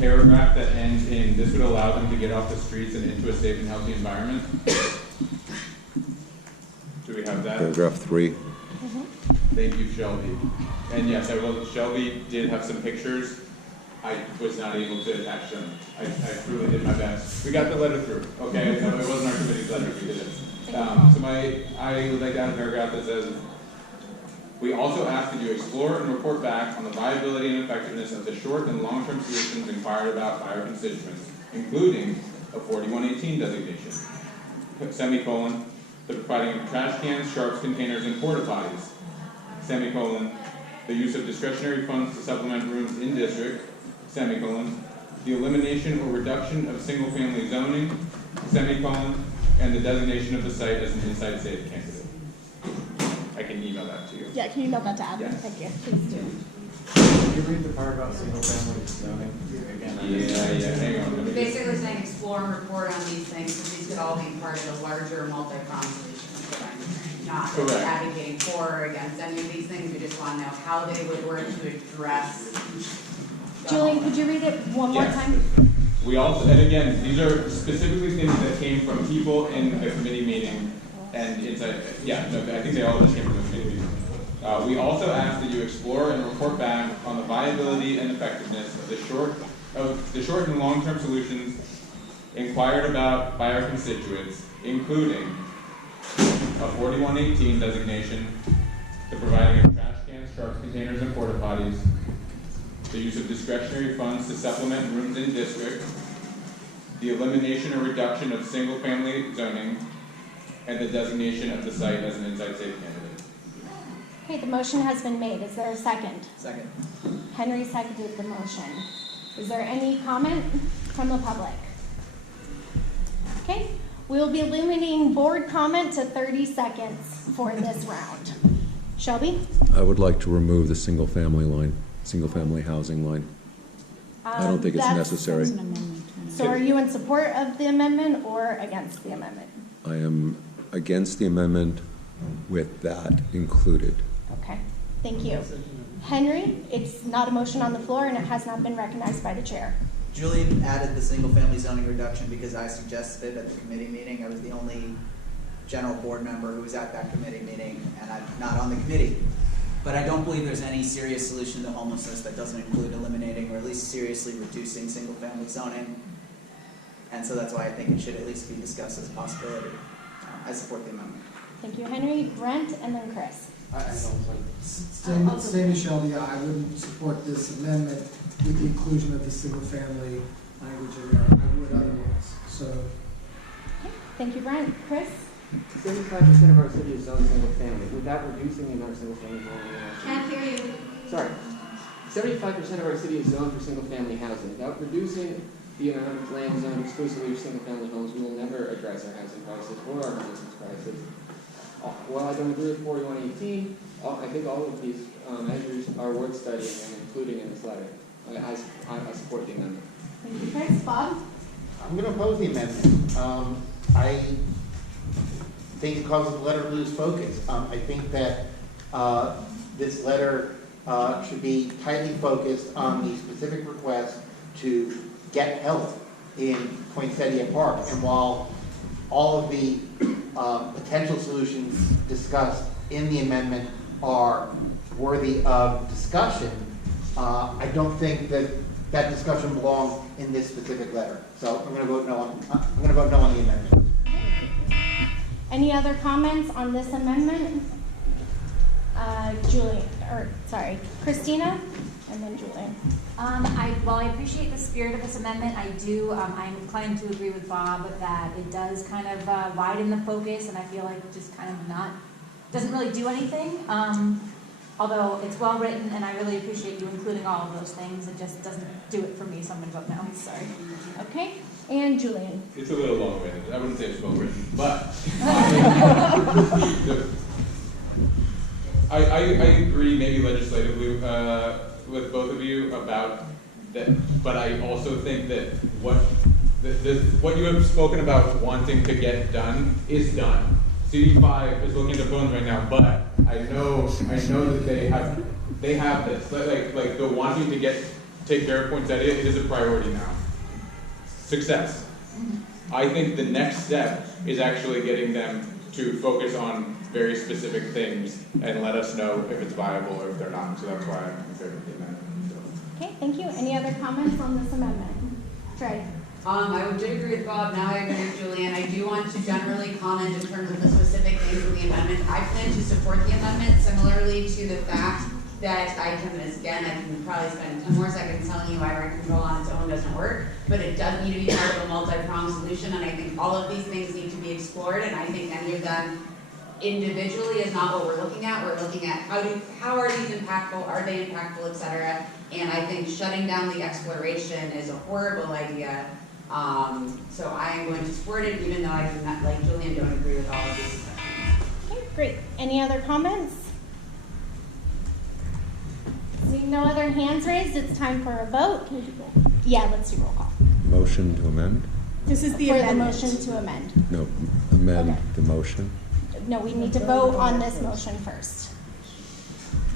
paragraph that ends in, this would allow them to get off the streets and into a safe and healthy environment. Do we have that? Paragraph 3. Thank you, Shelby. And yes, Shelby did have some pictures. I was not able to attach them. I truly did my best. We got the letter through, okay? No, it wasn't our committee's letter, we did it. So I would like to add a paragraph that says, we also ask that you explore and report back on the viability and effectiveness of the short and long-term solutions inquired about by our constituents, including a 4118 designation, semicolon, the providing of trash cans, sharps containers, and porta potties, semicolon, the use of discretionary funds to supplement rooms in district, semicolon, the elimination or reduction of single-family zoning, semicolon, and the designation of the site as an inside safe candidate. I can email that to you. Yeah, can you email that to Adam? Yes. Thank you. Please do. Can you read the part about single-family zoning again? Yeah, hang on. We're basically saying explore and report on these things, because these could all be part of the larger multi-pronged solution. That's what I'm saying. Not that we're advocating for or against any of these things, we just want to know how they would work to address. Julian, could you read it one more time? We also, and again, these are specifically things that came from people in the committee meeting, and it's I think they all just came from the committee meeting. We also ask that you explore and report back on the viability and effectiveness of the short and long-term solutions inquired about by our constituents, including a 4118 designation, the providing of trash cans, sharps containers, and porta potties, the use of discretionary funds to supplement rooms in district, the elimination or reduction of single-family zoning, and the designation of the site as an inside safe candidate. Okay, the motion has been made. Is there a second? Second. Henry seconded the motion. Is there any comment from the public? Okay, we'll be limiting board comment to 30 seconds for this round. Shelby? I would like to remove the single-family housing line. I don't think it's necessary. So are you in support of the amendment or against the amendment? I am against the amendment with that included. Okay, thank you. Henry, it's not a motion on the floor and it has not been recognized by the chair. Julian added the single-family zoning reduction because I suggested it at the committee meeting. I was the only general board member who was at that committee meeting, and I'm not on the committee. But I don't believe there's any serious solution to homelessness that doesn't include eliminating or at least seriously reducing single-family zoning. And so that's why I think it should at least be discussed as a possibility. I support the amendment. Thank you, Henry. Brent, and then Chris. Same as Shelby, I wouldn't support this amendment with the inclusion of the single-family language in there. I would otherwise. So. Okay. Thank you, Brent. Chris? 75% of our city is zoned single family, without reducing the amount of single family housing. Can't hear you. Sorry. 75% of our city is zoned for single family housing. Without reducing the amount of land zoned exclusively for single family homes, we will never address our housing crisis or our homelessness crisis. While I don't agree with 4118, I think all of these measures are worth studying and including in this letter. I support the amendment. Thank you, Chris. Bob? I'm going to oppose the amendment. I think it causes the letter to lose focus. I think that this letter should be tightly focused on the specific request to get help in Poinsettia Park. And while all of the potential solutions discussed in the amendment are worthy of discussion, I don't think that that discussion belongs in this specific letter. So I'm going to vote no on the amendment. Any other comments on this amendment? Christina, and then Julian. While I appreciate the spirit of this amendment, I'm inclined to agree with Bob that it does kind of widen the focus, and I feel like just kind of doesn't really do anything. Although it's well written, and I really appreciate you including all of those things, it just doesn't do it for me, so I'm gonna vote no. Sorry. Okay, and Julian. It's a little long-winded. I wouldn't say it's well-written, but I agree maybe legislatively with both of you about that, but I also think that what you have spoken about wanting to get done is done. CD5 is looking at the phones right now, but I know that they have this. Like the wanting to take care of poinsettia, it is a priority now. Success. I think the next step is actually getting them to focus on very specific things and let us know if it's viable or if they're not. So that's why I'm in favor of the amendment. Okay, thank you. Any other comments on this amendment? Trey? I would agree with Bob, now I agree with Julianne. I do want to generally comment in terms of the specific things of the amendment. I plan to support the amendment similarly to the fact that I can probably spend 10 more seconds telling you why rent control on its own doesn't work, but it does need to be part of a multi-pronged solution, and I think all of these things need to be explored, and I think any of them individually is not what we're looking at. We're looking at how are these impactful, are they impactful, et cetera, and I think shutting down the exploration is a horrible idea. So I am going to support it, even though I do not, like Julian, don't agree with all of these. Okay, great. Any other comments? Seeing no other hands raised, it's time for a vote. Yeah, let's do roll call. Motion to amend? This is the motion to amend. No, amend the motion. No, we need to vote on this motion first.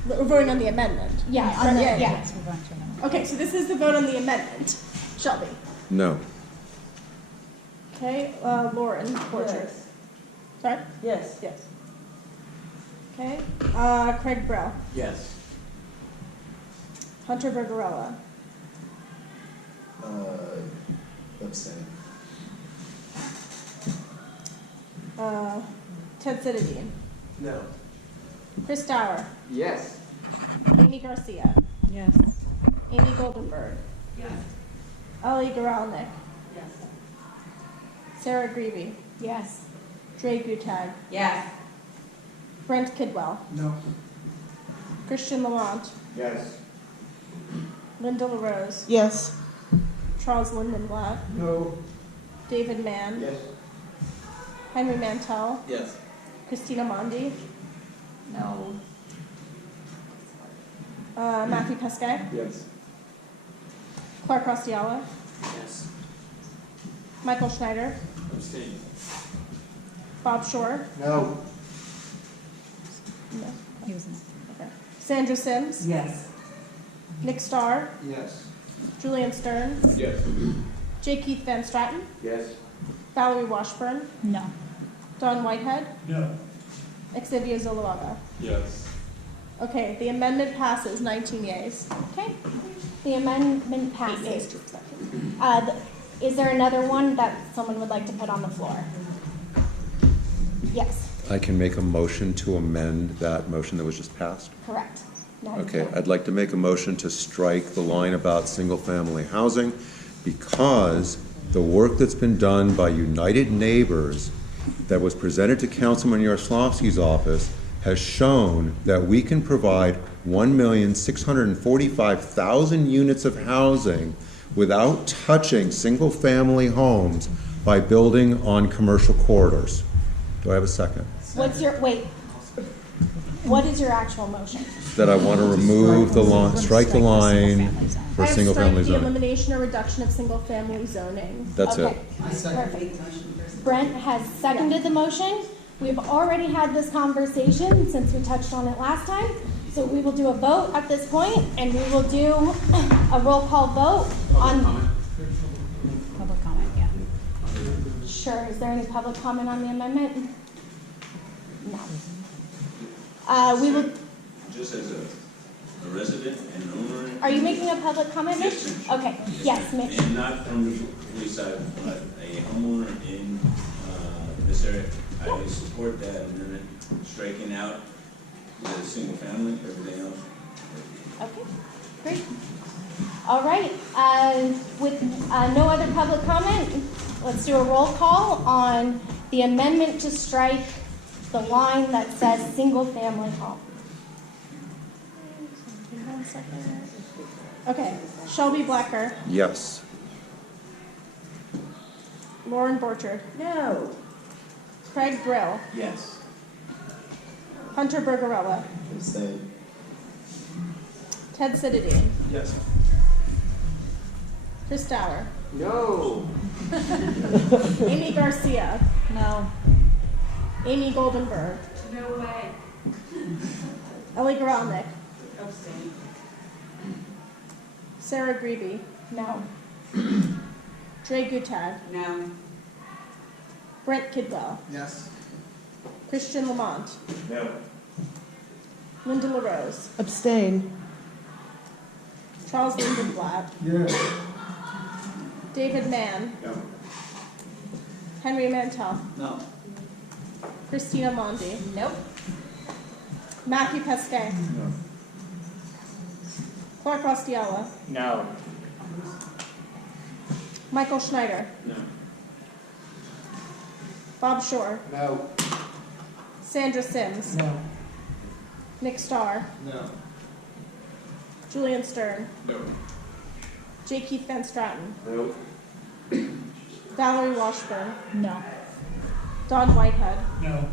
We're voting on the amendment. Yeah, Yes. Okay, so this is the vote on the amendment. Shelby. No. Okay, Lauren Borchers. Yes. Sorry? Yes. Yes. Okay, Craig Brell. Yes. Hunter Vergarella. Abstain. Ted Sittadine. No. Chris Dower. Yes. Amy Garcia. Yes. Amy Goldenberg. Yes. Ali Garalnik. Yes. Sarah Greavy. Yes. Dre Gutag. Yes. Brent Kidwell. No. Christian Laurent. Yes. Linda LaRose. Yes. Charles Lindenblatt. No. David Mann. Yes. Henry Mantell. Yes. Christina Mondi. No. Matthew Pesquet. Yes. Clark Costiala. Yes. Michael Schneider. Abstain. Bob Shore. No. No. Okay. Sandra Sims. Yes. Nick Starr. Yes. Julian Stearns. Yes. J. Keith Van Stratten. Yes. Valerie Washburn. No. Don Whitehead. No. Xavier Zuluaga. Yes. Okay, the amendment passes 19 yeas. Okay. The amendment passes. Is there another one that someone would like to put on the floor? Yes, I can make a motion to amend that motion that was just passed. correct. Now you Okay, can. I'd like to make a motion to strike the line about single-family housing because the work that's been done by United Neighbors that was presented to Councilman Yaroslavsky's office has shown that we can provide 1,645,000 units of housing without touching single-family homes by building on commercial corridors. Do I have a second? What is your actual motion? That I want to remove the line, strike the line for single-family the zoning. elimination or reduction of single-family zoning. That's it. Perfect. Brent has seconded the motion. We've already had this conversation since we touched on it last time. So we will do a vote at this point, and we will do a roll call vote on. Public comment, yeah. Sure. Is there any public comment on the amendment? No. We will. Just as a resident and owner. Are you making a public comment, Mitch? Yes, Mitch. Okay. Yes, Mitch. And not from the police side, but a homeowner in this area. I support that amendment, striking out the single family, everything else. Okay, great. All right, with no other public comment, let's do a roll call on the amendment to strike the line that says single-family home. One second. Okay, Shelby Blacker, Yes. Lauren Borchard, No. Craig Brill, Yes. Hunter Bergarella, Abstain. Ted Sididine, Yes. Chris Dower, No. Amy Garcia, No. Amy Goldenberg, No way. Ellie Goralnik, Abstain. Sarah Greeby, no. Dre Gutad, No. Brent Kidwell, Yes. Christian Lamont, No. Linda LaRose, Abstain. Charles Lindenblatt, Yes. David Mann, No. Henry Mantell, No. Christina Mondi, Nope. Matthew Pesquet, No. Clark Ostiella, No. Michael Schneider, No. Bob Shore, No. Sandra Sims, No. Nick Starr, No. Julian Stern, No. J. Keith Van Stratton, No. Valerie Washburn, No. Don Whitehead, No.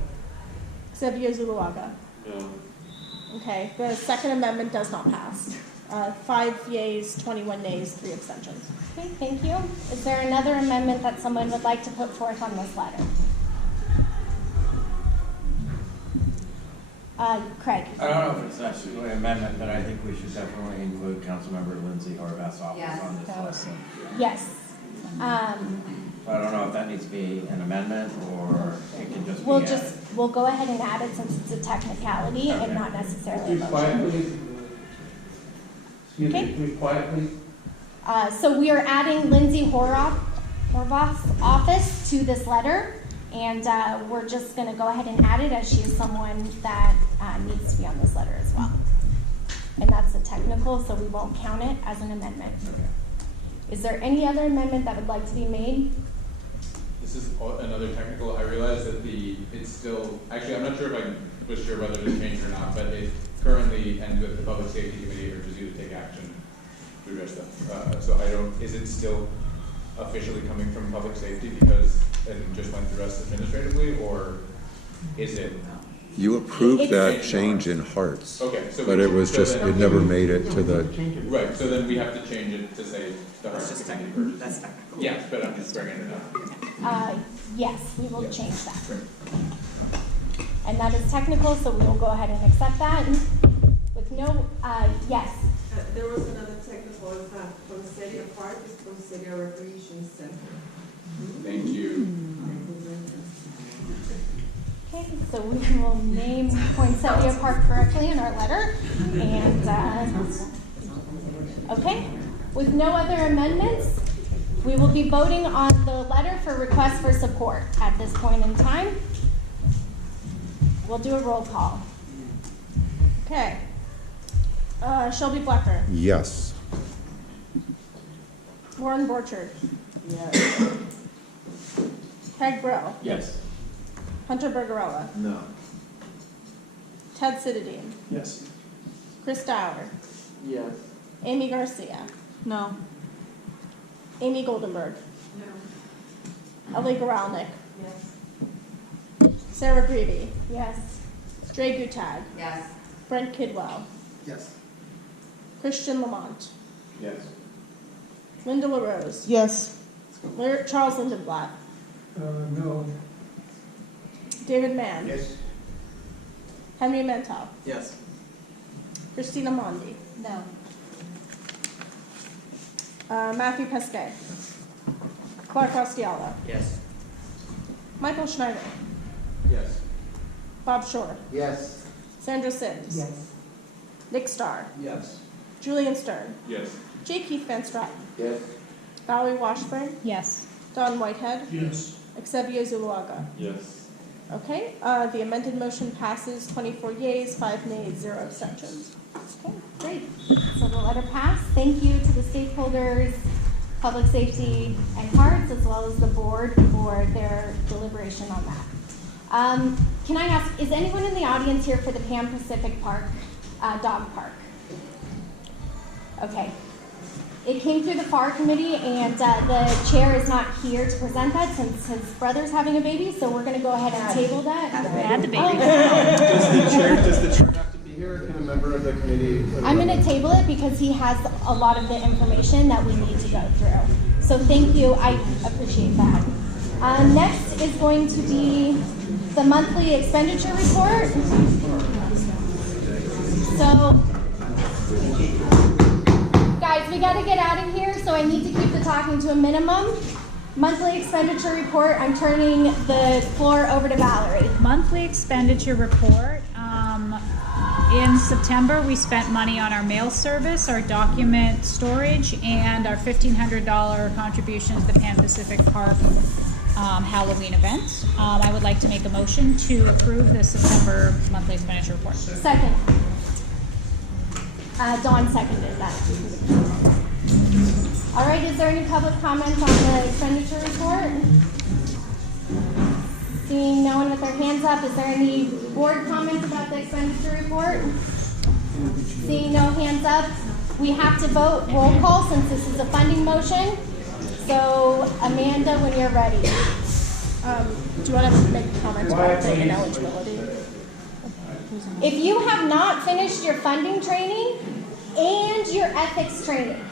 Xavier Zuluaga. No. Okay, the Second Amendment does not pass. 5 yeas, 21 nays, 3 abstentions. Okay, thank you. Is there another amendment that someone would like to put forth on this letter? Craig. I don't know if it's necessarily an amendment, but I think we should definitely include Councilmember Lindsay Horvath's office Yes. on this list. Yes. So I don't know if that needs to be an amendment or it can just be added. We'll go ahead and add it since it's a technicality and not necessarily a motion. Okay. Please quietly. So we are adding Lindsay Horvath's office to this letter, and we're just going to go ahead and add it as she is someone that needs to be on this letter as well. And that's a technical, so we won't count it as an amendment. Okay. Is there any other amendment that would like to be made? This is another technical. I realize that it's still, actually, I'm not sure if I was sure whether to change or not, but it currently ends with the Public Safety Committee urges you to take action to address that. So is it still officially coming from Public Safety because it just went through us administratively, or is it? You approved that change in Hearts. Okay, so but it was just, it never made it to the. Right, so then we have to change it to say the Hearts. That's technical. That's technical. Yeah, but I'm just bringing it up. Yes, we will change that. And that is technical, so we will go ahead and accept that. With no, yes. There was another technical, it's not Poncelia Park, it's Poncelia Recreation Center. Thank you. Okay, so we will name Poinsettia Park correctly in our letter. And, okay, with no other amendments, we will be voting on the letter for request for support at this point in time. We'll do a roll call. Okay. Shelby Blacker. Yes. Lauren Borchard. Yes. Craig Brill. Yes. Hunter Bergarella. No. Ted Sididine. Yes. Chris Dower. Yes. Amy Garcia. No. Amy Goldenberg. No. Ellie Goralnik. Yes. Sarah Greeby. Yes. Dre Gutad. Yes. Brent Kidwell. Yes. Christian Lamont. Yes. Linda LaRose. Yes. Charles Lindenblatt. No. David Mann. Yes. Henry Mantell. Yes. Christina Mondi. No. Matthew Pesquet. Clark Ostiella. Yes. Michael Schneider. Yes. Bob Shore. Yes. Sandra Sims. Yes. Nick Starr. Yes. Julian Stern. Yes. J. Keith Van Stratton. Yes. Valerie Washburn. Yes. Don Whitehead. Yes. Xavier Zuluaga. Yes. Okay, the amended motion passes 24 yeas, 5 nays, 0 abstentions. Okay, great. So the letter passed. Thank you to the stakeholders, public safety and parks, as well as the board for their deliberation on that. Can I ask, is anyone in the audience here for the Pan Pacific Park, dog park? Okay. It came through the FAR committee, and the chair is not here to present that since his brother's having a baby, so we're going to go ahead and table that. Had the baby. Does the chair have to be here, or can a member of the committee? I'm going to table it because he has a lot of the information that we need to go through. So thank you, I appreciate that. Next is going to be the monthly expenditure report. So, guys, we got to get out of here, so I need to keep the talking to a minimum. Monthly expenditure report, I'm turning the floor over to Valerie. Monthly expenditure report. In September, we spent money on our mail service, our document storage, and our $1,500 contribution to the Pan Pacific Park Halloween event. I would like to make a motion to approve the September monthly expenditure report. Second. Dawn seconded that. All right, is there any public comments on the expenditure report? Seeing no one with their hands up, is there any board comments about the expenditure report? Seeing no hands up, we have to vote roll call since this is a funding motion. So Amanda, when you're ready. Do you want to make comments about the ineligibility? If you have not finished your funding training and your ethics training,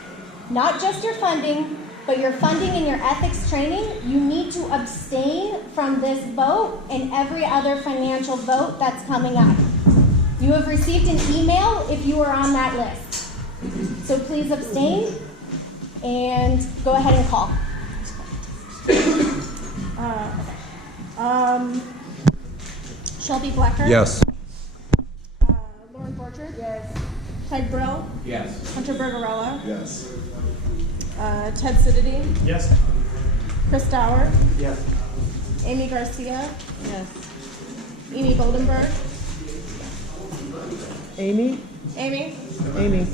not just your funding, but your funding and your ethics training, you need to abstain from this vote and every other financial vote that's coming up. You have received an email if you are on that list. So please abstain and go ahead and call. Shelby Blecker? Yes. Lauren Borchard? Yes. Ted Brill? Yes. Hunter Bergarella? Yes. Ted Sidity? Yes. Chris Dower? Yes. Amy Garcia? Yes. Amy Goldenberg? Amy? Amy? Amy.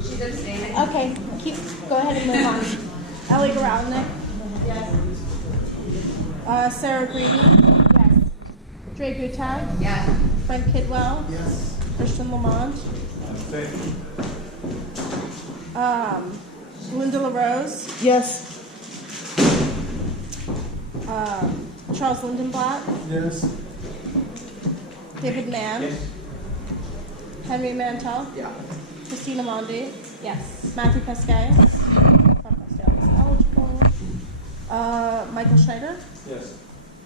She's abstaining. Okay, go ahead and move on. Ellie Garalnik? Yes. Sarah Greedy? Yes. Dre Gutag? Yes. Frank Kidwell? Yes. Christian Lamont? Linda LaRose? Yes. Charles Lindenblatt? Yes. David Mann? Yes. Henry Mantel? Yeah. Christina Mondi? Yes. Matthew Pesquet? Eligible. Michael Schneider? Yes.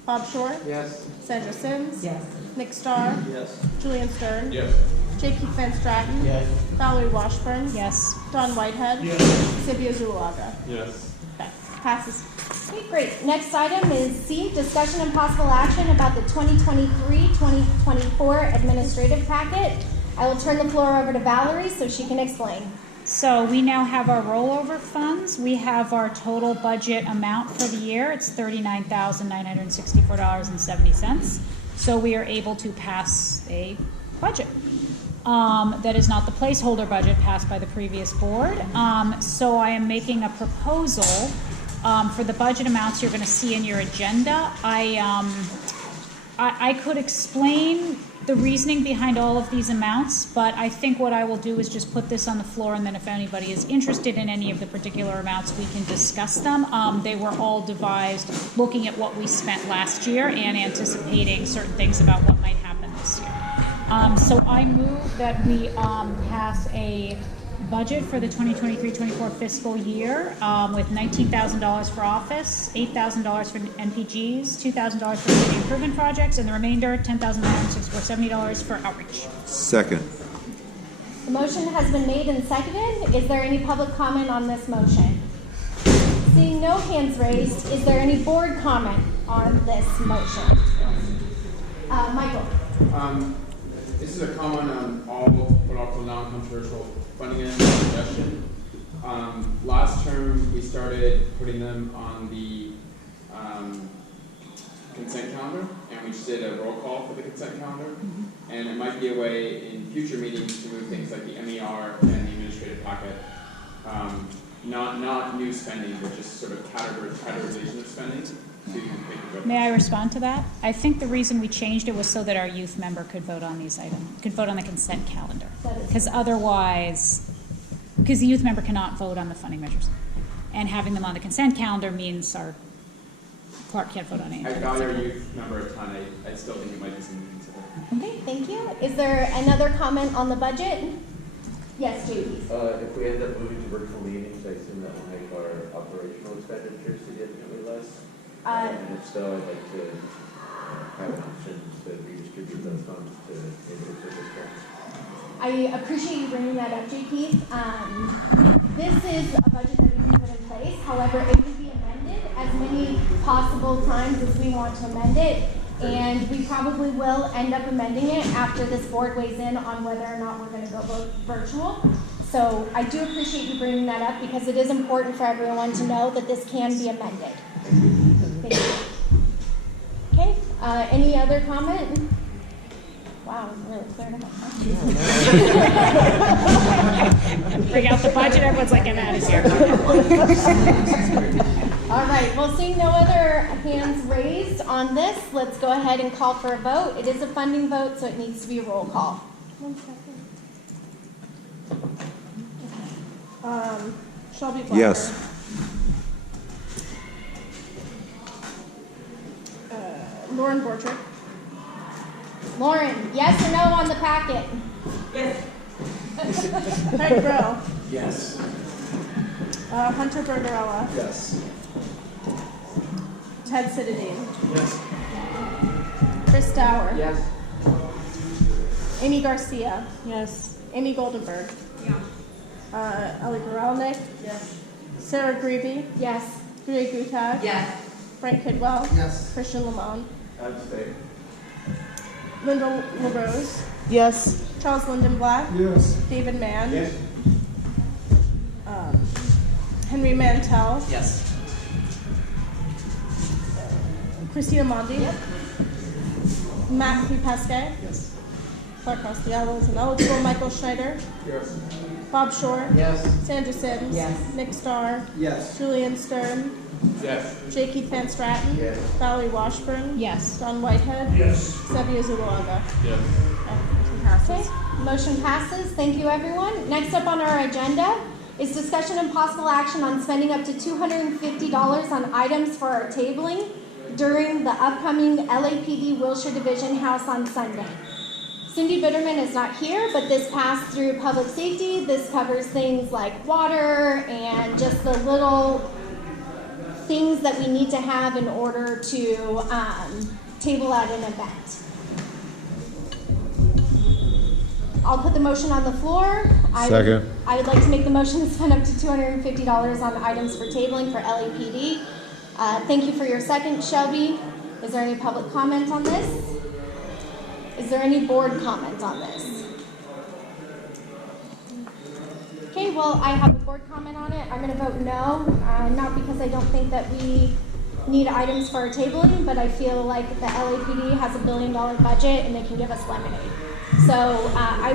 Bob Shore? Yes. Sandra Sims? Yes. Nick Starr? Yes. Julian Stern? Yes. J. Keith Van Stratton? Yes. Valerie Washburn? Yes. Don Whitehead? Yes. Sylvia Zulaga? Yes. Okay, passes. Okay, great. Next item is C, discussion and possible action about the 2023-2024 administrative packet. I will turn the floor over to Valerie so she can explain. So we now have our rollover funds. We have our total budget amount for the year. It's $39,964.70. So we are able to pass a budget. That is not the placeholder budget passed by the previous board. So I am making a proposal for the budget amounts you're going to see in your agenda. I could explain the reasoning behind all of these amounts, but I think what I will do is just put this on the floor, and then if anybody is interested in any of the particular amounts, we can discuss them. They were all devised looking at what we spent last year and anticipating certain things about what might happen this year. So I move that we pass a budget for the 2023-24 fiscal year with $19,000 for office, $8,000 for NPGs, $2,000 for city improvement projects, and the remainder, $10,964.70 for outreach. Second. The motion has been made and seconded. Is there any public comment on this motion? Seeing no hands raised, is there any board comment on this motion? Michael. This is a comment on all, but also non-controversial funding and suggestion. Last term, we started putting them on the consent calendar, and we just did a roll call for the consent calendar. And it might be a way in future meetings to move things like the MER and the administrative packet. Not new spending, but just sort of categorization of spending to make it go. May I respond to that? I think the reason we changed it was so that our youth member could vote on these items, could vote on the consent calendar. Because otherwise, because the youth member cannot vote on the funding measures. And having them on the consent calendar means our clerk can't vote on anything. I value our youth member a ton. I still think it might be something to consider. Okay, thank you. Is there another comment on the budget? Yes, JD. If we end up moving to virtual meetings, I assume that will make our operational expenditures significantly less. And if so, I'd like to have an option to redistribute those funds to individual districts. I appreciate you bringing that up, JP. This is a budget that we can put in place. However, it can be amended as many possible times as we want to amend it. And we probably will end up amending it after this board weighs in on whether or not we're going to go virtual. So I do appreciate you bringing that up because it is important for everyone to know that this can be amended. Thank you. Okay, any other comment? Wow, really cleared them up. Bring out the budget, everyone's like, I'm out of here. All right, well, seeing no other hands raised on this, let's go ahead and call for a vote. It is a funding vote, so it needs to be a roll call. 1 second. Shelby Blacker. Yes. Lauren Bortrick. Lauren, yes or no on the packet? Yes. Craig Rowe. Yes. Hunter Bergerella. Yes. Ted Citadine. Yes. Chris Dower. Yes. Amy Garcia. Yes. Amy Goldenberg. Yeah. Ellie Gorelnik. Yes. Sarah Greeby. Yes. Julia Gutag. Yes. Frank Kidwell. Yes. Christian Lamont. Abstain. Linda LaRose. Yes. Charles Lyndon Black. Yes. David Mann. Yes. Henry Mantell. Yes. Christina Mondi. Yep. Matthew Pesquet. Yes. Clark Costello is ineligible. Michael Schneider. Yes. Bob Shore. Yes. Sandra Sims. Yes. Nick Starr. Yes. Julian Stern. Yes. J. Keith Van Stratton. Yes. Valerie Washburn. Yes. Don Whitehead. Yes. Sevia Zuluaga. Yes. Motion passes. Okay, motion passes. Thank you, everyone. Next up on our agenda is discussion and possible action on spending up to $250 on items for our tabling during the upcoming LAPD Wilshire Division House on Sunday. Cindy Bitterman is not here, but this passed through public safety. This covers things like water and just the little things that we need to have in order to table at an event. I'll put the motion on the floor. Second. I would like to make the motion to spend up to $250 on items for tabling for LAPD. Thank you for your second, Shelby. Is there any public comment on this? Is there any board comment on this? Okay, well, I have a board comment on it. I'm going to vote no, not because I don't think that we need items for our tabling, but I feel like the LAPD has $1 billion budget and they can give us lemonade. So I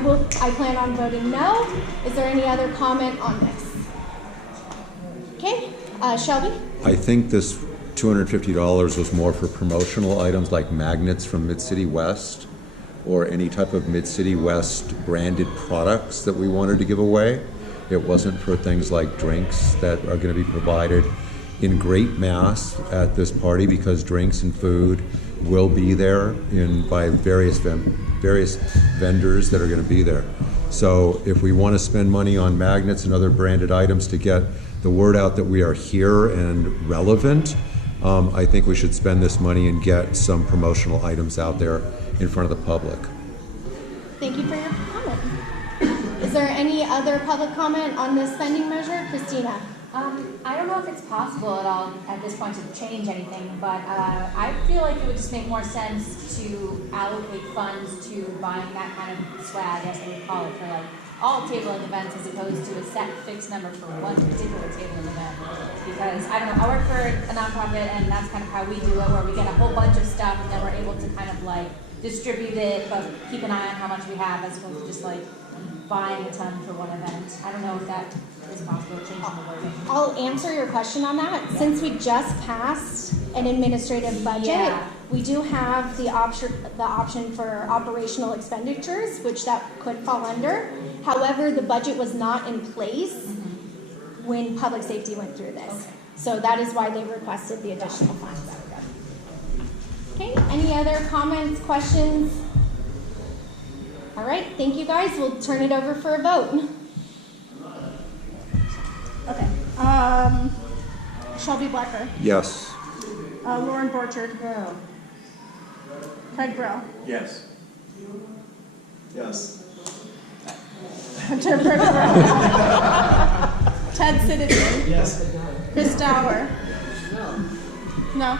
plan on voting no. Is there any other comment on this? Okay, Shelby? I think this $250 was more for promotional items like magnets from Mid-City West or any type of Mid-City West branded products that we wanted to give away. It wasn't for things like drinks that are going to be provided in great mass at this party because drinks and food will be there by various vendors that are going to be there. So if we want to spend money on magnets and other branded items to get the word out that we are here and relevant, I think we should spend this money and get some promotional items out there in front of the public. Thank you for your comment. Is there any other public comment on this spending measure? Christina? I don't know if it's possible at all at this point to change anything, but I feel like it would just make more sense to allocate funds to buying that kind of swag, as they would call it, for like all tabling events as opposed to a set fixed number for one particular tabling event. Because, I don't know, I work for a nonprofit and that's kind of how we do it, where we get a whole bunch of stuff and then we're able to kind of like distribute it, but keep an eye on how much we have as opposed to just like buying a ton for one event. I don't know if that is possible, changing the wording. I'll answer your question on that. Since we just passed an administrative budget, we do have the option for operational expenditures, which that could fall under. However, the budget was not in place when public safety went through this. Okay. So that is why they requested the additional funds. Okay, any other comments, questions? All right, thank you guys. We'll turn it over for a vote. Okay. Shelby Blacker. Yes. Lauren Borchard. No. Craig Brill. Yes. Yes. Hunter Berger. Ted Citizen. Yes. Chris Dower. No. No.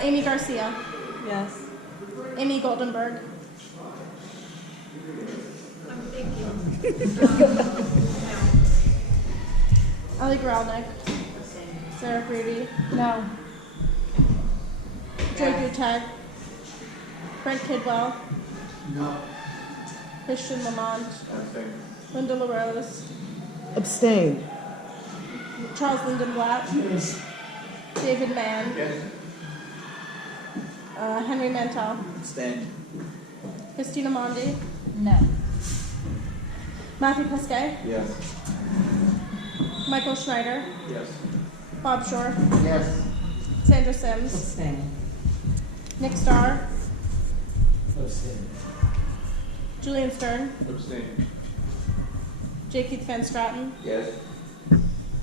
Amy Garcia. Yes. Amy Goldenberg. I'm thinking. Ali Gralnick. Sarah Breedy. No. Joe Gutag. Brent Kidwell. No. Christian Lamont. Abstain. Linda LaRose. Abstain. Charles Lindenblatt. Yes. David Mann. Yes. Henry Mantel. Abstain. Christina Mondi. No. Matthew Pesquet. Yes. Michael Schneider. Yes. Bob Shore. Yes. Sandra Sims. Abstain. Nick Starr. Abstain. Julian Stern. Abstain. J. Keith Van Stratton. Yes.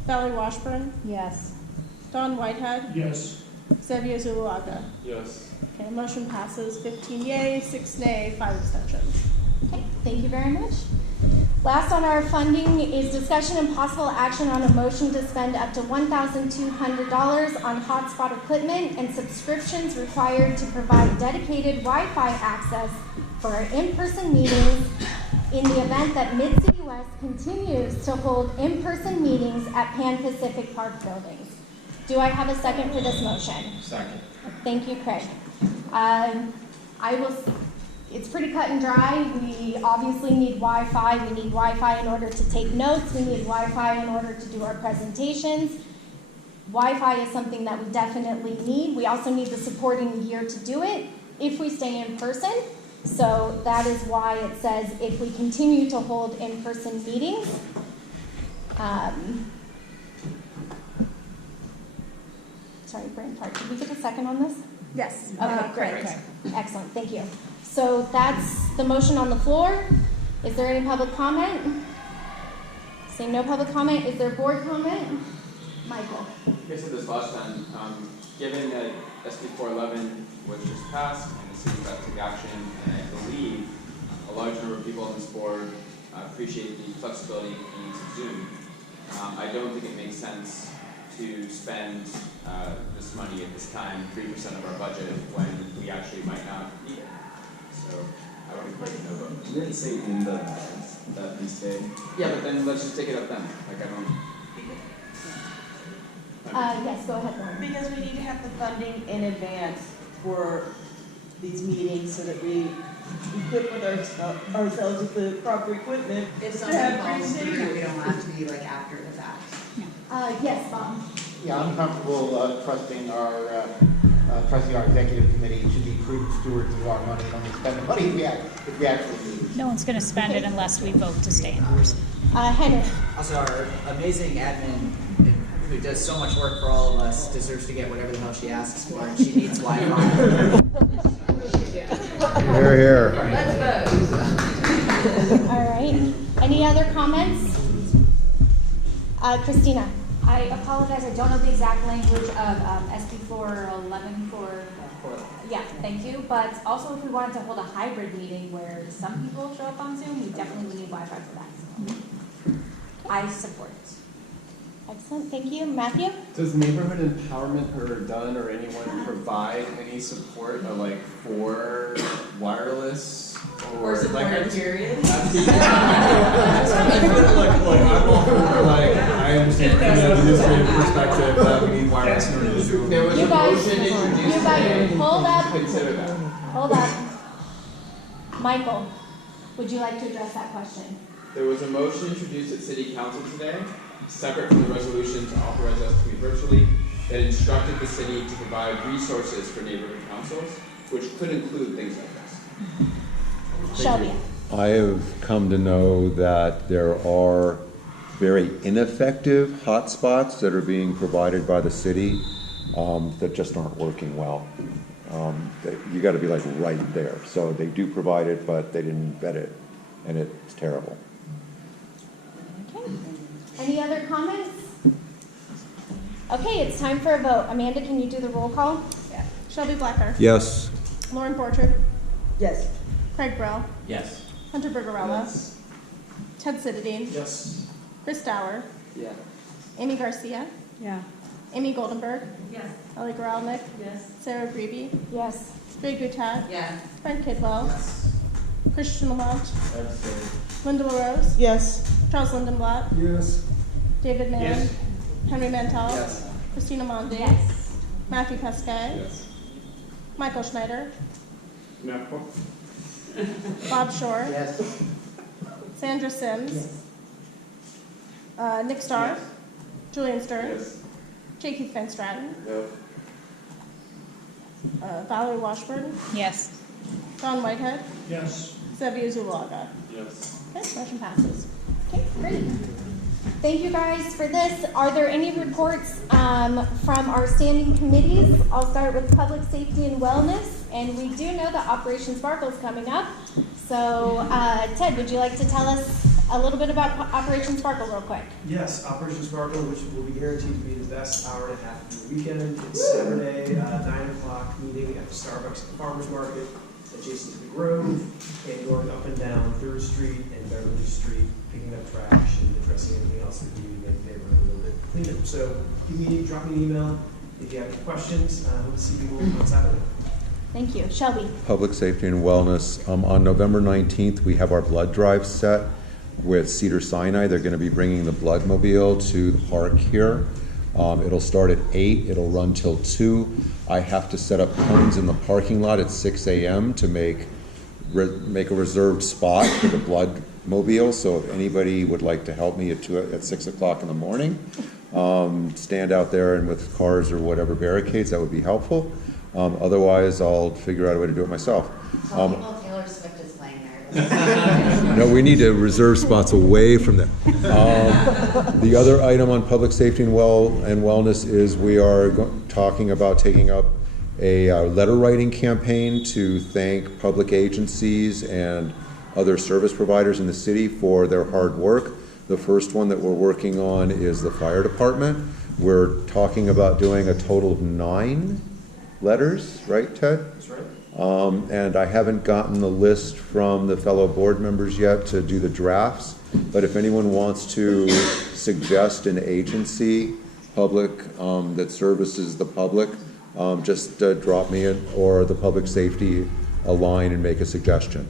Valerie Washburn. Yes. Don Whitehead. Yes. Xavier Zuluaga. Yes. Okay, motion passes 15 yea, 6 nay, 5 abstentions. Okay, thank you very much. Last on our funding is discussion and possible action on a motion to spend up to $1,200 on hotspot equipment and subscriptions required to provide dedicated Wi-Fi access for our in-person meetings in the event that Mid-City West continues to hold in-person meetings at Pan Pacific Park buildings. Do I have a second for this motion? Second. Thank you, Craig. It's pretty cut and dry. We obviously need Wi-Fi. We need Wi-Fi in order to take notes. We need Wi-Fi in order to do our presentations. Wi-Fi is something that we definitely need. We also need the supporting gear to do it if we stay in person. So that is why it says if we continue to hold in-person meetings. Sorry, brain fart. Did we get a second on this? Yes. Okay, great. Excellent, thank you. So that's the motion on the floor. Is there any public comment? Seeing no public comment, is there board comment? Michael. I said this last time, given that SB 411 was just passed and the city got to take action, and I believe a large number of people on this board appreciate the flexibility of use of Zoom, I don't think it makes sense to spend this money at this time, 3% of our budget, when we actually might not need it. So I would encourage no vote. You didn't say in the that we say. Yeah, but then let's just take it up then. Like I don't. Yes, go ahead, Lauren. Because we need to have the funding in advance for these meetings so that we equip with ourselves with the proper equipment. If to something have falls free through, safety. we don't have to be like after the fact. Yes, Bob. Yeah, I'm comfortable trusting our executive committee to be prudent stewards of our money and only spend the money if we actually need it. No one's going to spend it unless we vote to stay in person. Henry. Also, our amazing admin, who does so much work for all of us, deserves to get whatever the hell she asks for, and she needs Wi-Fi. Here, here. Let's vote. All right. Any other comments? Christina. I apologize, I don't know the exact language of SB 411 yeah, thank you. But also if we wanted to hold a hybrid meeting where some people show up on Zoom, we definitely would need Wi-Fi for that. So I support it. Excellent, thank you. Matthew? Does Neighborhood Empowerment or DUN or anyone provide any support for wireless Or supported, period. Look, I'm all for, like, I understand from the administrative perspective that we need wireless in order to do. There was You a guys, motion introduced you guys, today. hold up, Consider that. hold up. Michael, would you like to address that question? There was a motion introduced at City Council today, separate from the resolution to authorize us to meet virtually, that instructed the city to provide resources for neighborhood councils, which could include things like this. Shelby. I have come to know that there are very ineffective hotspots that are being provided by the city that just aren't working well. You got to be like right there. So they do provide it, but they didn't vet it, and it's terrible. Okay. Any other comments? Okay, it's time for a vote. Amanda, can you do the roll call? Yeah. Shelby Blacker. Yes. Lauren Portrait. Yes. Craig Burrell. Yes. Hunter Bergerella. Yes. Ted Sittadine. Yes. Chris Dower. Yeah. Amy Garcia. Yeah. Amy Goldenberg. Yes. Ellie Goralnick. Yes. Sarah Grebe. Yes. Greg Gutad. Yes. Frank Kidwell. Yes. Christian Lamont. Abstain. Linda LaRose. Yes. Charles Lindenblatt. Yes. David Mann. Yes. Henry Mantel. Yes. Christina Mondi. Yes. Matthew Pesquet. Yes. Michael Schneider. No. Bob Shore. Yes. Sandra Sims. Nick Starr. Yes. Julian Stern. Yes. J. Keith Van Stratton. No. Valerie Washburn. Yes. Don Whitehead. Yes. Xavier Zulaga. Yes. Okay, motion passes. Okay, great. Thank you guys for this. Are there any reports from our standing committees? I'll start with Public Safety and Wellness. And we do know that Operation Sparkle is coming up. So, Ted, would you like to tell us a little bit about Operation Sparkle real quick? Yes, Operation Sparkle, which will be guaranteed to be the best hour and a half of the weekend. It's Saturday, 9 o'clock meeting at the Starbucks at the Farmers Market, adjacent to the Grove, and going up and down 3rd Street and Beverly Street, picking up trash and addressing anything else that we need to make the neighborhood a little bit cleaner. So drop me an email if you have any questions. Hope to see people on Saturday. Thank you. Shelby. Public Safety and Wellness. On November 19th, we have our blood drive set with Cedar Sinai. They're going to be bringing the blood mobile to the park here. It'll start at 8. It'll run till 2. I have to set up cones in the parking lot at 6 a.m. to make a reserved spot for the blood mobile. So if anybody would like to help me at 6 o'clock in the morning, stand out there and with cars or whatever barricades, that would be helpful. Otherwise, I'll figure out a way to do it myself. Tell people Taylor Swift is playing there. No, we need to reserve spots away from them. The other item on public safety and wellness is we are talking about taking up a letter writing campaign to thank public agencies and other service providers in the city for their hard work. The first one that we're working on is the fire department. We're talking about doing a total of 9 letters, right, Ted? That's right. And I haven't gotten the list from the fellow board members yet to do the drafts, but if anyone wants to suggest an agency, public, that services the public, just drop me it or the public safety a line and make a suggestion.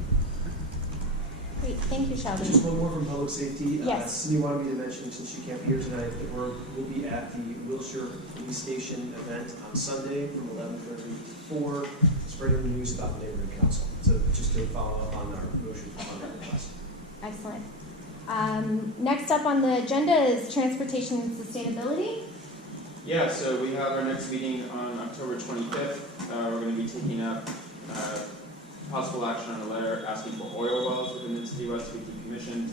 Great. Thank you, Shelby. Just one more from Public Safety. Yes. Cindy wanted me to mention, since she can't be here tonight, that we'll be at the Wilshire Police Station event on Sunday from 11:30 to 4, spreading the news about the neighborhood council. So just to follow up on our motion on that request. Excellent. Next up on the agenda is Transportation and Sustainability. Yeah, so we have our next meeting on October 25th. We're going to be taking up possible action on a letter asking for oil wells within the City West to be decommissioned.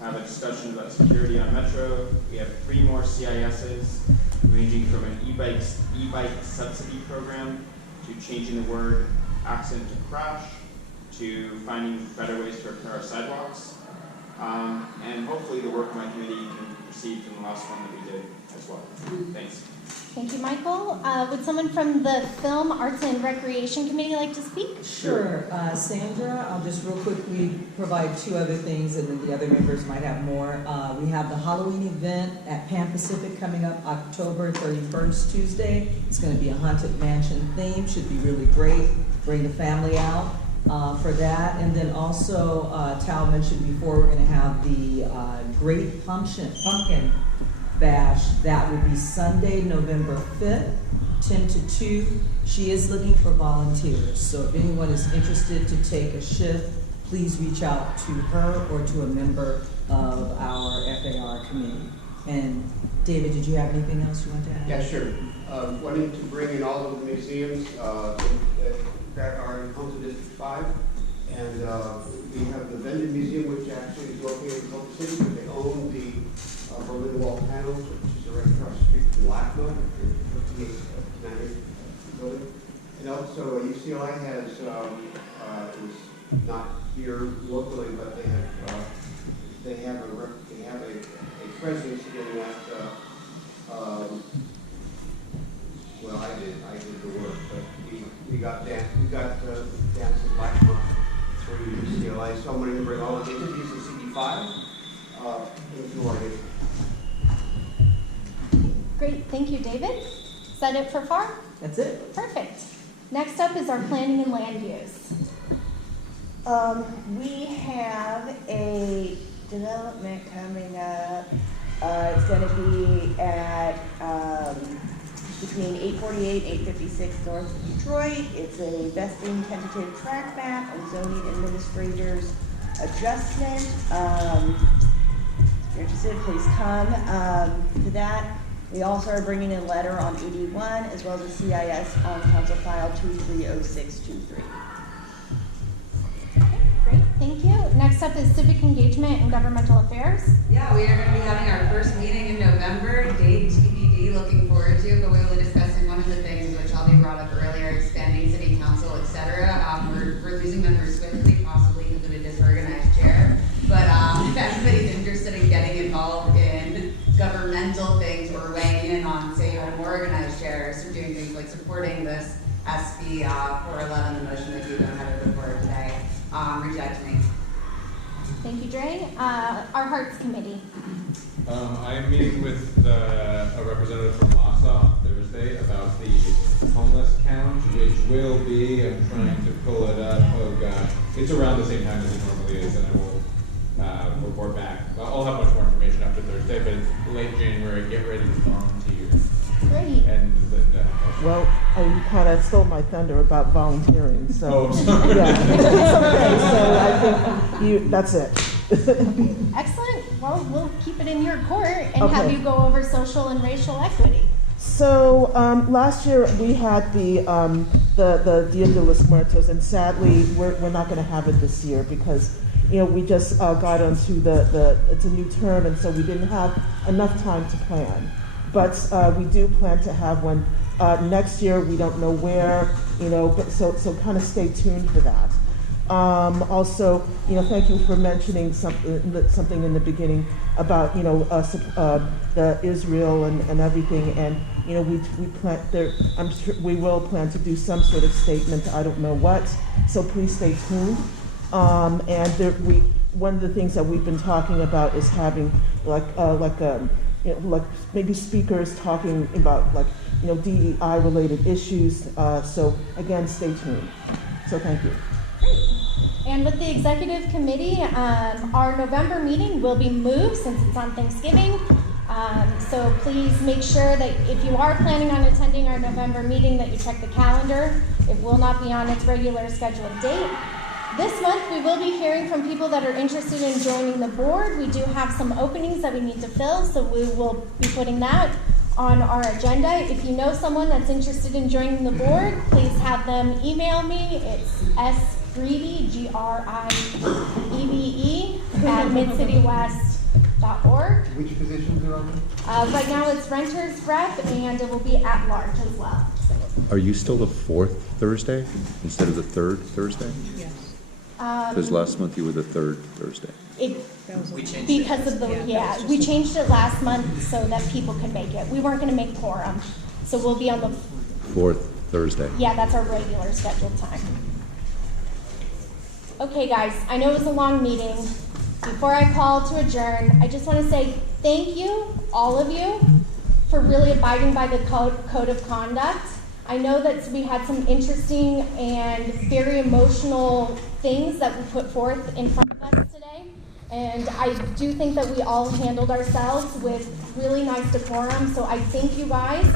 Have a discussion about security on Metro. We have 3 more CISs, ranging from an e-bike subsidy program to changing the word accident to crash to finding better ways to repair our sidewalks. And hopefully the work of my committee can proceed from the last one that we did as well. Thanks. Thank you, Michael. Would someone from the Film, Arts, and Recreation Committee like to speak? Sure. Sandra, I'll just real quickly provide 2 other things, and then the other members might have more. We have the Halloween event at Pan Pacific coming up October 31st, Tuesday. It's going to be a Haunted Mansion theme. Should be really great. Bring the family out. for that. And then also, Tal mentioned before, we're gonna have the Great Pumpkin Bash. That will be Sunday, November 5th, 10 to 2. She is looking for volunteers, so if anyone is interested to take a shift, please reach out to her or to a member of our FAR committee. And David, did you have anything else you want to add? Yeah, sure. Wanting to bring in all of the museums that are in Council District 5. And we have the Vendor Museum, which actually is located in Culver City, but they own the Berlin Wall panels, which is right across the street from LACMA, the 58 United building. And also UCLA has, is not here locally, but they have a presence in that, well, I did the work, but we got dance at LACMA through UCLA, so I'm going to bring all of the interviews in CD5 into our district. Great, thank you, David. Is that it for FAR? That's it. Perfect. Next up is our planning and land use. We have a development coming up. It's going to be at between 848 and 856 north of Detroit. It's a vesting tentative track map and zoning administrator's adjustment. If you're interested, please come to that. We also are bringing in a letter on 81 as well as a CIS on Council File 230623. Great, thank you. Next up is civic engagement and governmental affairs. Yeah, we are going to be having our first meeting in November, date TBD, looking forward to, but we will be discussing one of the things which I'll be brought up earlier, expanding city council, etc. We're losing members swiftly, possibly because of a disorganized chair, but if anybody's interested in getting involved in governmental things or weighing in on, say, you had a more organized chair, so doing things like supporting this SB 411, the motion that you don't have before today, reach out to me. Thank you, Dre. Our Hearts Committee. I'm meeting with a representative from LASA on Thursday about the homeless count, which will be, I'm trying to pull it up, oh gosh, it's around the same time as it normally is, and I will report back. I'll have much more information after Thursday, but it's late January, get ready to volunteer. Great. And Linda. Well, you kind of stole my thunder about volunteering, so. Oh, sorry. Yeah, it's okay, so I think that's it. Excellent. Well, we'll keep it in your court and Okay. have you go over social and racial equity. So last year we had the Dia de los Muertos, and sadly we're not going to have it this year because we just got onto it's a new term, and so we didn't have enough time to plan. But we do plan to have one next year. We don't know where, but so kind of stay tuned for that. Also, thank you for mentioning something in the beginning about the Israel and everything, and we plan there. I'm sure we will plan to do some sort of statement. I don't know what, so please stay tuned. And one of the things that we've been talking about is having like maybe speakers talking about DEI related issues. So again, stay tuned. So thank you. And with the executive committee, our November meeting will be moved since it's on Thanksgiving. So please make sure that if you are planning on attending our November meeting, that you check the calendar. It will not be on its regular scheduled date. This month, we will be hearing from people that are interested in joining the board. We do have some openings that we need to fill, so we will be putting that on our agenda. If you know someone that's interested in joining the board, please have them email me. It's sgreevey, Grieve, @midcitywest.org. Which positions are open? Right now it's renters rep, and it will be at large as well. Are you still the fourth Thursday instead of the third Thursday? Yes. Because last month you were the third Thursday. Because of we changed it last month so that people could make it. We weren't going to make quorum, so we'll be on the Fourth Thursday. Yeah, that's our regular scheduled time. Okay, guys, I know it was a long meeting. Before I call to adjourn, I just want to say thank you, all of you, for really abiding by the code of conduct. I know that we had some interesting and very emotional things that we put forth in front of us today. And I do think that we all handled ourselves with really nice decorum. So I thank you guys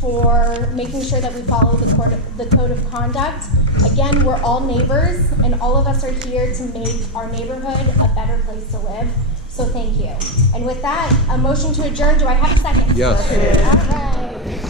for making sure that we follow the code of conduct. Again, we're all neighbors, and all of us are here to make our neighborhood a better place to live. So thank you. And with that, a motion to adjourn. Do I have a second? Yes. All right.